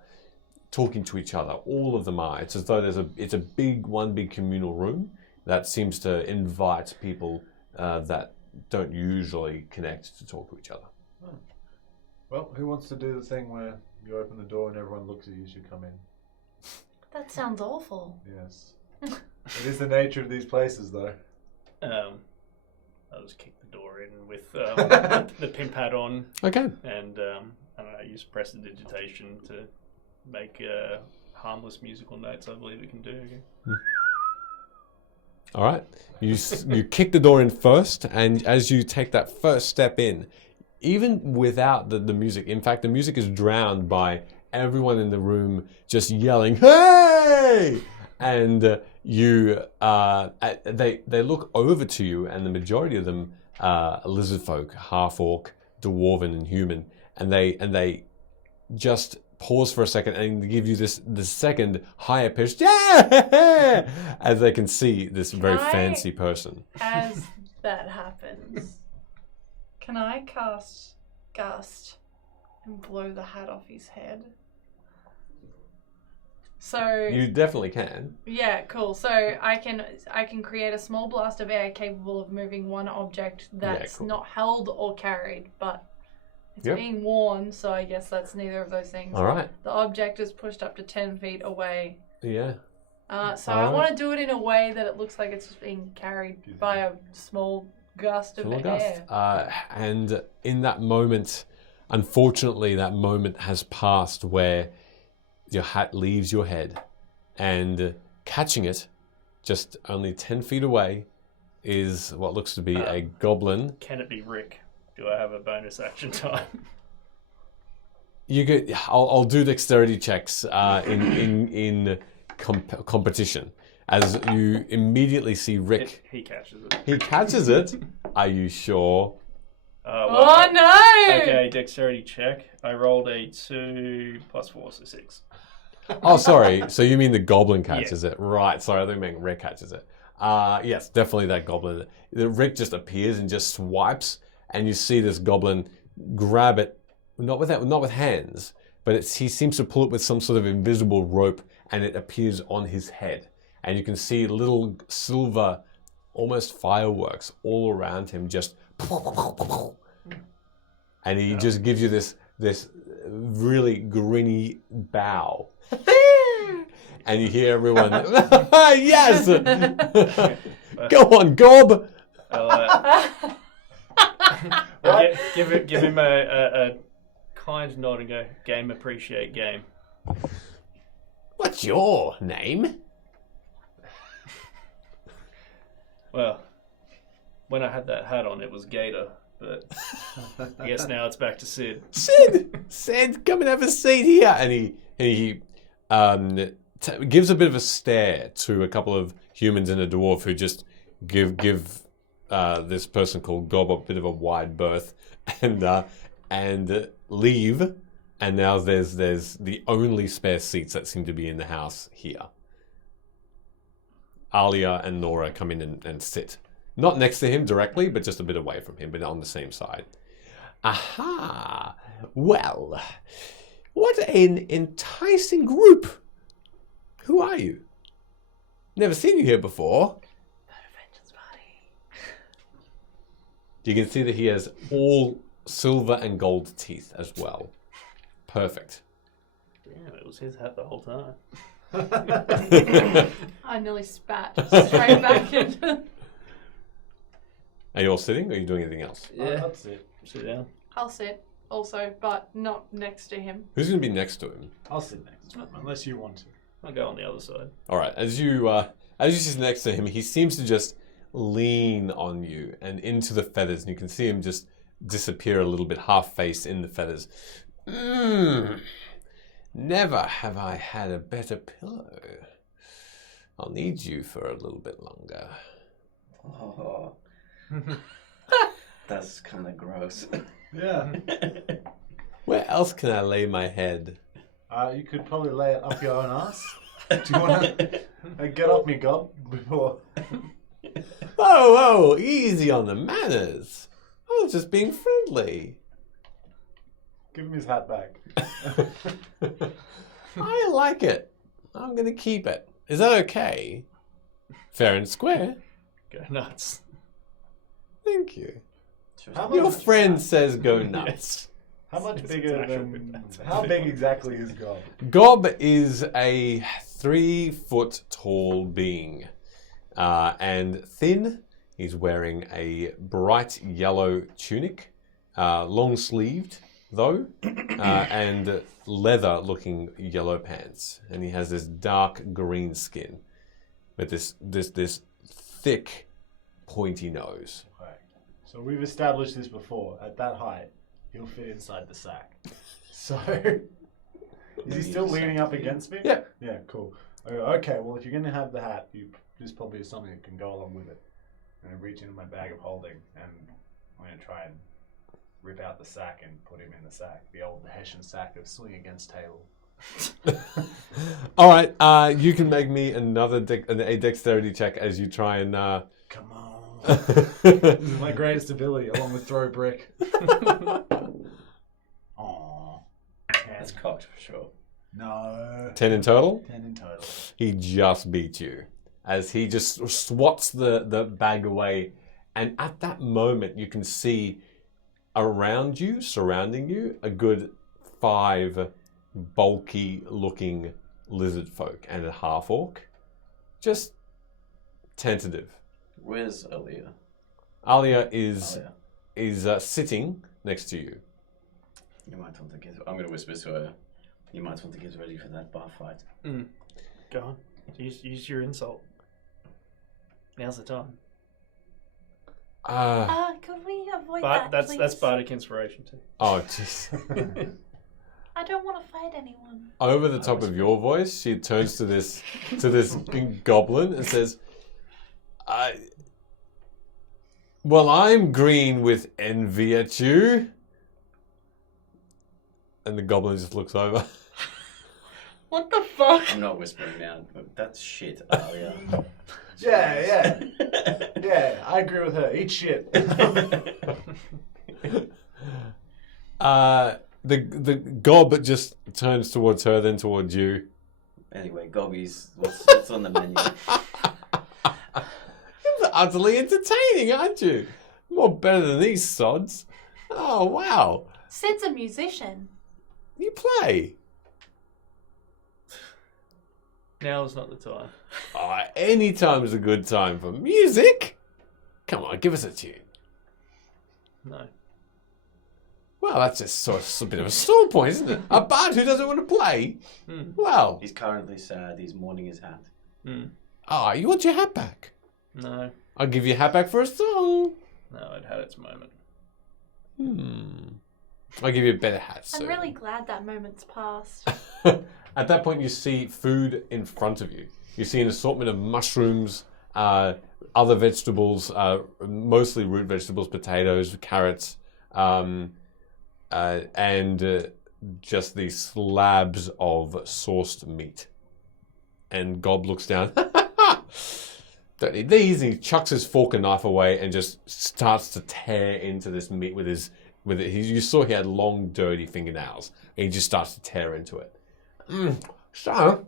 talking to each other. All of them are. It's as though it's a one big communal room that seems to invite people that don't usually connect to talk to each other. Oh. Well, who wants to do the thing where you open the door and everyone looks at you as you come in? That sounds awful. Yes. It is the nature of these places, though. I'll just kick the door in with the pimp hat on, Okay. and I don't know, use prestidigitation to make harmless musical notes. I believe it can do. Okay. All right. You kick the door in first, and as you take that first step in, even without the music, in fact, the music is drowned by everyone in the room just yelling, "Hey!" And they look over to you, and the majority of them are lizard folk, half orc, dwarven, and human, and they just pause for a second and give you the second higher pitched "yeah!" as they can see this very fancy person. As that happens, can I cast Gust and blow the hat off his head? So You definitely can. yeah, cool. So I can create a small blast of air capable of moving one object that's cool. not held or carried, but it's Yep. being worn, so I guess that's neither of those things. All right. The object is pushed up to 10 feet away. Yeah. So All I right. want to do it in a way that it looks like it's just being carried by a small gust of Small air. gust. And in that moment, unfortunately, that moment has passed where your hat leaves your head, and catching it just only 10 feet away is what looks to be a goblin. Can it be Rick? Do I have a bonus action time? You get. I'll do dexterity checks in competition, as you immediately see Rick. He catches it. He catches it. Are you sure? Oh no! Okay, dexterity check. I rolled a 2 + 4, so 6. Oh, sorry. So you mean the goblin catches it? Right. Sorry, I think you meant Rick catches it. Yes, definitely that goblin. The Rick just appears and just swipes, and you see this goblin grab it, not with hands, but he seems to pull it with some sort of invisible rope, and it appears on his head. And you can see little silver, almost fireworks all around him, just and he just gives you this really grinny bow. And you hear everyone, yes! Go on, Gob! Give him a kind nod and go, game appreciate game. What's your name? Well, when I had that hat on, it was Gator, but I guess now it's back to Sid. Sid, come and have a seat here. And he gives a bit of a stare to a couple of humans and a dwarf who just give this person called Gob a bit of a wide berth and leave. And now there's the only spare seats that seem to be in the house here. Alia and Nora come in and sit. Not next to him directly, but just a bit away from him, but on the same side. Aha! Well, what an enticing group! Who are you? Never seen you here before. You can see that he has all silver and gold teeth as well. Perfect. Damn, it was his hat the whole time. I nearly spat straight back into. Are you all sitting, or are you doing anything else? Yeah, that's it. Sit down. I'll sit also, but not next to him. Who's going to be next to him? I'll sit next, unless you want to. I'll go on the other side. All right. As you sit next to him, he seems to just lean on you and into the feathers, and you can see him just disappear a little bit, half-faced in the feathers. Never have I had a better pillow. I'll need you for a little bit longer. Oh. That's kind of gross. Yeah. Where else can I lay my head? You could probably lay it up your own ass. Do you want to get off me, Gob, before... Whoa, easy on the manners. I was just being friendly. Give him his hat back. I like it. I'm going to keep it. Is that okay? Fair and square. Go nuts. Thank you. How Your much, friend says go nuts. how much It's bigger actual- than... How big exactly is Gob? Gob is a 3-foot tall being. And thin. He's wearing a bright yellow tunic. Long-sleeved, though. And leather-looking yellow pants. And he has this dark green skin. With this thick, pointy nose. Okay. So we've established this before. At that height, he'll fit inside the sack. So, is he still leaning up against me? Yep. Yeah, cool. Okay, well, if you're going to have the hat, this probably is something that can go along with it. I'm going to reach into my bag of holding, and I'm going to try and rip out the sack and put him in the sack. The old Hessian sack of swing against table. All right, you can make me another a dexterity check as you try and... Come on. This is my greatest ability, along with throw brick. Aww. That's cocked for sure. No. 10 in total? 10 in total. He just beat you as he just swats the bag away. And at that moment, you can see around you, surrounding you, a good 5 bulky-looking lizard folk and a half-orc. Just tentative. Where's Alia? Alia is sitting next to you. You might want to get... I'm going to whisper to her. You might want to get ready for that bar fight. Go on. Use your insult. Now's the time. Could we avoid that, please? That's bardic inspiration too. Oh, jeez. I don't want to fight anyone. Over the top of your voice, she turns to this goblin and says, well, I'm green with envy at you. And the goblin just looks over. What the fuck? I'm not whispering now, but that's shit, Alia. Yeah. Yeah, I agree with her. Eat shit. The gob just turns towards her, then towards you. Anyway, gobbies, what's on the menu? You're utterly entertaining, aren't you? More better than these sods. Oh, wow. Sid's a musician. You play. Now's not the time. Any time is a good time for music. Come on, give us a tune. No. Well, that's just sort of a bit of a sore point, isn't it? A bard who doesn't want to play? Well, He's currently sad. He's mourning his hat. you want your hat back? No. I'll give you a hat back for a song. No, it had its moment. I'll give you a better hat. I'm soon. really glad that moment's passed. At that point, you see food in front of you. You see an assortment of mushrooms, other vegetables, mostly root vegetables, potatoes, carrots, and just these slabs of sourced meat. And Gob looks down. Don't need these. And he chucks his fork and knife away and just starts to tear into this meat with his. You saw he had long, dirty fingernails. And he just starts to tear into it. So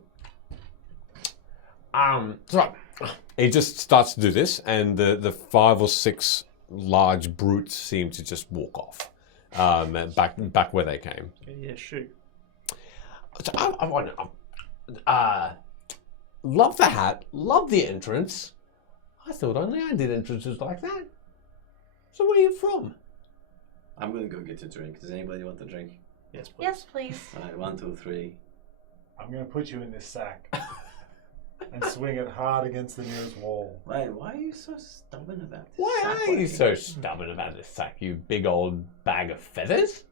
he just starts to do this, and the 5 or 6 large brutes seem to just walk off, back where they came. Yeah, shoot. So I want to. Love the hat, love the entrance. I thought only I did entrances like that. So where are you from? I'm gonna go get a drink. Does anybody want a drink? Yes, please. Yes, please. Alright, 1, 2, 3. I'm going to put you in this sack and swing it hard against the nearest wall. Wait, why are you so stubborn about this? Why sack are you working? so stubborn about this sack, you big old bag of feathers?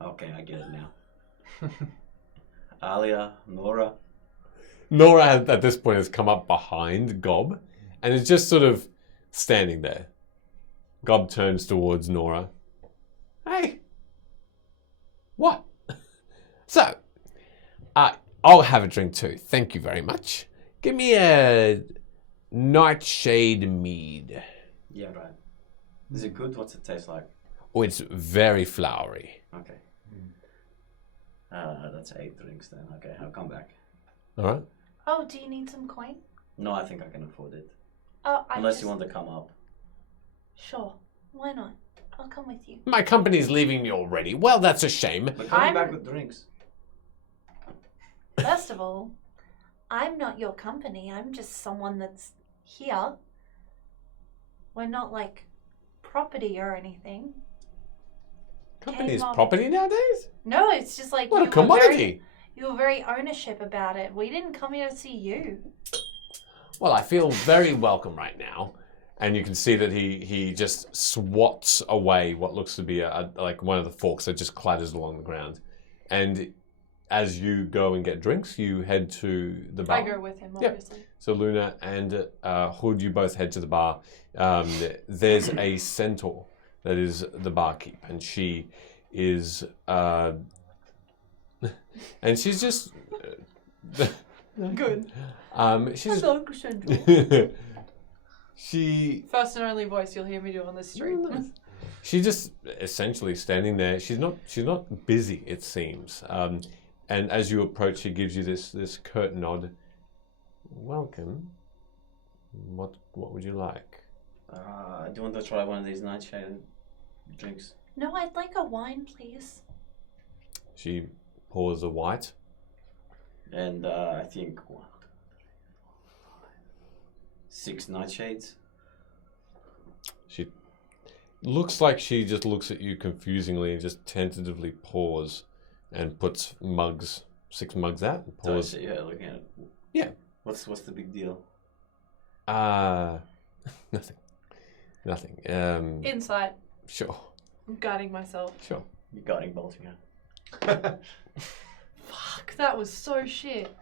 Okay, I get it now. Alia, Nora. Nora, at this point, has come up behind Gob and is just sort of standing there. Gob turns towards Nora. Hey. What? So, I'll have a drink too. Thank you very much. Give me a nightshade mead. Yeah, right. Is it good? What's it taste like? Oh, it's very flowery. Okay. That's 8 drinks then. Okay, I'll come back. All right. Oh, do you need some coin? No, I think I can afford it. Oh, Unless you want to come up. Sure. Why not? I'll come with you. My company's leaving me already. Well, that's a shame. We're coming I'm- back with drinks. First of all, I'm not your company. I'm just someone that's here. We're not like property or anything. Company's Came off- property nowadays? No, it's just like What a you were very, commodity. you were very ownership about it. We didn't come here to see you. Well, I feel very welcome right now. And you can see that he just swats away what looks to be like one of the forks that just clatters along the ground. And as you go and get drinks, you head to the bar. I go with him, Yeah. obviously. So Luna and Hood, you both head to the bar. There's a centaur that is the barkeep, and she is, and she's just, Good. she's, Hello, Crescendo. she First and only voice you'll hear me do on this stream. She's just essentially standing there. She's not busy, it seems. And as you approach, she gives you this curt nod. Welcome. What would you like? Do you want to try one of these nightshade drinks? No, I'd like a wine, please. She pours a white. And I think 6 nightshades. She looks like she just looks at you confusingly and just tentatively pours and puts 6 mugs out and pours. So, yeah, looking at it. Yeah. What's the big deal? Nothing. Insight. Sure. I'm guarding myself. Sure. You're guarding bolting her. Fuck, that was so shit.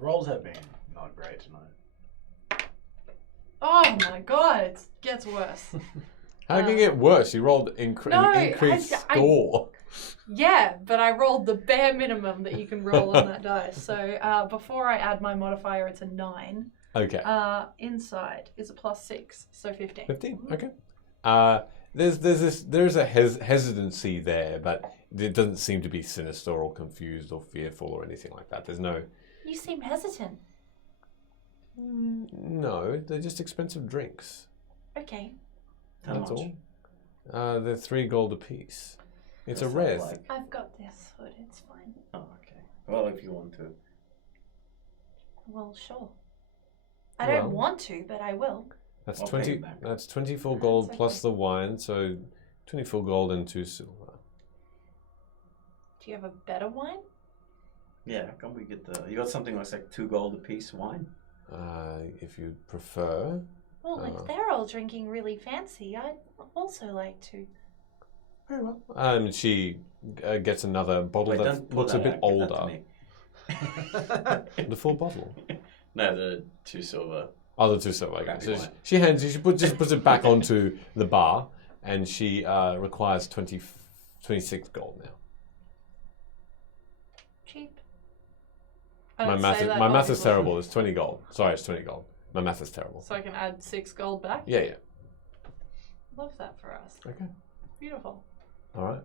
Rolls have been not great tonight. Oh my god, it gets worse. How can it get worse? You rolled No, increased I- score. Yeah, but I rolled the bare minimum that you can roll on that dice. So before I add my modifier, it's a 9. Okay. Inside is a +6, so 15. 15. Okay. There's a hesitancy there, but it doesn't seem to be sinister or confused or fearful or anything like that. There's no. You seem hesitant. No, they're just expensive drinks. Okay. How That's much? all. They're 3 gold apiece. It's a What's rare. that like? I've got this hood. It's fine. Oh, okay. Well, if you want to. Well, sure. I don't Well. want to, but I will. That's I'll pay 20. you back. That's 24 gold That's plus okay. the wine, so 24 gold and 2 silver. Do you have a better wine? Yeah, how come we get the... You got something that's like 2 gold a piece wine? If you prefer. Well, Oh. if they're all drinking really fancy, I'd also like to. Very well. She gets another bottle Wait, that don't pull looks a that bit out, give that to older. me. The full bottle. No, the 2 silver. Oh, the 2 silver. Okay. Crappy So wine. she hands you. She just puts it back onto the bar, and she requires 26 gold now. Cheap. I My would math say is, that my math is audibly. terrible. It's 20 gold. Sorry, it's 20 gold. My math is terrible. So I can add 6 gold back. Yeah. Love that for us. Okay. Beautiful. All right.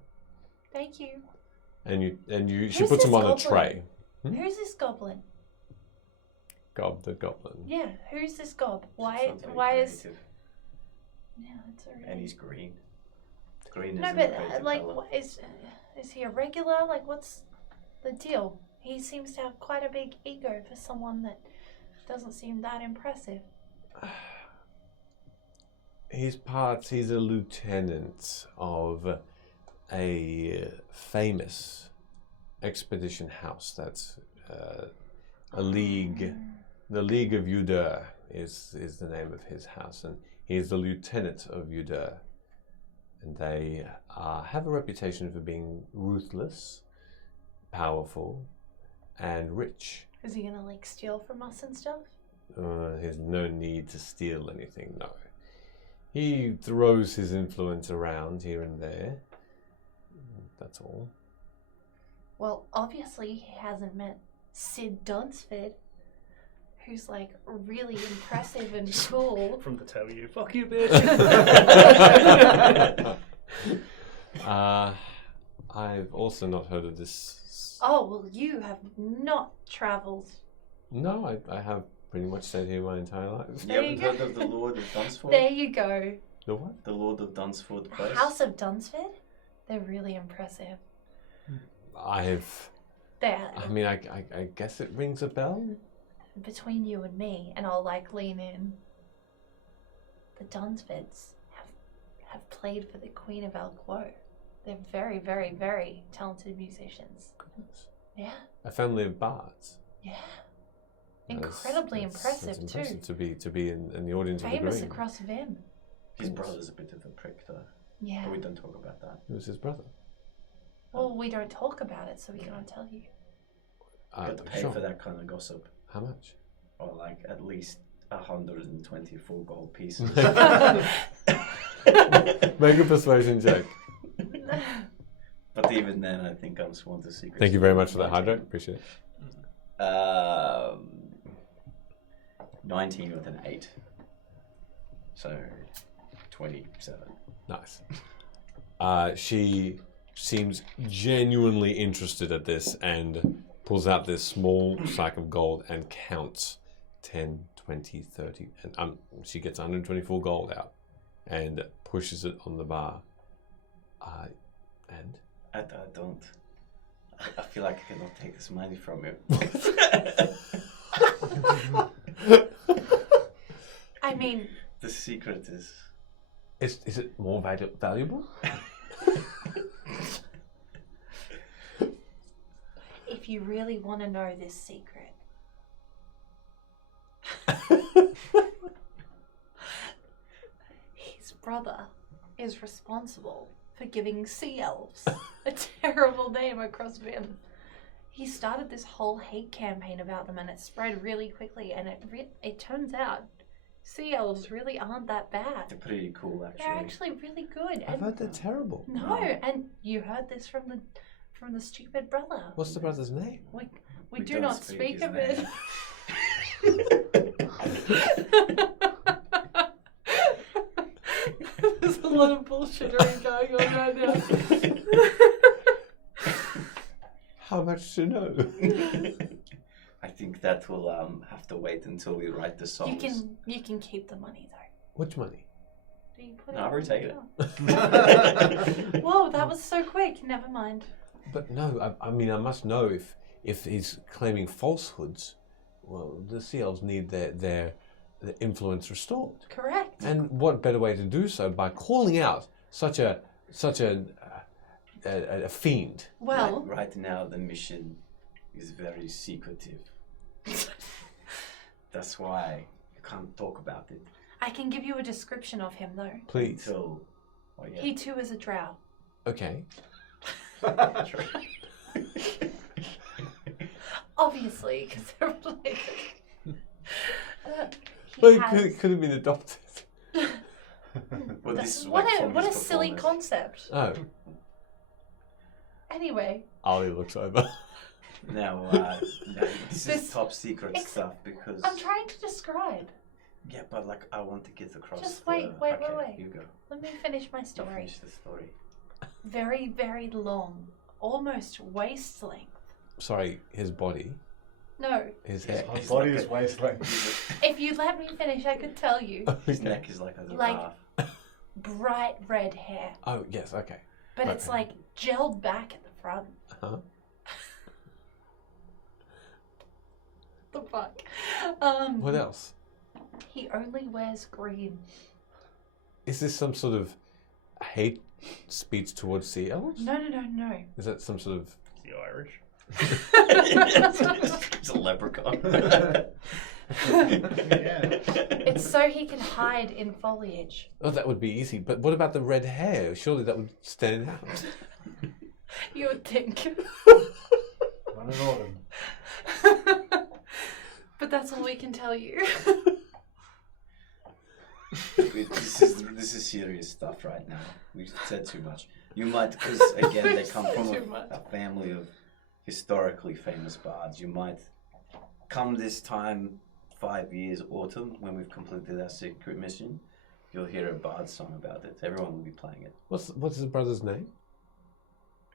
Thank you. And you. She Who's puts them this on a goblin? tray. Who's this goblin? Gob the goblin. Yeah, who's this gob? Why? Sounds very Why is? creative. Yeah, it's a And really. he's green. Green is No, a but creative like, colour. is he a regular? Like, what's the deal? He seems to have quite a big ego for someone that doesn't seem that impressive. He's a lieutenant of a famous expedition house that's a league. The League of Uder is the name of his house, and he is the lieutenant of Uder. And they have a reputation for being ruthless, powerful, and rich. Is he gonna like steal from us and stuff? There's no need to steal anything, no. He throws his influence around here and there. That's all. Well, obviously he hasn't met Sid Dunsford, who's like really impressive and cool. From the tell you, fuck you, bitch. I've also not heard of this. Oh, well, you have not travelled. No, I have pretty much stayed here my entire life. You There you haven't go. heard of the Lord of Dunsford? There you go. The what? The Lord of Dunsford place? House of Dunsford? They're really impressive. I guess it rings a bell. between you and me, and I'll like lean in. The Dunsfords have played for the Queen of Alquo. They're very, very, very talented musicians. Yeah, A family of bards. yeah. Incredibly impressive impressive too. to be in the audience of the Famous Green. across Vim. His brother's a bit of a prick, though. Yeah. But we don't talk about that. Who was his brother? Well, we don't talk about it, so we can't tell you. Got to pay Sure. for that kind of gossip. How much? Or like at least 124 gold pieces. Make a persuasion check. But even then, I think I'm sworn to secrecy. Thank you very much for that, Hydro. Appreciate it. 19 with an 8. So 27. Nice. She seems genuinely interested at this and pulls out this small sack of gold and counts 10, 20, 30. And she gets 124 gold out and pushes it on the bar. And? I don't. I feel like I cannot take this money from him. I mean, The secret is... Is it more valuable? if you really want to know this secret, his brother is responsible for giving sea elves a terrible name across Vim. He started this whole hate campaign about them, and it spread really quickly. And it turns out sea elves really aren't that bad. They're pretty cool, actually. They're actually really good. I've And heard they're terrible. no, and you heard this from the stupid brother. What's the brother's name? We do not speak his of it. There's a lot of bullshittery going on right now. How much to know? I think that will have to wait until we write the songs. You can keep the money though. Which money? Do you put No, I've already taken it. Whoa, that was so quick. Never mind. But no, I mean, I must know if he's claiming falsehoods. Well, the sea elves need their influence restored. Correct. And what better way to do so by calling out such a fiend? Well, right now the mission is very secretive. That's why you can't talk about it I can give you a description of him, though. Please. until. Oh yeah. He too is a drow. Okay. Obviously, because they're related. Well, He it has... could have been adopted. Well, this is What like a from what a his silly performance. concept. Oh, Anyway, Ali looks over. Now, this This- is top secret Ex- stuff because. I'm trying to describe. Yeah, but like I want to get across. Just wait. Okay, you go. Let me finish my You story. finish the story. Very, very long, almost waist length. Sorry, his body, No, his hair. My He's body like is a- waist length. if you let me finish, I could tell you. His neck is like a Like- giraffe. Bright red hair, Oh yes, okay. but Right. it's like gelled back at the front. Uh-huh. The fuck? What else? He only wears green. Is this some sort of hate speech towards sea elves? No, no, no, no. Is that some sort of? Is he Irish? It's a leprechaun. It's so he can hide in foliage. Oh, that would be easy. But what about the red hair? Surely that would stand out. You would think. Not in autumn. But that's all we can tell you. This is serious stuff right now. We've said too much. You might, because again, they We've come said from too much. a family of historically famous bards. You might come this time, 5 years autumn, when we've completed our secret mission. You'll hear a bard song about it. Everyone will be playing it. What's his brother's name?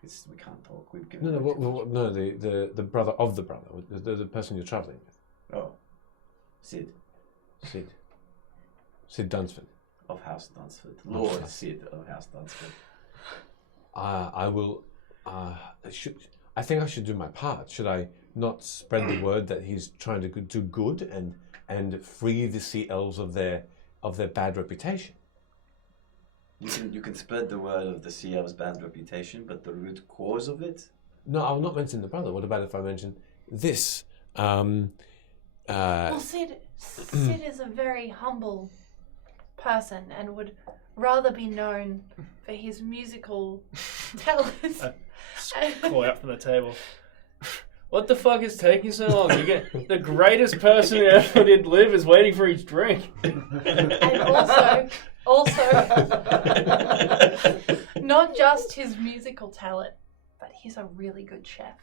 We can't talk. We've given. No, no, away too much. no. The brother of the brother, the person you're traveling with. Oh, Sid Sid Dunsford. of House Dunsford, Lord Sid of House Dunsford. I will. I think I should do my part. Should I not spread the word that he's trying to do good and free the sea elves of their bad reputation? You can spread the word of the sea elves' bad reputation, but the root cause of it. No, I will not mention the brother. What about if I mention this? Well, Sid is a very humble person and would rather be known for his musical talents. Call out from the table. What the fuck is taking so long? You get the greatest person who ever did live is waiting for his drink. And also, not just his musical talent, but he's a really good chef.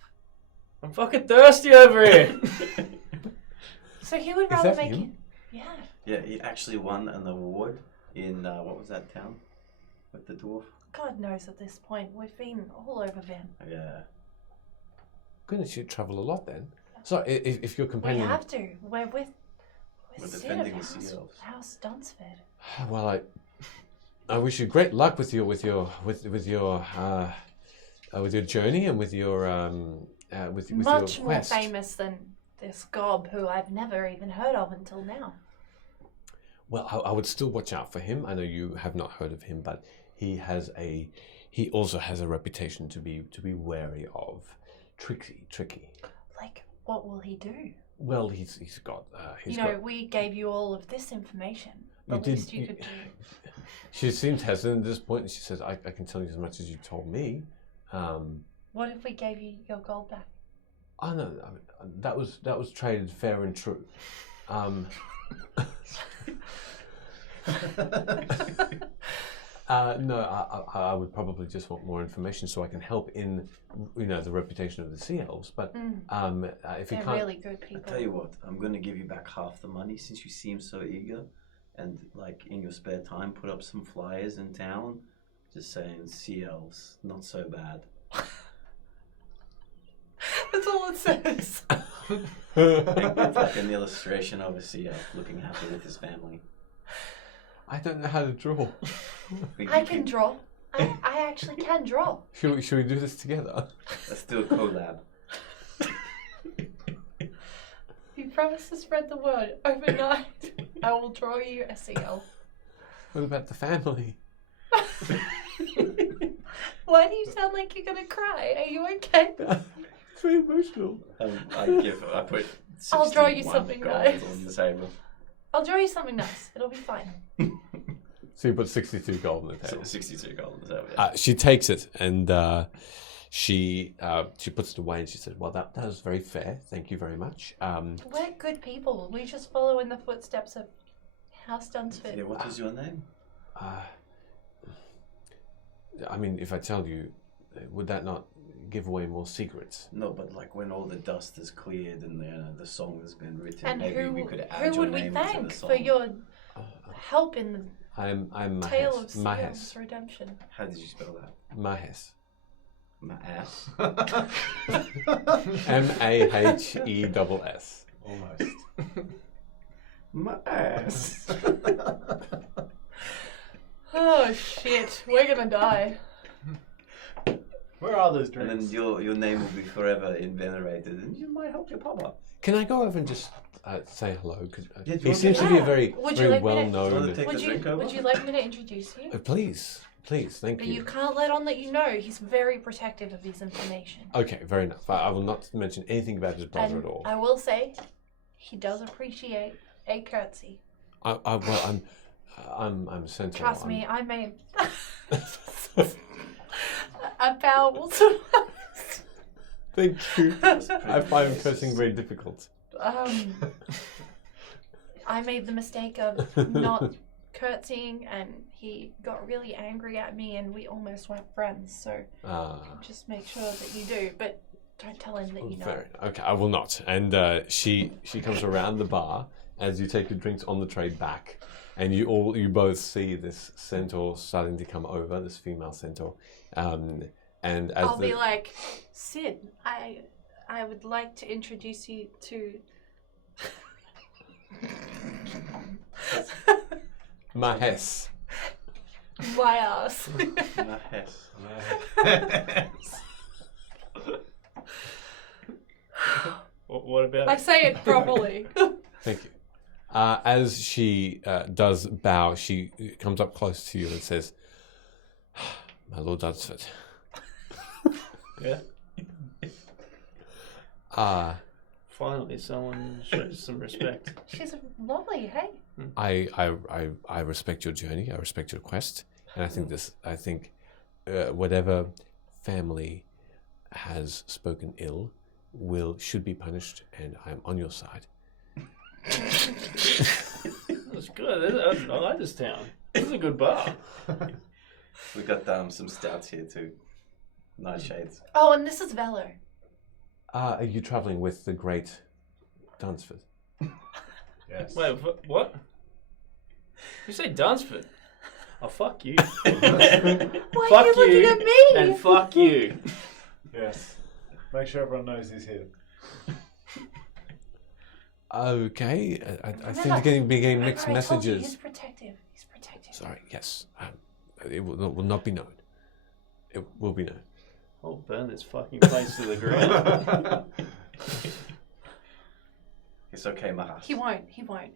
I'm fucking thirsty over here. So he would Is rather that make him? it. Yeah. Yeah, he actually won an award in what was that town with the dwarf? God knows at this point. We've been all over Van. Yeah. Goodness, you travel a lot then. So if your We companion, have to. We're with We're Sid defending of the sea elves. House Dunsford. well, I wish you great luck with your journey and with your with Much your more quest. famous than this gob who I've never even heard of until now. Well, I would still watch out for him. I know you have not heard of him, but he also has a reputation to be wary of. Tricky. Like, what will he do? Well, he's got We gave you all of this information. The You did- least you you- could do. She seems hesitant at this point, and she says, I can tell you as much as you told me. What if we gave you your gold back? Oh no, I mean, that was traded fair and true. No, I would probably just want more information so I can help in, the reputation of the sea elves. But if you They're can't, really good I people. tell you what, I'm going to give you back half the money since you seem so eager, and like in your spare time, put up some flyers in town, just saying sea elves, not so bad. That's all it says. It's like an illustration of a sea elf looking happy with his family. I don't know how to draw. I can draw. I actually can draw. Should we do this together? Let's do a collab. You promise to spread the word overnight. I will draw you a sea elf. What about the family? Why do you sound like you're gonna cry? Are you okay? It's very emotional. I put. I'll draw you 61 something gold nice. on the table. I'll draw you something nice. It'll be fine. So you put 62 gold on the table. 62 gold on the table. Yeah. She takes it and she puts it away and she says, "Well, that was very fair. Thank you very much." We're good people. We just follow in the footsteps of House Dunsford. Yeah, what was your name? I mean, if I tell you, would that not give away more secrets? No, but like when all the dust is cleared and the song has been written, And maybe we could add who your would we name into the thank song. for your help in the I'm tale of Mahes. Seal's redemption? How did you spell that? Mahes. My ass. Mahes. Almost. My ass. Oh shit, we're gonna die. Where are those And drinks? then your name will be forever venerated, and you might help your papa. Can I go over and just say hello? 'Cause, Yeah, do you he want seems to- to be a very, Would you very like me to- Do you want to well-known. take the drink over? Would you like me to introduce you? Please, thank But you. you can't let on that you know. He's very protective of his information. Okay, fair enough. I will not mention anything about his brother And at all. I will say, he does appreciate a curtsy. I'm Centaur. Trust me, I made a bow will suffice. Thank you. I find cursing very difficult. I made the mistake of not curtsying, and he got really angry at me, and we almost weren't friends. So just make sure that you do, but don't tell him that you know. Very okay. I will not. And she comes around the bar as you take your drinks on the tray back, and you both see this centaur starting to come over. This female centaur, and as I'll be like, Sid, I would like to introduce you to Mahes. my ass. My ass. What about I say it properly. Thank you. As she does bow, she comes up close to you and says, "My Lord Dunsford." Yeah. Finally, someone shows some respect. She's lovely, hey? I respect your journey. I respect your quest, and I think whatever family has spoken ill should be punished, and I'm on your side. That's good. I like this town. This is a good bar. We got some stouts here too. Nightshades. Oh, and this is Velo. Are you traveling with the great Dunsford? Yes. Wait, what? You say Dunsford? Oh, fuck you. Why Fuck are you looking you at me? And fuck you. Yes. Make sure everyone knows he's here. Okay, I seem to Remember, be getting Remember mixed I told you, messages. he's protective. He's protective. Sorry, yes. It will not be known. It will be known. I'll burn this fucking place to the ground. It's okay, Mahas. He won't.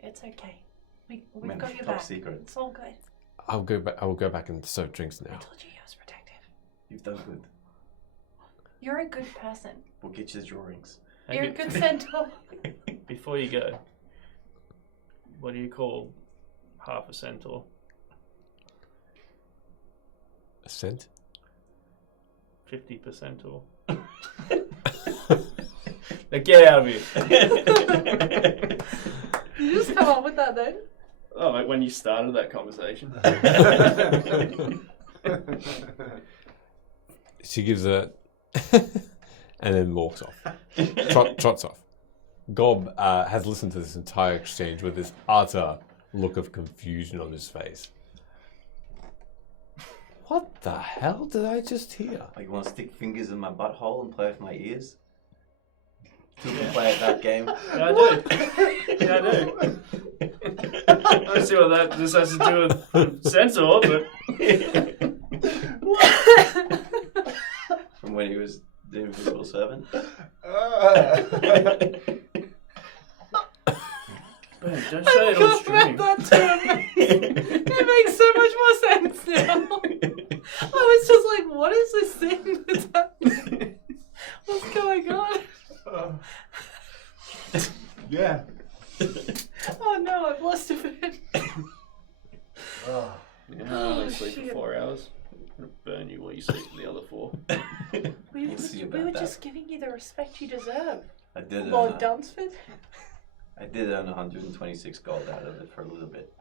It's okay. We've Man, got your top back. secret. It's all good. I will go back and serve drinks I now. told you he was protective. You've done good. You're a good person. We'll get you the drawings. Hey, You're a good centaur. Before you go, what do you call half a centaur? A cent? 50% or. Now get out of here. You just come up with that then? Oh, like when you started that conversation. She gives a and then walks off. Trots off. Gob has listened to this entire exchange with this utter look of confusion on his face. What the hell did I just hear? Like, you want to stick fingers in my butthole and play with my ears? Still can play at that game. Yeah, I do. Yeah, I do. I don't see what this has to do with Centaur, but From when he was the Invisible Servant. Ben, don't say it on stream. That term. It makes so much more sense now. I was just like, what is this thing that's happening? What's going on? Yeah. Oh no, I've lost a bit. Oh. Yeah, I only sleep for 4 hours. I'm gonna burn you while you sleep for the other 4. We'll see about We were that. just giving you the respect you deserve. I did Lord earn, Dunsford. I did earn 126 gold out of it for a little bit.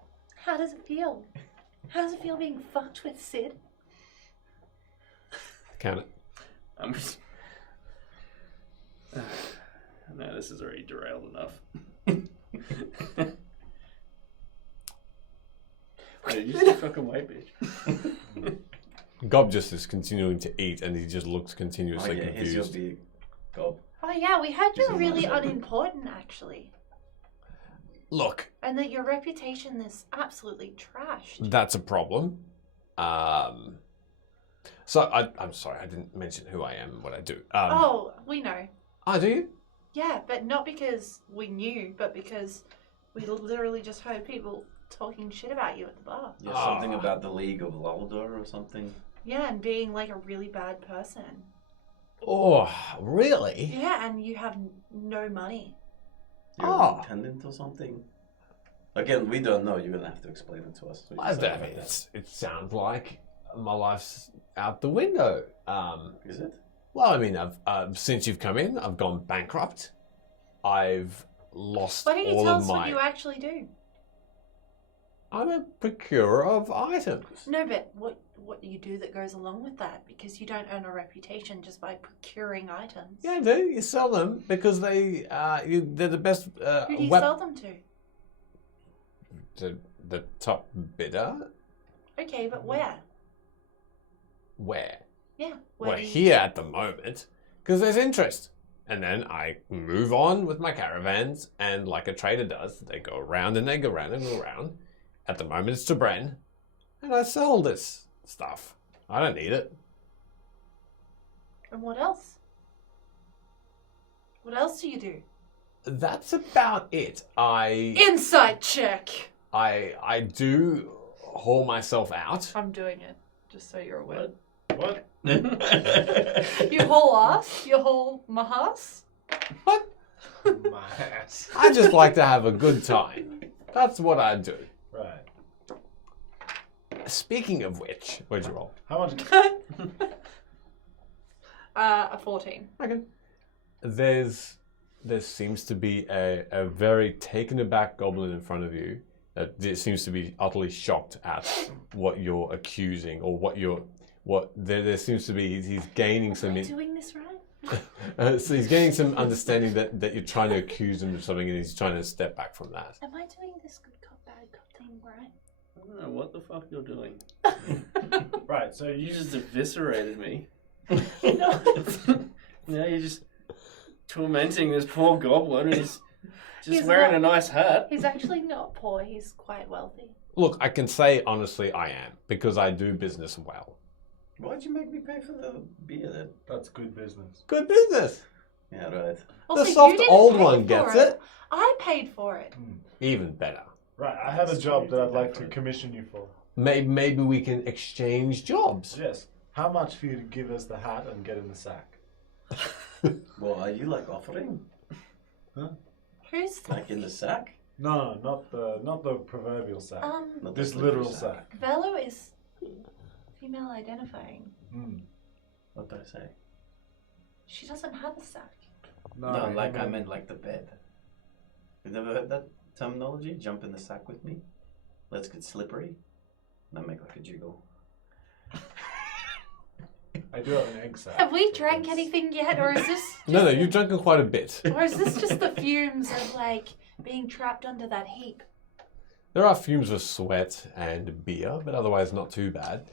How does it feel? How does it feel being fucked with Sid? Count it. I'm just... No, this is already derailed enough. Hey, you just fucking white bitch. Gob just is continuing to eat, and he just looks continuously Here's your confused. big gob. Oh yeah, we had you This is really nice. unimportant actually. Look, And that your reputation is absolutely trashed. that's a problem. So I'm sorry, I didn't mention who I am and what I do. Oh, we know. Oh, do you? Yeah, but not because we knew, but because we literally just heard people talking shit about you at the bar. Yeah, something about the League of Laldor or something. Yeah, and being like a really bad person. Oh, really? Yeah, and you have no money. You're Oh. a lieutenant or something. Again, we don't know. You're gonna have to explain it to us. I mean, it sounds like my life's out the window. Is it? Well, I mean, I've since you've come in, I've gone bankrupt. I've lost Why don't you all tell of us my. what you actually do? I'm a procurer of items. No, but what do you do that goes along with that? Because you don't earn a reputation just by procuring items. Yeah, I do. You sell them because they're the best. Who do you sell them to? The top bidder. Okay, but where? Where? Yeah. We're do you- here at the moment because there's interest. And then I move on with my caravans, and like a trader does, they go around and they go around and go around. At the moment, it's to Bren, and I sell this stuff. I don't need it. And what else? What else do you do? That's about it. Insight check. I do haul myself out. I'm doing it, just so you're aware. What? You haul ass? You haul mahas? What? My ass. I just like to have a good time. That's what I do. Right. Speaking of which, where'd you roll? How much? A 14. Okay. There seems to be a very taken aback goblin in front of you that seems to be utterly shocked at what you're accusing or there seems to be he's gaining some Am I doing this right? so he's gaining some understanding that you're trying to accuse him of something, and he's trying to step back from that. Am I doing this good cop, bad cop thing right? I don't know what the fuck you're doing. Right. So You just eviscerated me. No. Now you're just tormenting this poor goblin who's just He's wearing not- a nice hat. He's actually not poor. He's quite wealthy. Look, I can say honestly I am, because I do business well. Why'd you make me pay for the beer then? that's good business. Good business. Yeah, right. Also, soft you didn't old pay one for gets it. I paid for it. Even better. Right. I have a job that I'd like to commission you for. Maybe we can exchange jobs. Yes. How much for you to give us the hat and get in the sack? Well, are you like offering? Who's Like in the sack? No, not the proverbial sack. Not This the literal sack. sack. Velo is female identifying. Mm. What did I say? She doesn't have a sack. No, you like I meant like the bed. You never heard that terminology? Jump in the sack with me. Let's get slippery. And I make like a jiggle. I do have an egg sack. Have we drank anything yet, or is this? No, you've drunken quite a bit. Or is this just the fumes of like being trapped under that heap? There are fumes of sweat and beer, but otherwise not too bad.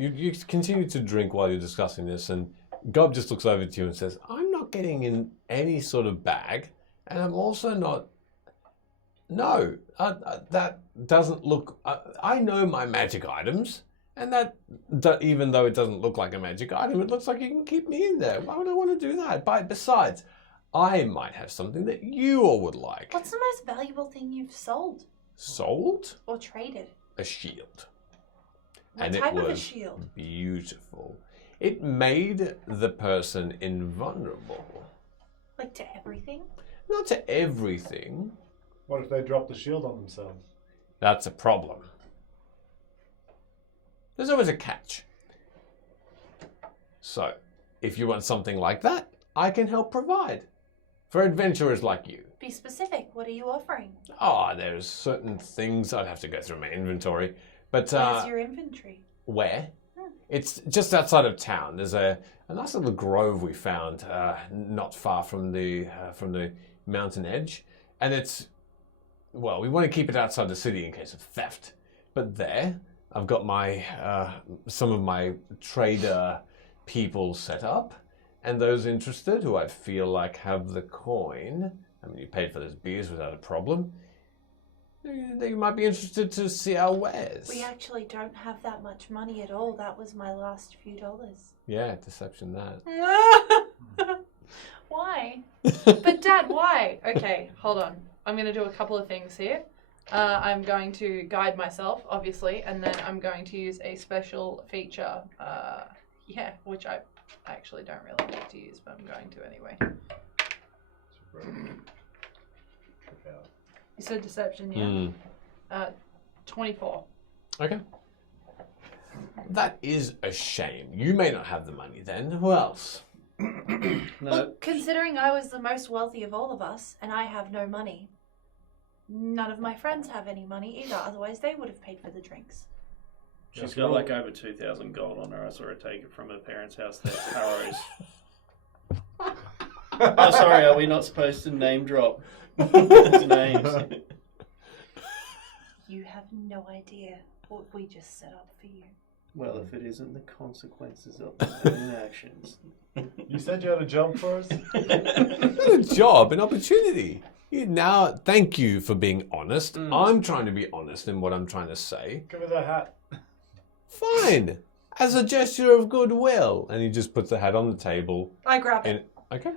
You continue to drink while you're discussing this, and Gob just looks over to you and says, I'm not getting in any sort of bag, and I'm also not. No, that doesn't look. I know my magic items, and that even though it doesn't look like a magic item, it looks like you can keep me in there. Why would I want to do that? Besides, I might have something that you all would like. What's the most valuable thing you've sold Sold? or traded? A shield. What And type it of a was shield? beautiful. It made the person invulnerable. Like to everything? Not to everything. What if they drop the shield on themselves? That's a problem. There's always a catch. So, if you want something like that, I can help provide. For adventurers like you. Be specific. What are you offering? Oh, there's certain things I'd have to go through my inventory. But Where's your inventory? where? It's just outside of town. There's a nice little grove we found not far from the mountain edge. And it's, well, we want to keep it outside the city in case of theft. But there, I've got my some of my trader people set up. And those interested who I feel like have the coin, I mean, you paid for those beers without a problem, they might be interested to see our wares. We actually don't have that much money at all. That was my last few dollars. Yeah, deception that. Why? But Dad, why? Okay, hold on. I'm going to do a couple of things here. I'm going to guide myself, obviously, and then I'm going to use a special feature, which I actually don't really need to use, but I'm going to anyway. You said deception, yeah? 24. Okay. That is a shame. You may not have the money then. Who else? No, Well, considering I was the most wealthy of all of us, and I have no money, none of my friends have any money either. Otherwise, they would have paid for the drinks. she's got like over 2,000 gold on her. I saw her take it from her parents' house there, Harrows. Oh, sorry, are we not supposed to name drop names? You have no idea what we just set up for you. Well, if it isn't the consequences of my own actions. You said you had a job for us? Not a job, an opportunity. Thank you for being honest. I'm trying to be honest in what I'm trying to say. Give me that hat. Fine. As a gesture of goodwill. And he just puts the hat on the table. I grab it. Okay.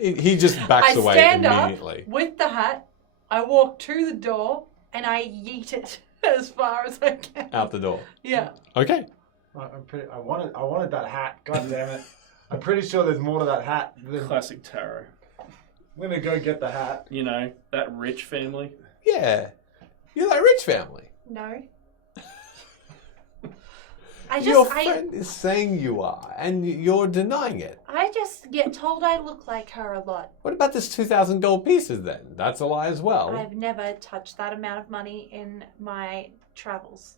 He just backs I away stand immediately. up with the hat, I walk to the door, and I yeet it as far as I can. Out the door. Yeah. Okay. I wanted that hat. God damn it. I'm pretty sure there's more to that hat. Classic tarot. I'm gonna go get the hat. You know, that rich family. Yeah. You're that rich family. No. Your friend is saying you are, and you're denying it. I just get told I look like her a lot. What about this 2,000 gold pieces then? That's a lie as well. I've never touched that amount of money in my travels.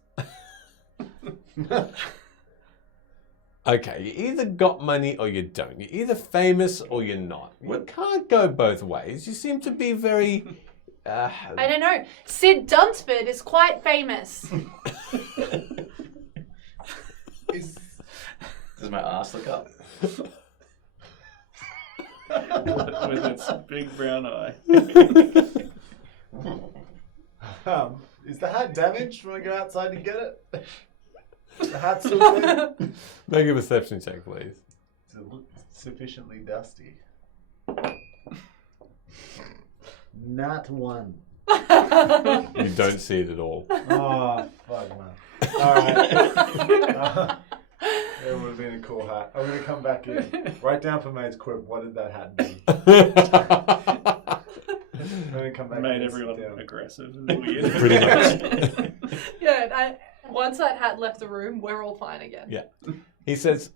Okay, you either got money or you don't. You're either famous or you're not. You can't go both ways. You seem to be very... I don't know. Sid Dunsford is quite famous. Does my ass look up? With its big brown eye. Is the hat damaged when I go outside to get it? The hat's still clean? Make a perception check, please. Does it look sufficiently dusty? Not one. You don't see it at all. Oh, fuck, man. Alright. It would have been a cool hat. I'm going to come back in. Write down for Mae's quip, what did that hat do? I'm going to come back in. Made and sit everyone down. aggressive and weird. Pretty much. Yeah, once that hat left the room, we're all fine again. Yeah. He says,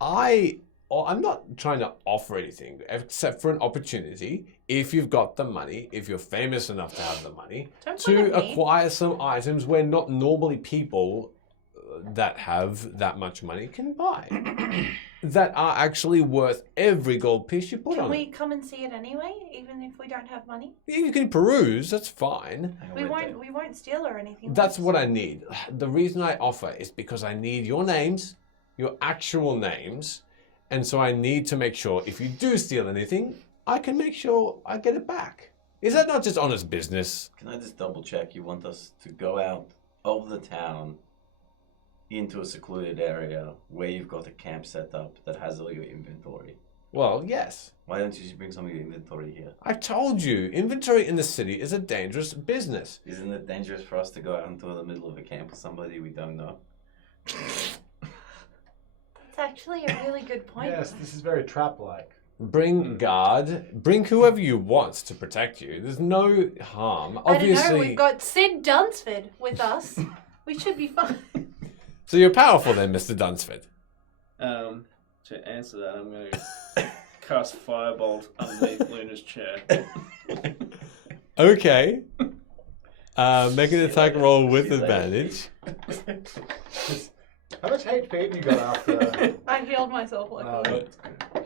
I'm not trying to offer anything except for an opportunity, if you've got the money, if you're famous enough to have the money, Don't point to at me. acquire some items where not normally people that have that much money can buy. That are actually worth every gold piece you put Can on we it. come and see it anyway, even if we don't have money? You can peruse, that's fine. We won't steal or anything. That's what I need. The reason I offer is because I need your names, your actual names, And so I need to make sure if you do steal anything, I can make sure I get it back. Is that not just honest business? Can I just double check? You want us to go out of the town into a secluded area where you've got a camp set up that has all your inventory? Well, yes. Why don't you just bring some of your inventory here? I told you, inventory in the city is a dangerous business. Isn't it dangerous for us to go out into the middle of a camp with somebody we don't know? That's actually a really good point. Yes, this is very trap-like. Bring guard, bring whoever you want to protect you. There's no harm. I don't know, Obviously, we've got Sid Dunsford with us. We should be fine. so you're powerful then, Mr. Dunsford. To answer that, I'm going to cast Firebolt underneath Luna's chair. Okay. Make an attack roll with advantage. How much HP have you got after? I healed myself like Oh, that. that's good.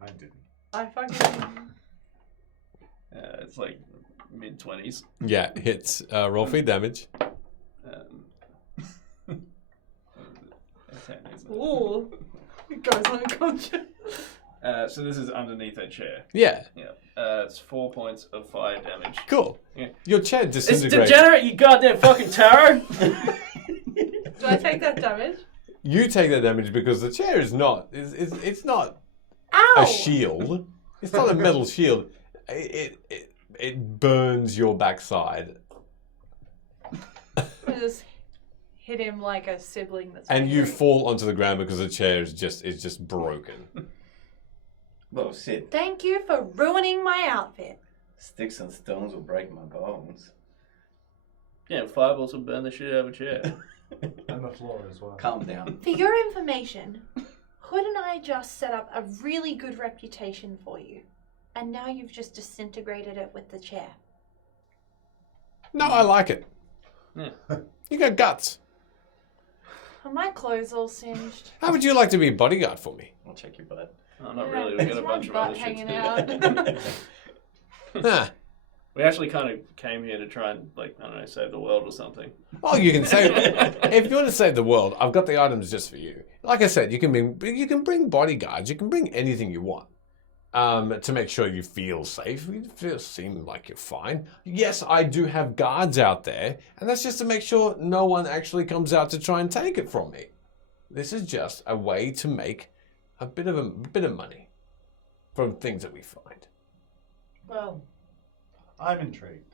I didn't. I fucking. It's like mid-20s. Yeah, hits. Roll for your damage. 10, isn't it? Ooh. It goes unconscious. So this is underneath a chair. Yeah, Yeah. It's 4 points of fire damage. cool. Yeah. Your chair It's disintegrates. degenerate, you goddamn fucking tarot! Do I take that damage? You take that damage because the chair is not. It's not Ow! a shield. It's not a metal shield. It burns your backside, I just hit him like a sibling that's. and you angry. fall onto the ground because the chair is just broken. Well, Sid, Thank you for ruining my outfit. sticks and stones will break my bones. Yeah, fireballs will burn the shit out of a chair. And the floor as well. Calm down. For your information, Hood and I just set up a really good reputation for you. And now you've just disintegrated it with the chair. No, I like it. Yeah. You got guts. Are my clothes all singed? How would you like to be a bodyguard for me? I'll check your butt. Oh, not Yeah, really, we got a it's bunch my of other butt shit hanging to do. out. Huh. We actually kind of came here to try and, like, I don't know, save the world or something. Well, you can save. If you want to save the world, I've got the items just for you. Like I said, you can bring bodyguards. You can bring anything you want to make sure you feel safe. You seem like you're fine. Yes, I do have guards out there, and that's just to make sure no one actually comes out to try and take it from me. This is just a way to make a bit of money from things that we find. Well, I'm intrigued.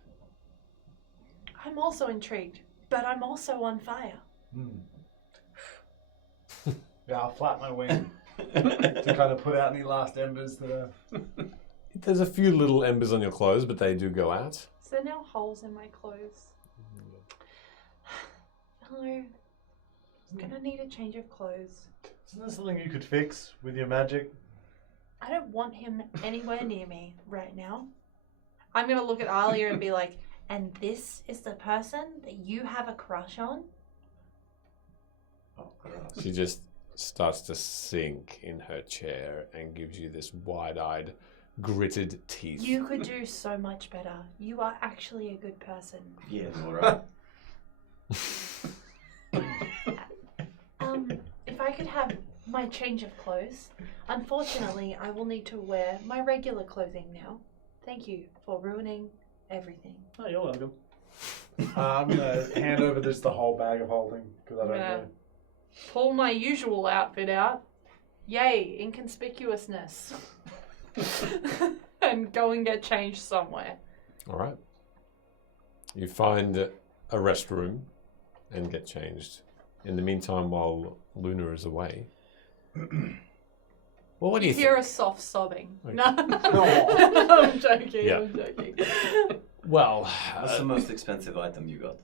I'm also intrigued, but I'm also on fire. Yeah, I'll flap my wing to kind of put out any last embers that are... There's a few little embers on your clothes, but they do go out. Is there now holes in my clothes? Hello. I'm gonna need a change of clothes. Isn't there something you could fix with your magic? I don't want him anywhere near me right now. I'm gonna look at Alia and be like, and this is the person that you have a crush on? Oh, gross. She just starts to sink in her chair and gives you this wide-eyed, gritted teeth. You could do so much better. You are actually a good person. Yeah, Nora. If I could have my change of clothes. Unfortunately, I will need to wear my regular clothing now. Thank you for ruining everything. Oh, you're welcome. I'm going to hand over just the whole bag of holding, because I don't Yeah. know. Pull my usual outfit out. Yay, inconspicuousness. And go and get changed somewhere. All right. You find a restroom and get changed. In the meantime, while Luna is away. Well, what do you hear think? a soft sobbing. Okay. No, I'm joking. Yeah. I'm joking. Well, What's the most expensive item you got?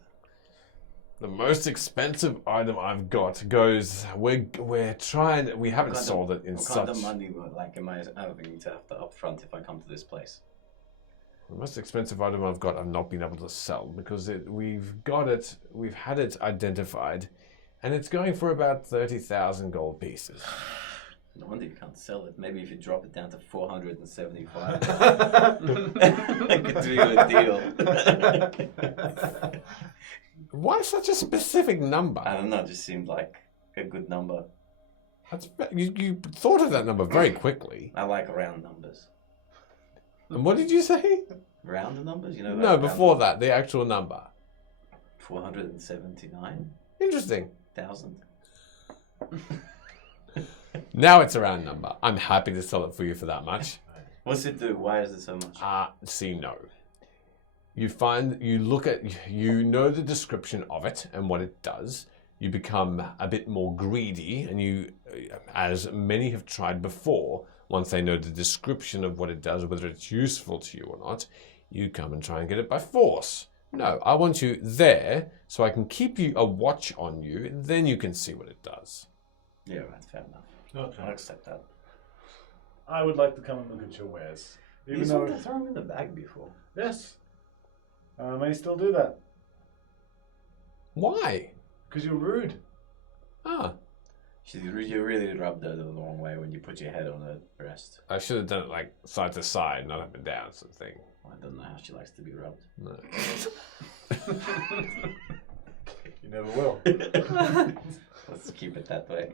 the most expensive item I've got goes. We're trying. We haven't What kind sold it in What such. kind of money am I having to have up front if I come to this place? The most expensive item I've got, I've not been able to sell because we've had it identified, and it's going for about 30,000 gold pieces. No wonder you can't sell it. Maybe if you drop it down to 475, I could do you a deal. Why such a specific number? I don't know, it just seemed like a good number. You thought of that number very quickly. I like round numbers. And what did you say? Round numbers, you know? No, before that, the actual number. 479,000. Interesting. Now it's a round number. I'm happy to sell it for you for that much. What's it do? Why is it so much? See, no. You know the description of it and what it does. You become a bit more greedy, and you, as many have tried before, once they know the description of what it does, whether it's useful to you or not, you come and try and get it by force. No, I want you there so I can keep you a watch on you, and then you can see what it does. Yeah, right, fair enough. Okay. I'll accept that. I would like to come and look at your wares. You Even saw though, to throw them in the bag before. yes, I may still do that Why? because you're rude. Ah, You really rubbed her the wrong way when you put your head on her breast. I should have done it like side to side, not up and down, sort of thing. I don't know how she likes to be rubbed. No. You never will. Let's keep it that way.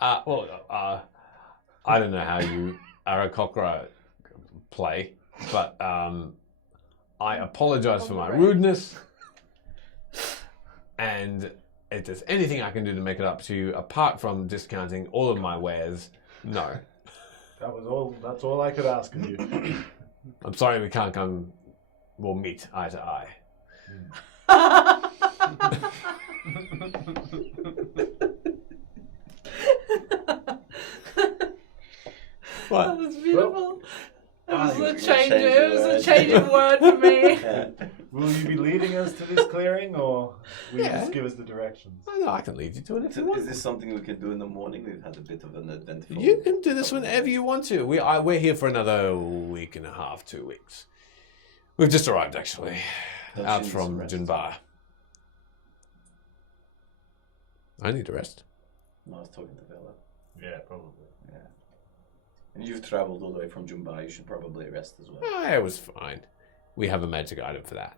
I don't know how you Aarakocra play, but I apologize for my rudeness. And if there's anything I can do to make it up to you, apart from discounting all of my wares, no. That's all I could ask of you. I'm sorry we can't we'll meet eye to eye. What? That was beautiful. It was you're a gonna change. change It your was a word. change of word for me. Yeah. Will you be leading us to this clearing, or will you Yeah. just give us the directions? Oh, no, I can lead you to it if you want. Is this something we can do in the morning? We've had a bit of an eventful. You can do this whenever you want to. We're here for another week and a half, 2 weeks. We've just arrived, actually, Don't out you need from some rest? Junbar. I need a rest. No, I was talking to Bella. Yeah, probably. Yeah. And you've travelled all the way from Jumbai. You should probably rest as well. I was fine. We have a magic item for that.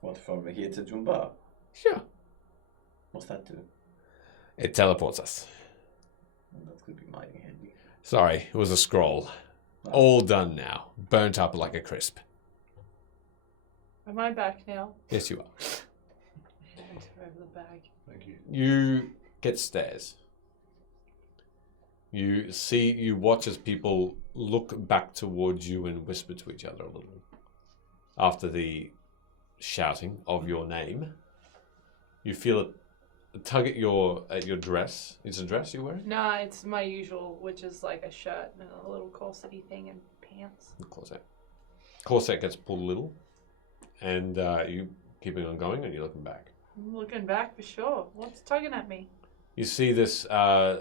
What, from here to Jumba? Sure. What's that do? It teleports us. Well, that could be mighty handy. Sorry, it was a scroll. All done now. Burnt up like a crisp. Am I back now? Yes, you are. Over the bag. Thank you. You get stares. You watch as people look back towards you and whisper to each other a little. After the shouting of your name, you feel it tug at your dress. It's a dress you're wearing? Nah, it's my usual, which is like a shirt and a little corsety thing and pants. Corset. Corset gets pulled a little, and you keeping on going, and you're looking back. I'm looking back for sure. What's tugging at me? You see this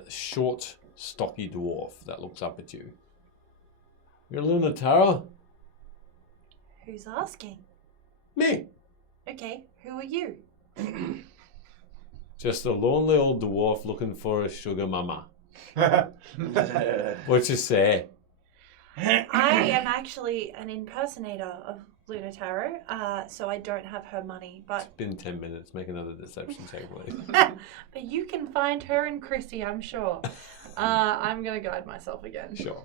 short, stocky dwarf that looks up at you. You're Luna Tara? Who's asking? Me. Okay, who are you? Just a lonely old dwarf looking for a sugar mama. What you say? I am actually an impersonator of Luna Tarot, so I don't have her money, It's but been 10 minutes. Make another deception check, please. but you can find her and Chrissy, I'm sure. I'm gonna guide myself again. Sure.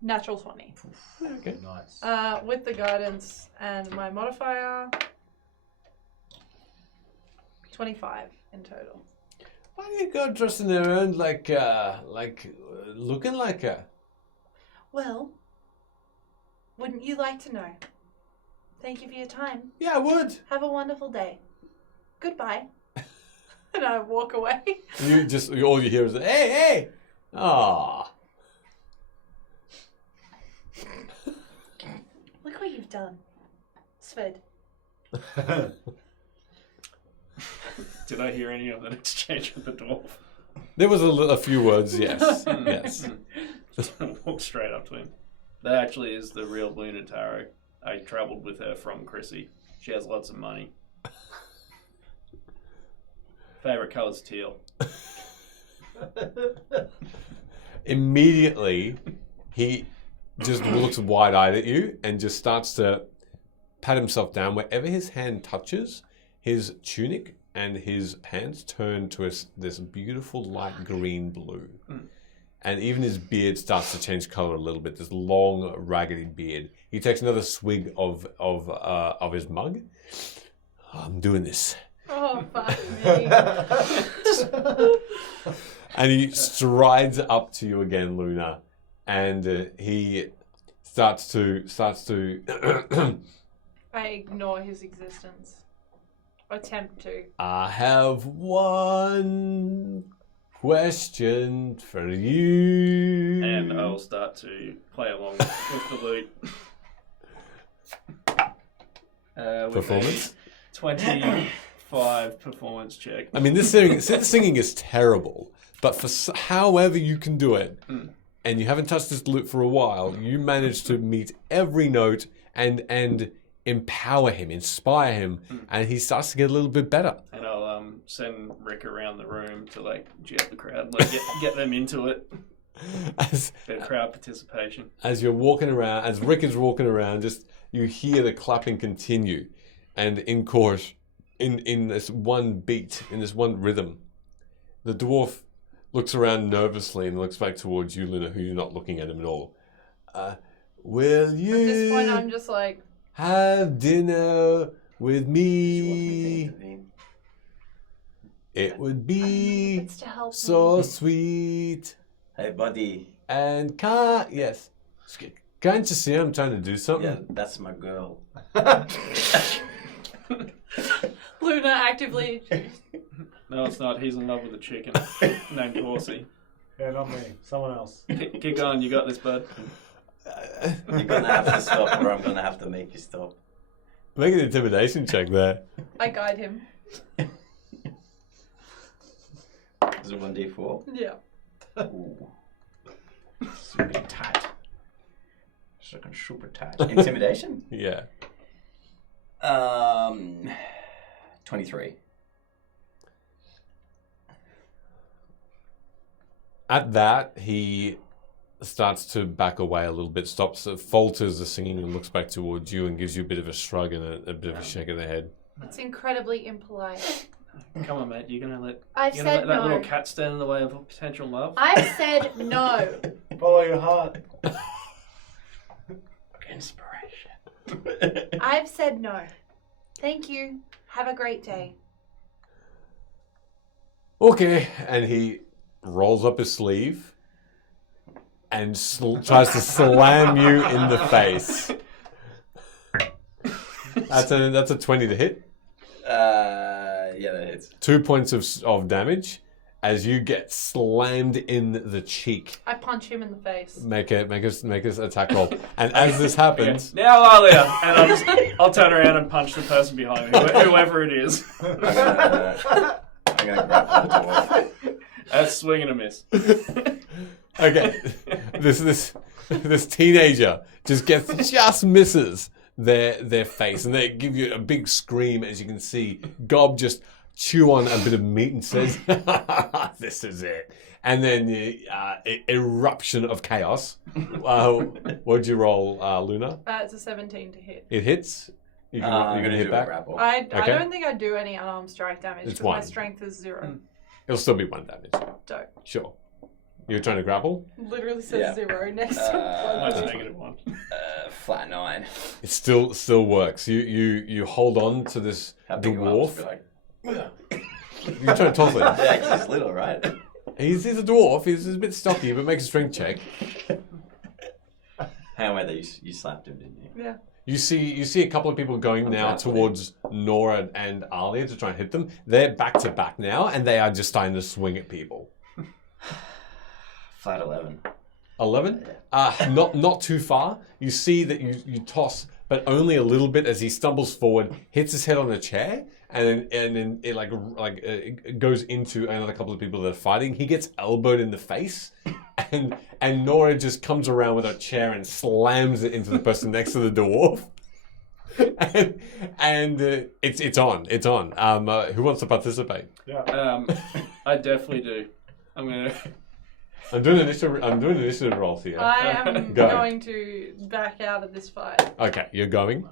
Natural 20. Okay. Nice. With the guidance and my modifier, 25 in total. Why do you go dressing around like looking like her? Well, wouldn't you like to know? Thank you for your time. Yeah, I would. Have a wonderful day. Goodbye. And I walk away. All you hear is, hey, hey! Ah. Look what you've done, Sved. Did I hear any of that exchange with the dwarf? There was a few words, yes. Yes. Just walk straight up to him. That actually is the real Luna Tarot. I travelled with her from Chrissy. She has lots of money. Favorite colour's teal. Immediately, he just looks wide-eyed at you and just starts to pat himself down. Wherever his hand touches, his tunic and his hands turn to this beautiful light green blue. And even his beard starts to change color a little bit. This long, raggedy beard. He takes another swig of his mug. I'm doing this. Oh, fuck me. And he strides up to you again, Luna, and he starts to. I ignore his existence. Attempt to. I have one question for you. And I'll start to play along with the loot. With Performance? a 25 performance check. I mean, this singing is terrible, but for however you can do it, and you haven't touched this loot for a while, you manage to meet every note and empower him, inspire him, and he starts to get a little bit better. And I'll send Rick around the room to like jet the crowd, like get them into it. Bit of crowd participation. As you're walking around, as Rick is walking around, just you hear the clapping continue, and in chorus, in this one beat, in this one rhythm, the dwarf looks around nervously and looks back towards you, Luna, who you're not looking at him at all. Will you? At this point, I'm just like, have dinner with She wants me to me? intervene. It would be It's to help so me. sweet. Hey, buddy. And can't you see I'm trying to do something? Yeah, that's my girl. Luna actively. No, it's not. He's in love with a chicken named Horsey. Yeah, not me. Someone else. Keep going. You got this, bud. You're gonna have to stop, or I'm gonna have to make you stop. Make an intimidation check there. I guide him. Is it 1d4? Yeah. Ooh. Super tight. Super tight. Intimidation? Yeah. 23. At that, he starts to back away a little bit, stops, falters the singing and looks back towards you and gives you a bit of a shrug and a bit of a shake of the head. It's incredibly impolite. Come on, mate. You're gonna let I've you're gonna said let that no. little cat stand in the way of potential love. I've said no. Follow your heart. Inspiration. I've said no. Thank you. Have a great day. Okay, and he rolls up his sleeve and tries to slam you in the face. That's a 20 to hit. Yeah, that hits. 2 points of damage as you get slammed in the cheek. I punch him in the face. Make us attack roll. And as this happens, Yeah. Now, Alia, and I'll turn around and punch the person behind me, whoever it is. I'm gonna grab the dwarf. That's swing and a miss. okay, this teenager just misses their face, and they give you a big scream as you can see Gob just chew on a bit of meat and says, "This is it." And then eruption of chaos. What'd you roll, Luna? It's a 17 to hit. It hits. You're I'm gonna hit do back. a grapple. I Okay. don't think I do any unarmed strike damage It's because my one. strength is 0. It'll still be 1 damage. Dope. Sure. You're trying to grapple. Literally says Yeah. 0 next Mine's to a it. -1. Flat 9. It still works. You hold on to this How big am I? dwarf. Just be like, You're trying to toss it. yeah, 'cause he's little, right? He's a dwarf. He's a bit stocky, but make a strength check. Hang on, wait, you slapped him, didn't you? Yeah. You see a couple of people going now grappling. towards Nora and Alia to try and hit them. They're back to back now, and they are just starting to swing at people. Flat 11. 11? Not too far. You see that you toss, but only a little bit as he stumbles forward, hits his head on a chair, and then it it goes into another couple of people that are fighting. He gets elbowed in the face, and Nora just comes around with her chair and slams it into the person next to the dwarf. and it's on. Who wants to participate? Yeah. I definitely do. I'm I'm doing initiative rolls here. I am Go. going to back out of this fight. Okay, you're going.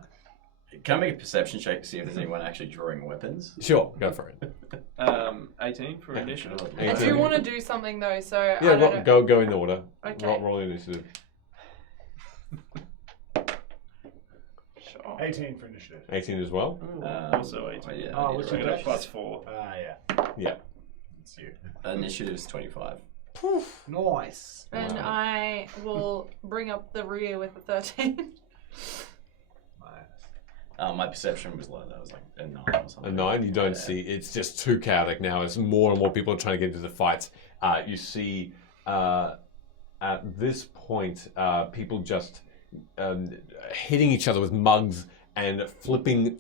Can I make a perception check to see if there's anyone actually drawing weapons? Sure, go for it. 18 for initiative. I do want to do something though, so I Yeah, don't know. go in order. Okay. Roll initiative. Sure. 18 for initiative. 18 as well. Also 18. Yeah, Oh, I need what's to your roll. I got a +4. Yeah. Yeah. It's you. Initiative's 25. Nice. And Wow. I will bring up the rear with a 13. My perception was low. That was like a 9 or something. A 9, you don't Yeah. see. It's just too chaotic now. As more and more people are trying to get into the fights. You see at this point people just hitting each other with mugs and flipping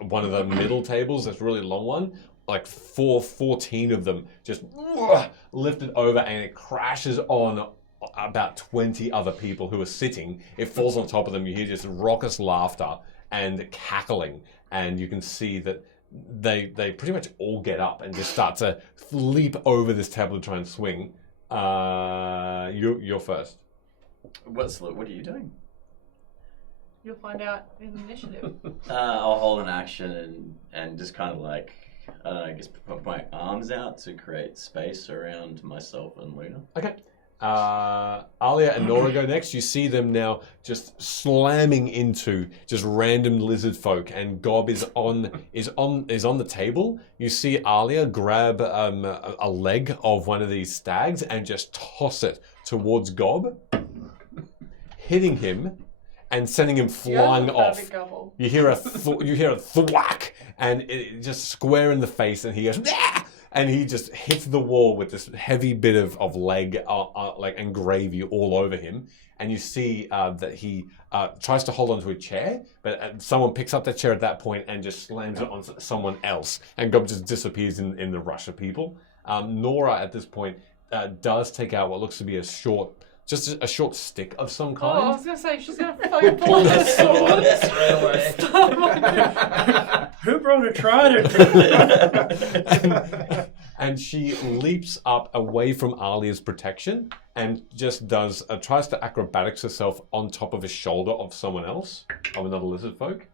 one of the middle tables. That's a really long one. Like 14 of them just lifted over, and it crashes on about 20 other people who are sitting. It falls on top of them. You hear just raucous laughter and cackling, and you can see that they pretty much all get up and just start to leap over this table to try and swing. You're first. What are you doing? You'll find out in initiative. I'll hold an action and just kind of like, I guess put my arms out to create space around myself and Luna. Okay. Alia and Nora go next. You see them now just slamming into just random lizard folk, and Gob is on the table. You see Alia grab a leg of one of these stags and just toss it towards Gob, hitting him and sending him flying off. You hear a thwack, and it just square in the face, and he goes, "Ah!" And he just hits the wall with this heavy bit of leg, like, and gravy all over him. And you see that he tries to hold onto a chair, but someone picks up that chair at that point and just slams it on someone else. And Gob just disappears in the rush of people. Nora, at this point, does take out what looks to be a short stick of some kind. Oh, I was gonna say she's gonna fucking pull a sword. Who brought a trident? And she leaps up away from Alia's protection and just tries to acrobatics herself on top of the shoulder of someone else, of another lizard folk.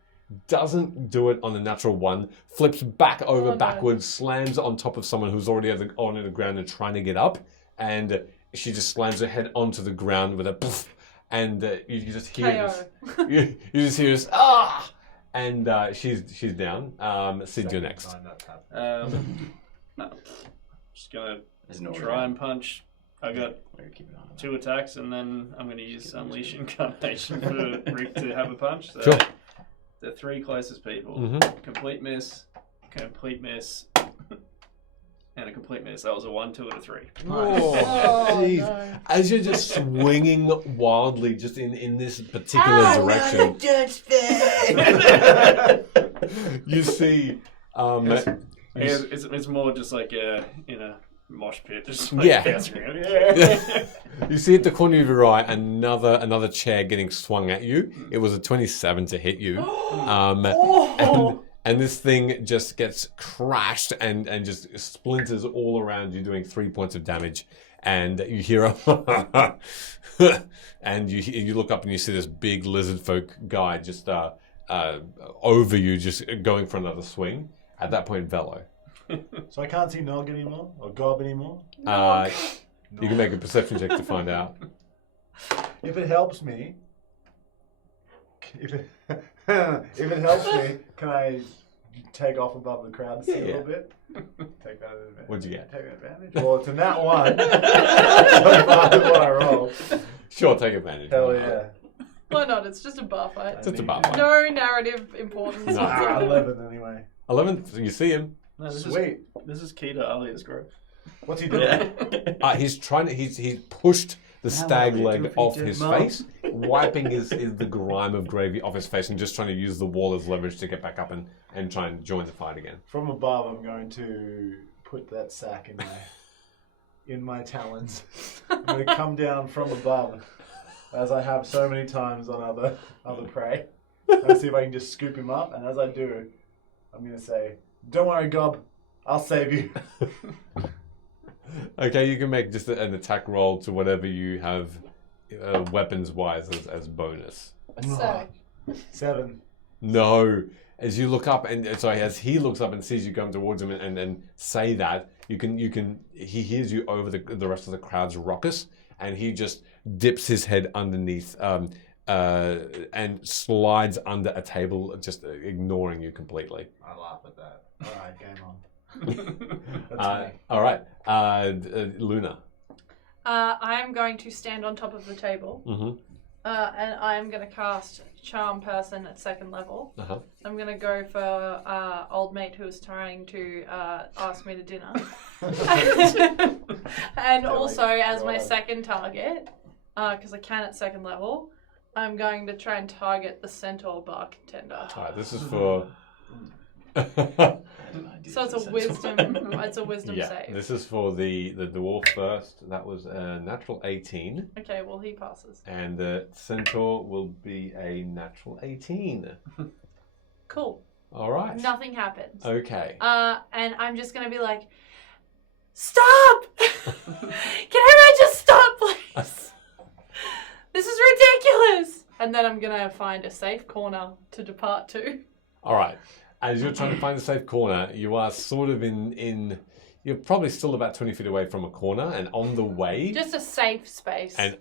Doesn't do it on the natural one. Flips back over backwards, slams on top of someone who's already on the ground and trying to get up, and she just slams her head onto the ground with a poof, and you just hear this. You just hear this ah, and she's down. Sid, you're next. Just gonna There's no try and punch. I got keep it on. 2 attacks, and then I'm gonna use Unleash Incarnation for Rick to have a punch. So Sure. the 3 closest people. Complete miss, and a complete miss. That was a 1, 2, and a 3. Oh, Jeez. no. As you're just swinging wildly, just in this particular direction, you see. It's more just like in a mosh pit, just like Yeah. bouncing around. Yeah. You see at the corner of your eye another chair getting swung at you. It was a 27 to hit you. And this thing just gets crashed and just splinters all around you, doing 3 points of damage. And you hear a and you look up and you see this big lizard folk guy just over you, just going for another swing. At that point, Velo. So I can't see Nog anymore, or Gob anymore? You can make a perception check to find out. If it helps me, if it helps me, can I take off above the crowd to see a little bit? Take that advantage. What'd you get? Take that advantage. Well, it's a nat 1. So far as what I rolled. Sure, take advantage. Hell yeah. Why not? It's just a bar fight. It's just a bar fight. No narrative importance. No. 11 anyway. 11, so you see him. No, Sweet. This is key to Alia's growth. What's he doing? He's pushed the stag leg off his face, wiping the grime of gravy off his face, and just trying to use the wall as leverage to get back up and try and join the fight again. From above, I'm going to put that sack in my talons. I'm going to come down from above, as I have so many times on other prey. And see if I can just scoop him up, and as I do, I'm going to say, "Don't worry, Gob, I'll save you." Okay, you can make just an attack roll to whatever you have weapons-wise as bonus. So, 7. No. As you look up, as he looks up and sees you come towards him and then say that, he hears you over the rest of the crowd's raucous, and he just dips his head underneath and slides under a table, just ignoring you completely. I laugh at that. All right, game on. That's me. All right, Luna. I am going to stand on top of the table, and I am going to cast Charm Person at 2nd level. I'm going to go for old mate who is trying to ask me to dinner. And also, as my second target, because I can at 2nd level, I'm going to try and target the centaur bartender. All right, this is for... So it's a wisdom. It's a wisdom save. This is for the dwarf first. That was a natural 18. Okay, well he passes. And the centaur will be a natural 18. Cool. All right. Nothing happens. Okay. And I'm just gonna be like, stop! Can everyone just stop, please? This is ridiculous. And then I'm gonna find a safe corner to depart to. All right. As you're trying to find a safe corner, you are sort of in you're probably still about 20 feet away from a corner, and on the way... Just a safe space. And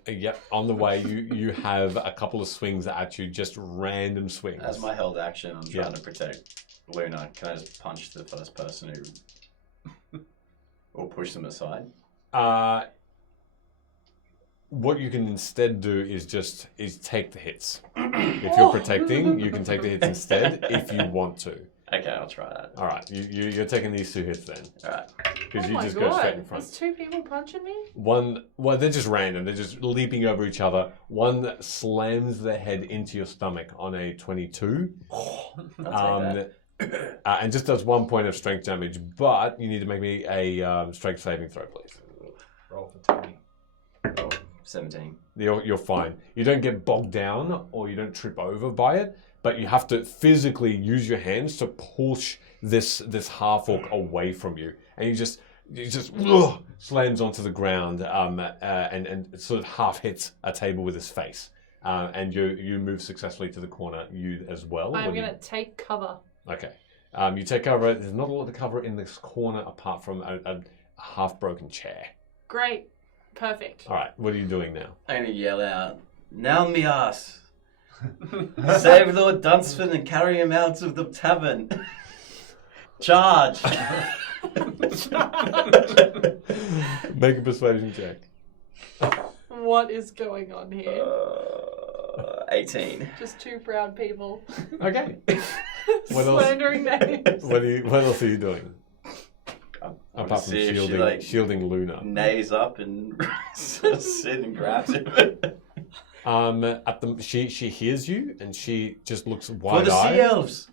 on the way, you have a couple of swings at you, just random swings. As my held action, I'm trying to protect Luna. Can I just punch the first person who... or push them aside? What you can instead do is take the hits. If you're protecting, you can take the hits instead if you want to. Okay, I'll try that. All right, you're taking these 2 hits then. All right. Because you just go straight in front. There's 2 people punching me? Well, they're just random. They're just leaping over each other. One slams their head into your stomach on a 22. And just does 1 point of strength damage, but you need to make me a strength saving throw, please. Roll for 20. Oh, 17. You're fine. You don't get bogged down or you don't trip over by it, but you have to physically use your hands to push this half-orc away from you. And you just slams onto the ground and sort of half hits a table with his face. And you move successfully to the corner, you as well. I'm going to take cover. Okay. You take cover. There's not a lot to cover in this corner apart from a half-broken chair. Great. Perfect. All right. What are you doing now? I'm going to yell out, "Now me ass! Save Lord Dunstan and carry him out of the tavern! Charge!" Make a persuasion check. What is going on here? 18. Just 2 proud people. Okay. What else? Slandering names. What else are you doing? Apart from See if she, shielding Luna. Neighs up and sit and grabs him. She hears you and she just looks For the wide-eyed. sea elves!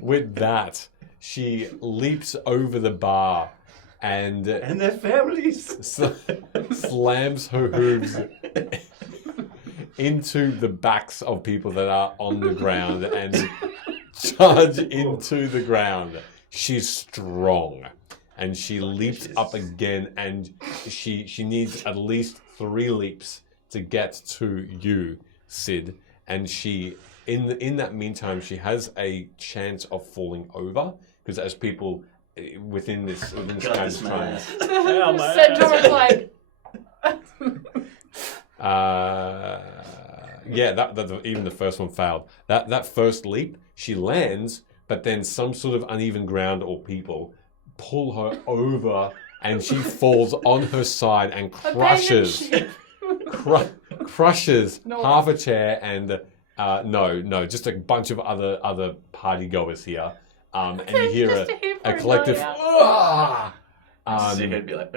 With that, she leaps over the bar and their families! slams her hooves into the backs of people that are on the ground and charge into the ground. She's strong, and she leaps up again, and she needs at least 3 leaps to get to you, Sid. And she, in that meantime, she has a chance of falling over because as people within this kind of time, Centaur is like. Even the first one failed. That first leap, she lands, but then some sort of uneven ground or people pull her over, and she falls on her side and crushes half a chair and just a bunch of other party goers here. And you hear a collective. Zig would be like,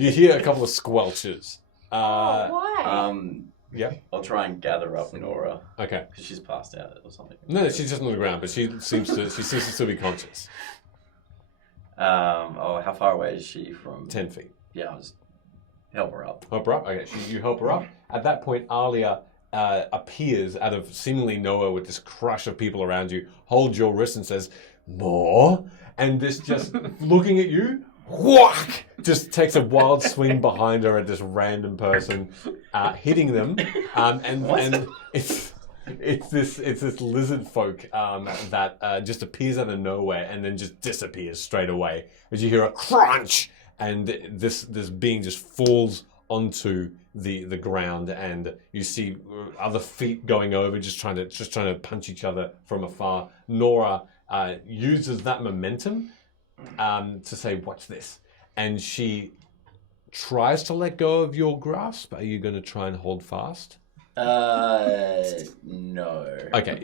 You hear a couple of squelches. Why? Yeah. I'll try and gather up Nora. Okay. Because she's passed out or something. No, she's just on the ground, but she seems to still be conscious. How far away is she from? 10 feet. Yeah, I'll just help her up. Help her up? Okay, you help her up. At that point, Alia appears out of seemingly nowhere with this crush of people around you, holds your wrist and says, "More?" And this just looking at you, whack, just takes a wild swing behind her at this random person, hitting them, and it's this lizard folk that just appears out of nowhere and then just disappears straight away. As you hear a crunch, and this being just falls onto the ground, and you see other feet going over, just trying to punch each other from afar. Nora uses that momentum to say, "Watch this," and she tries to let go of your grasp. Are you going to try and hold fast? No. Okay,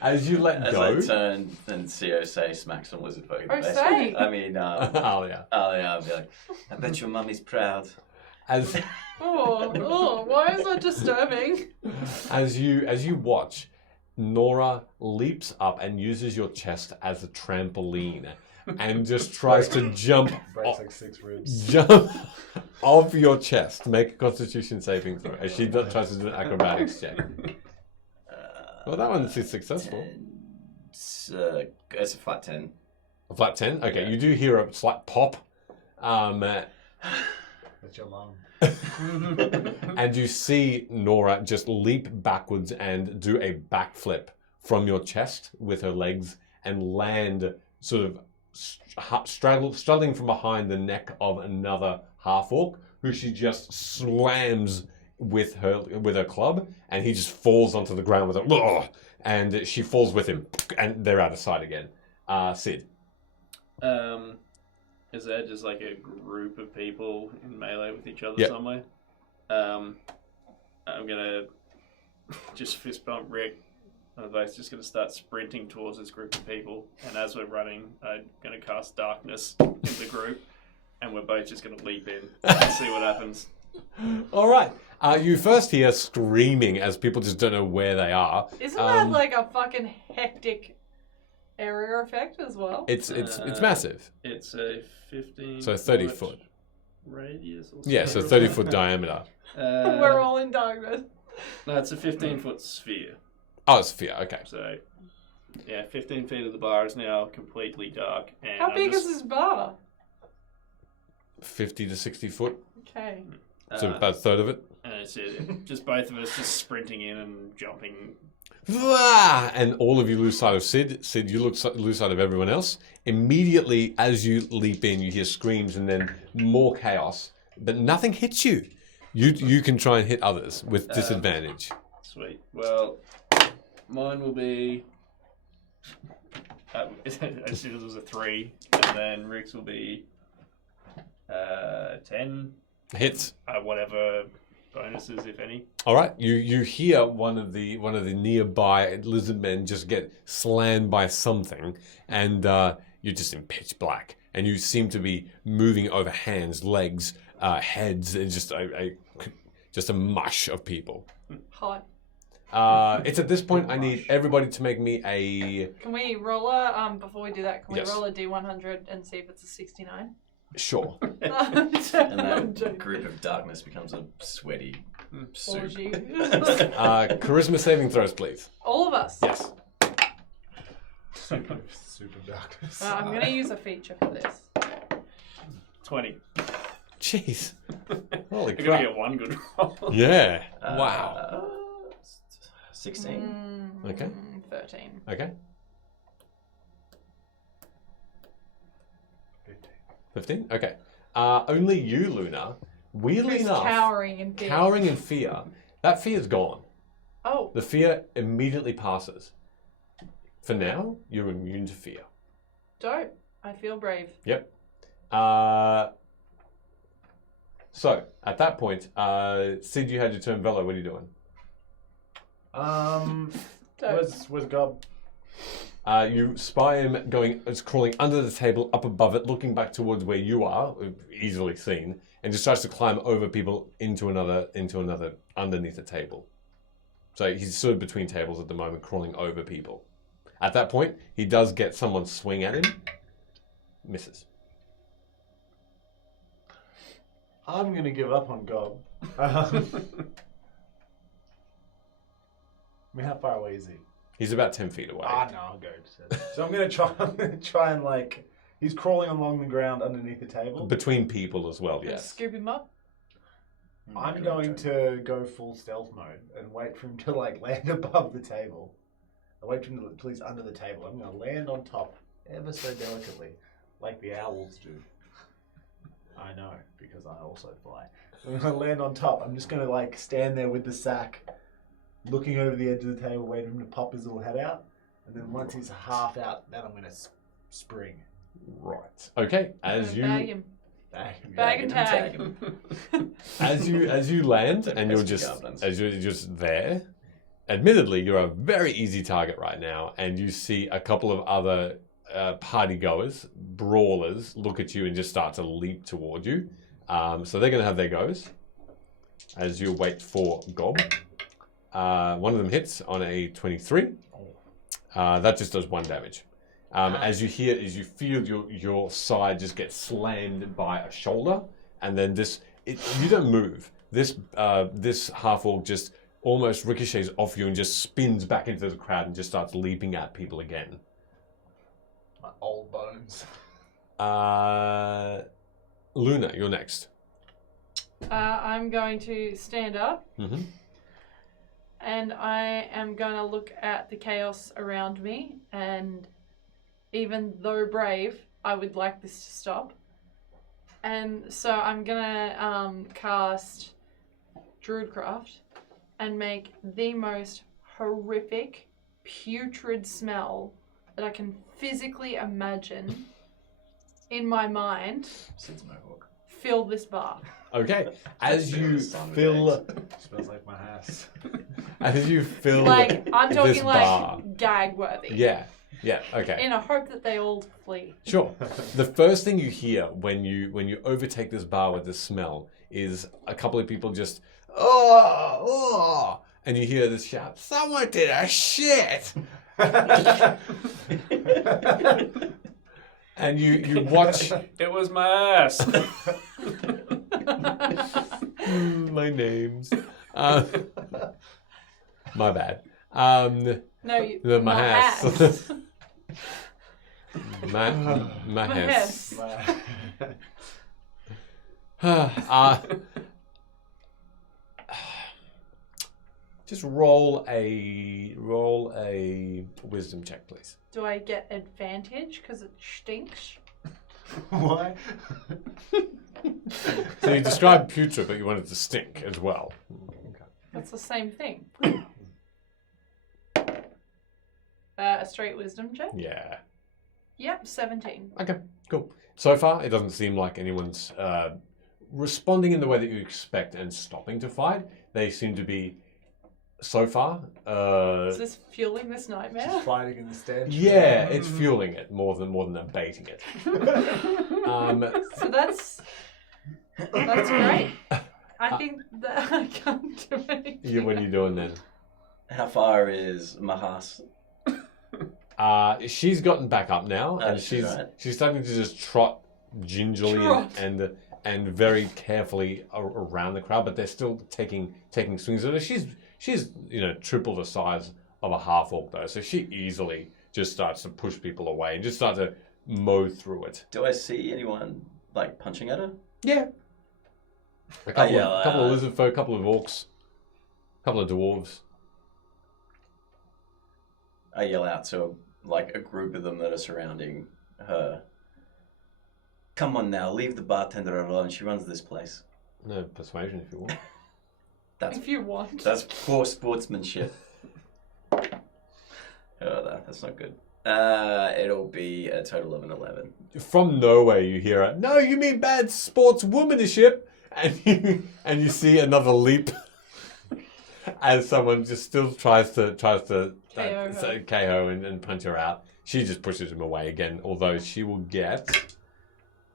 as you let go, As I turn and see Osei smack some lizard folk in the face. Osei? I mean, Alia. I'll be like, I bet your mummy's proud. As Why is that disturbing? as you watch, Nora leaps up and uses your chest as a trampoline, and just tries to jump Breaks like 6 ribs. jump off your chest. Make a Constitution saving throw as she tries to do an acrobatics check. Well, that one's successful. It's a flat 10. A flat 10. Okay, you do hear a slight pop. That's your mom. And you see Nora just leap backwards and do a backflip from your chest with her legs and land sort of straddling from behind the neck of another half-orc, who she just slams with her club, and he just falls onto the ground with a and she falls with him, and they're out of sight again. Sid. Is there just like a group of people in melee with each other Yep. somewhere? I'm gonna just fist bump Rick. I'm just gonna start sprinting towards this group of people, and as we're running, I'm gonna cast darkness in the group, and we're both just gonna leap in and see what happens. All right. You first hear screaming as people just don't know where they are. Isn't that like a fucking hectic area effect as well? It's massive. It's a 15. So 30 foot. Radius. Or Yeah, so something. 30-foot diameter. We're all in darkness. No, it's a 15-foot sphere. Oh, it's sphere. Okay. So, yeah, 15 feet of the bar is now completely dark. And How big is this bar? 50 to 60 foot. Okay. So about a third of it. And it's just both of us just sprinting in and jumping. And all of you lose sight of Sid. Sid, you lose sight of everyone else. Immediately, as you leap in, you hear screams and then more chaos. But nothing hits you. You can try and hit others with disadvantage. Sweet. Well, mine will be. As soon as it was a 3, and then Rick's will be 10. Hits. Whatever bonuses, if any. All right. You hear one of the nearby lizard men just get slammed by something, and you're just in pitch black, and you seem to be moving over hands, legs, heads, and just a mush of people. Hot. It's at this point I need everybody to make me a... Can we roll a, before we do that, can Yes. we roll a D100 and see if it's a 69? Sure. And that group of darkness becomes a sweaty soup. Orgy. Charisma saving throws, please. All of us. Yes. Super darkness. I'm going to use a feature for this. 20. Jeez. Holy You're crap. gonna get one good roll. Yeah. Wow. 16. Okay. 13. Okay. 15? Okay. Only you, Luna. Weirdly Who's enough, cowering in fear. cowering in fear. That fear's gone. Oh, The fear immediately passes. For now, you're immune to fear. dope. I feel brave. Yep. So, at that point, Sid, you had your turn. Velo, what are you doing? Dope. Where's Gob? You spy him crawling under the table, up above it, looking back towards where you are, easily seen, and just tries to climb over people into another, underneath the table. So he's sort of between tables at the moment, crawling over people. At that point, he does get someone swing at him. Misses. I'm gonna give up on Gob. I mean, how far away is he? He's about 10 feet away. No, I'll go. So I'm gonna try and like He's crawling along the ground underneath the table. Between people as well, And yes. scoop him up. I'm going to go full stealth mode and wait for him to like land above the table. I wait for him till he's under the table. I'm going to land on top ever so delicately, like the owls do. I know, because I also fly. I'm going to land on top. I'm just going to like stand there with the sack, looking over the edge of the table, waiting for him to pop his little head out. And then once he's half out, then I'm going to spring. Right. Okay. As Bag you him. Bang. Bag and tag. him. as you land Don't and mess you're with just goblins. as you're just there. Admittedly, you're a very easy target right now, and you see a couple of other party goers, brawlers, look at you and just start to leap toward you. So they're going to have their goes as you wait for Gob. One of them hits on a 23. That just does 1 damage. As you feel your side just get slammed by a shoulder, and then you don't move. This half orc just almost ricochets off you and just spins back into the crowd and just starts leaping at people again. My old bones. Luna, you're next. I'm going to stand up. Mm-hmm. And I am going to look at the chaos around me, and even though brave, I would like this to stop. And so I'm going to cast Druidcraft and make the most horrific, putrid smell that I can physically imagine in my mind Since Mohawk. fill this bar. Okay, as you fill Smells like my house. as you fill Like, I'm this talking bar. like gag worthy. Yeah, okay. In a hope that they all flee. Sure. The first thing you hear when you overtake this bar with this smell is a couple of people just oh, and you hear this shout, "Someone did a shit!" And you watch. It was my ass. My name's my bad. No, you. My ass. My Yes. Just roll a wisdom check, please. Do I get advantage because it stinks? Why? So you described putrid, but you wanted to stink as well. That's the same thing. A straight wisdom check? Yeah. Yep, 17. Okay, cool. So far, it doesn't seem like anyone's responding in the way that you expect and stopping to fight. They seem to be, so far, Is this fueling this nightmare? Just fighting in the stench. yeah, it's fueling it more than abating it. So that's great. I think that I can't do anything. What are you doing then? How far is Mahas? She's gotten back up now, and she's right. she's starting to just trot gingerly Trot. and very carefully around the crowd, but they're still taking swings at her. She's triple the size of a half orc though, so she easily just starts to push people away and just start to mow through it. Do I see anyone like punching at her? Yeah. A couple of lizard folk, a couple of orcs, a couple of dwarves. I yell out to like a group of them that are surrounding her. Come on now, leave the bartender alone. She runs this place. No, persuasion if you want. That's If you want. that's poor sportsmanship. That's not good. It'll be a total of an 11. From nowhere, you hear it. No, you mean bad sportswomanship, and you see another leap as someone just still tries to KO and punch her out. She just pushes him away again. Although she will get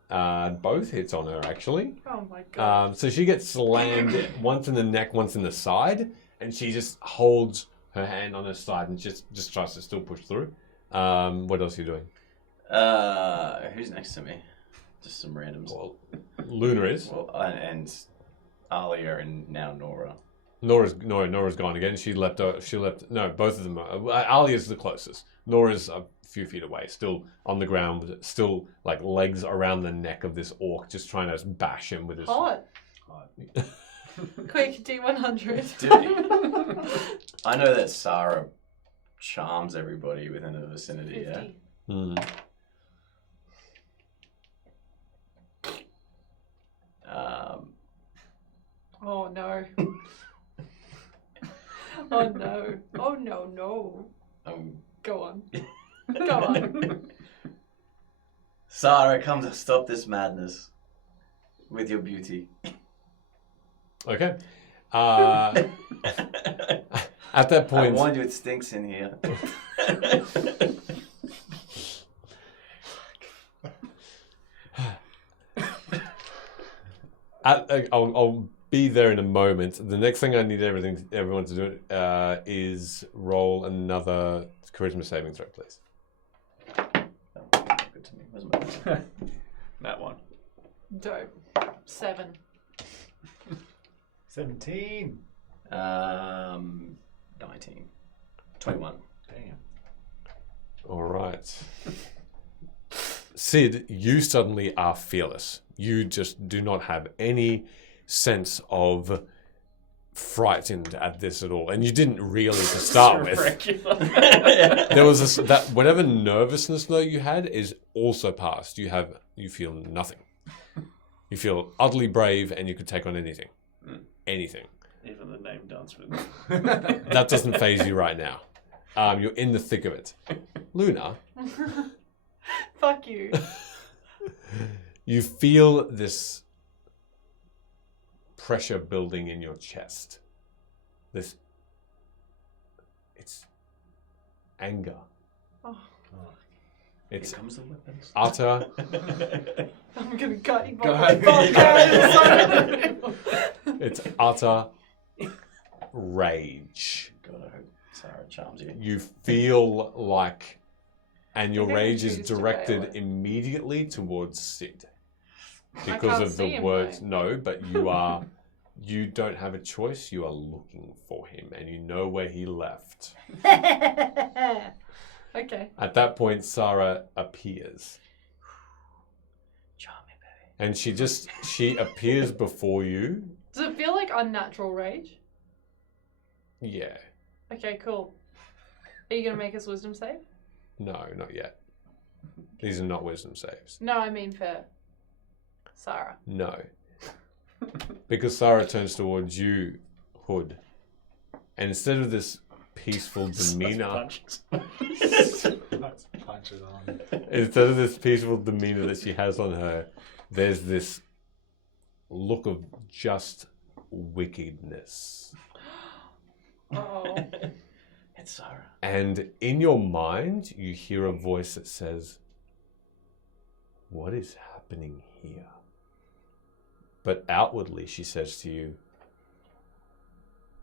both hits on her actually. Oh my god. So she gets slammed once in the neck, once in the side, and she just holds her hand on her side and just tries to still push through. What else are you doing? Who's next to me? Just some randoms. Well, Luna is. Well, and Alia and now Nora. Nora's gone again. She left. No, both of them are. Alia's the closest. Nora's a few feet away, still on the ground, still like legs around the neck of this orc, just trying to bash him with his. Hot. Quick, D100. I know that Sarah charms everybody within the vicinity. 50. Mm. Oh no. Oh no. Oh no. Go on. Go on. Sarah, come to stop this madness with your beauty. Okay. At that I point, warned you, it stinks in here. I'll be there in a moment. The next thing I need everyone to do is roll another charisma saving throw, please. Good to me. Where's my That one. Dope. 7. 17. 19. 21. Damn. All right. Sid, you suddenly are fearless. You just do not have any sense of frightened at this at all, and you didn't really to start with. There was that whatever nervousness though you had is also past. You feel nothing. You feel utterly brave, and you could take on anything. Anything. Even the name dance with. That doesn't faze you right now. You're in the thick of it. Luna, Fuck you. you feel this pressure building in your chest. It's anger. Oh. It's Here comes the weapons. utter. I'm gonna cut you Go by ahead. It's utter rage. God, I hope Sarah charms you. You feel like, and your I think I rage is choose to directed bail it. immediately towards Sid because can't of see the him, words. though. No, but you don't have a choice. You are looking for him, and you know where he left. Okay. At that point, Sarah appears, Charm me, baby. and she appears before you. Does it feel like unnatural rage? Yeah. Okay, cool. Are you gonna make us wisdom save? No, not yet. These are not wisdom saves. No, I mean for Sarah. No. Because Sarah turns towards you, Hood. And instead of this peaceful demeanor, Punches. Let's punch it on. instead of this peaceful demeanor that she has on her, there's this look of just wickedness. Oh. It's Sarah. And in your mind, you hear a voice that says, "What is happening here?" But outwardly, she says to you,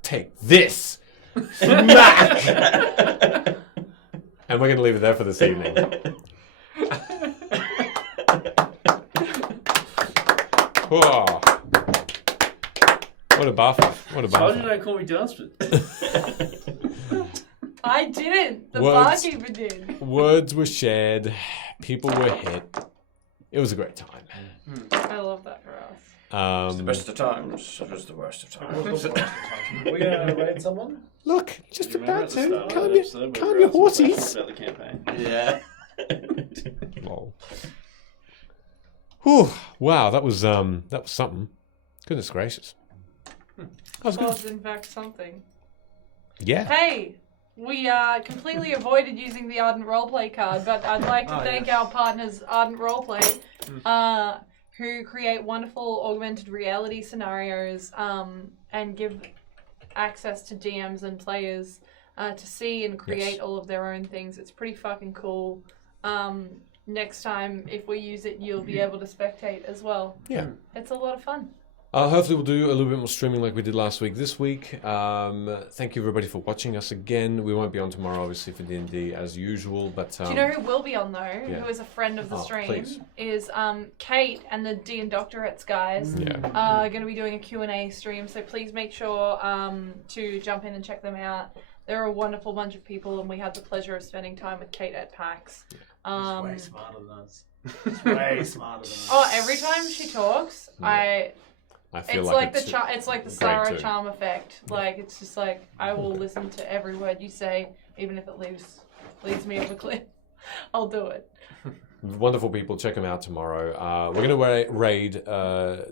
"Take this! Smack!" And we're going to leave it there for this evening. Whoa. What a buffer. What a So why did buffer. I call me Dustman? I didn't. The Words. barkeeper did. Words were shared. People were hit. It was a great time. I love that for us. The best of times. It was the worst of times. We're gonna raid someone? Look, just Do you remember about at the to. start of Calm that your, episode where calm we your were asking questions horses. about the campaign? Yeah. Lol. Whew. Wow, that was something. Goodness gracious. That was good. Was in fact something. Yeah. Hey, we completely avoided using the Ardent Roleplay card, but I'd like to thank our partners, Ardent Roleplay, who create wonderful augmented reality scenarios and give access to DMs and players to see and create Yes. all of their own things. It's pretty fucking cool. Next time, if we use it, you'll be able to spectate as well. Yeah. It's a lot of fun. Hopefully we'll do a little bit more streaming like we did last week this week. Thank you everybody for watching us again. We won't be on tomorrow obviously for D&D as usual, but Do you know who will be on though? yeah. Who is a friend of the Oh, stream? please. Is Kate and the D and Doctorates guys yeah. are going to be doing a Q&A stream. So please make sure to jump in and check them out. They're a wonderful bunch of people, and we had the pleasure of spending time with Kate at PAX. He's way Um, smarter than us. He's way smarter than us. oh, every time she talks, I feel it's like like it's it's like the great Sarah too. charm effect. Like it's just like I will listen to every word you say, even if it leads me over a cliff. I'll do it. Wonderful people. Check them out tomorrow. We're going to raid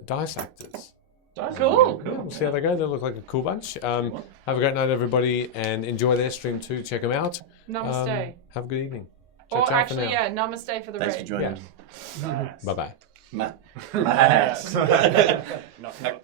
Dice Actors. Cool. Yeah, we'll see how they go. They look like a cool bunch. Have a great night, everybody, and enjoy their stream too. Check them out. Namaste. Have a good evening. Ciao, or ciao for actually, now. yeah, namaste for the Thanks for raid. joining. Nice. Bye bye. Ma- Knock, knock.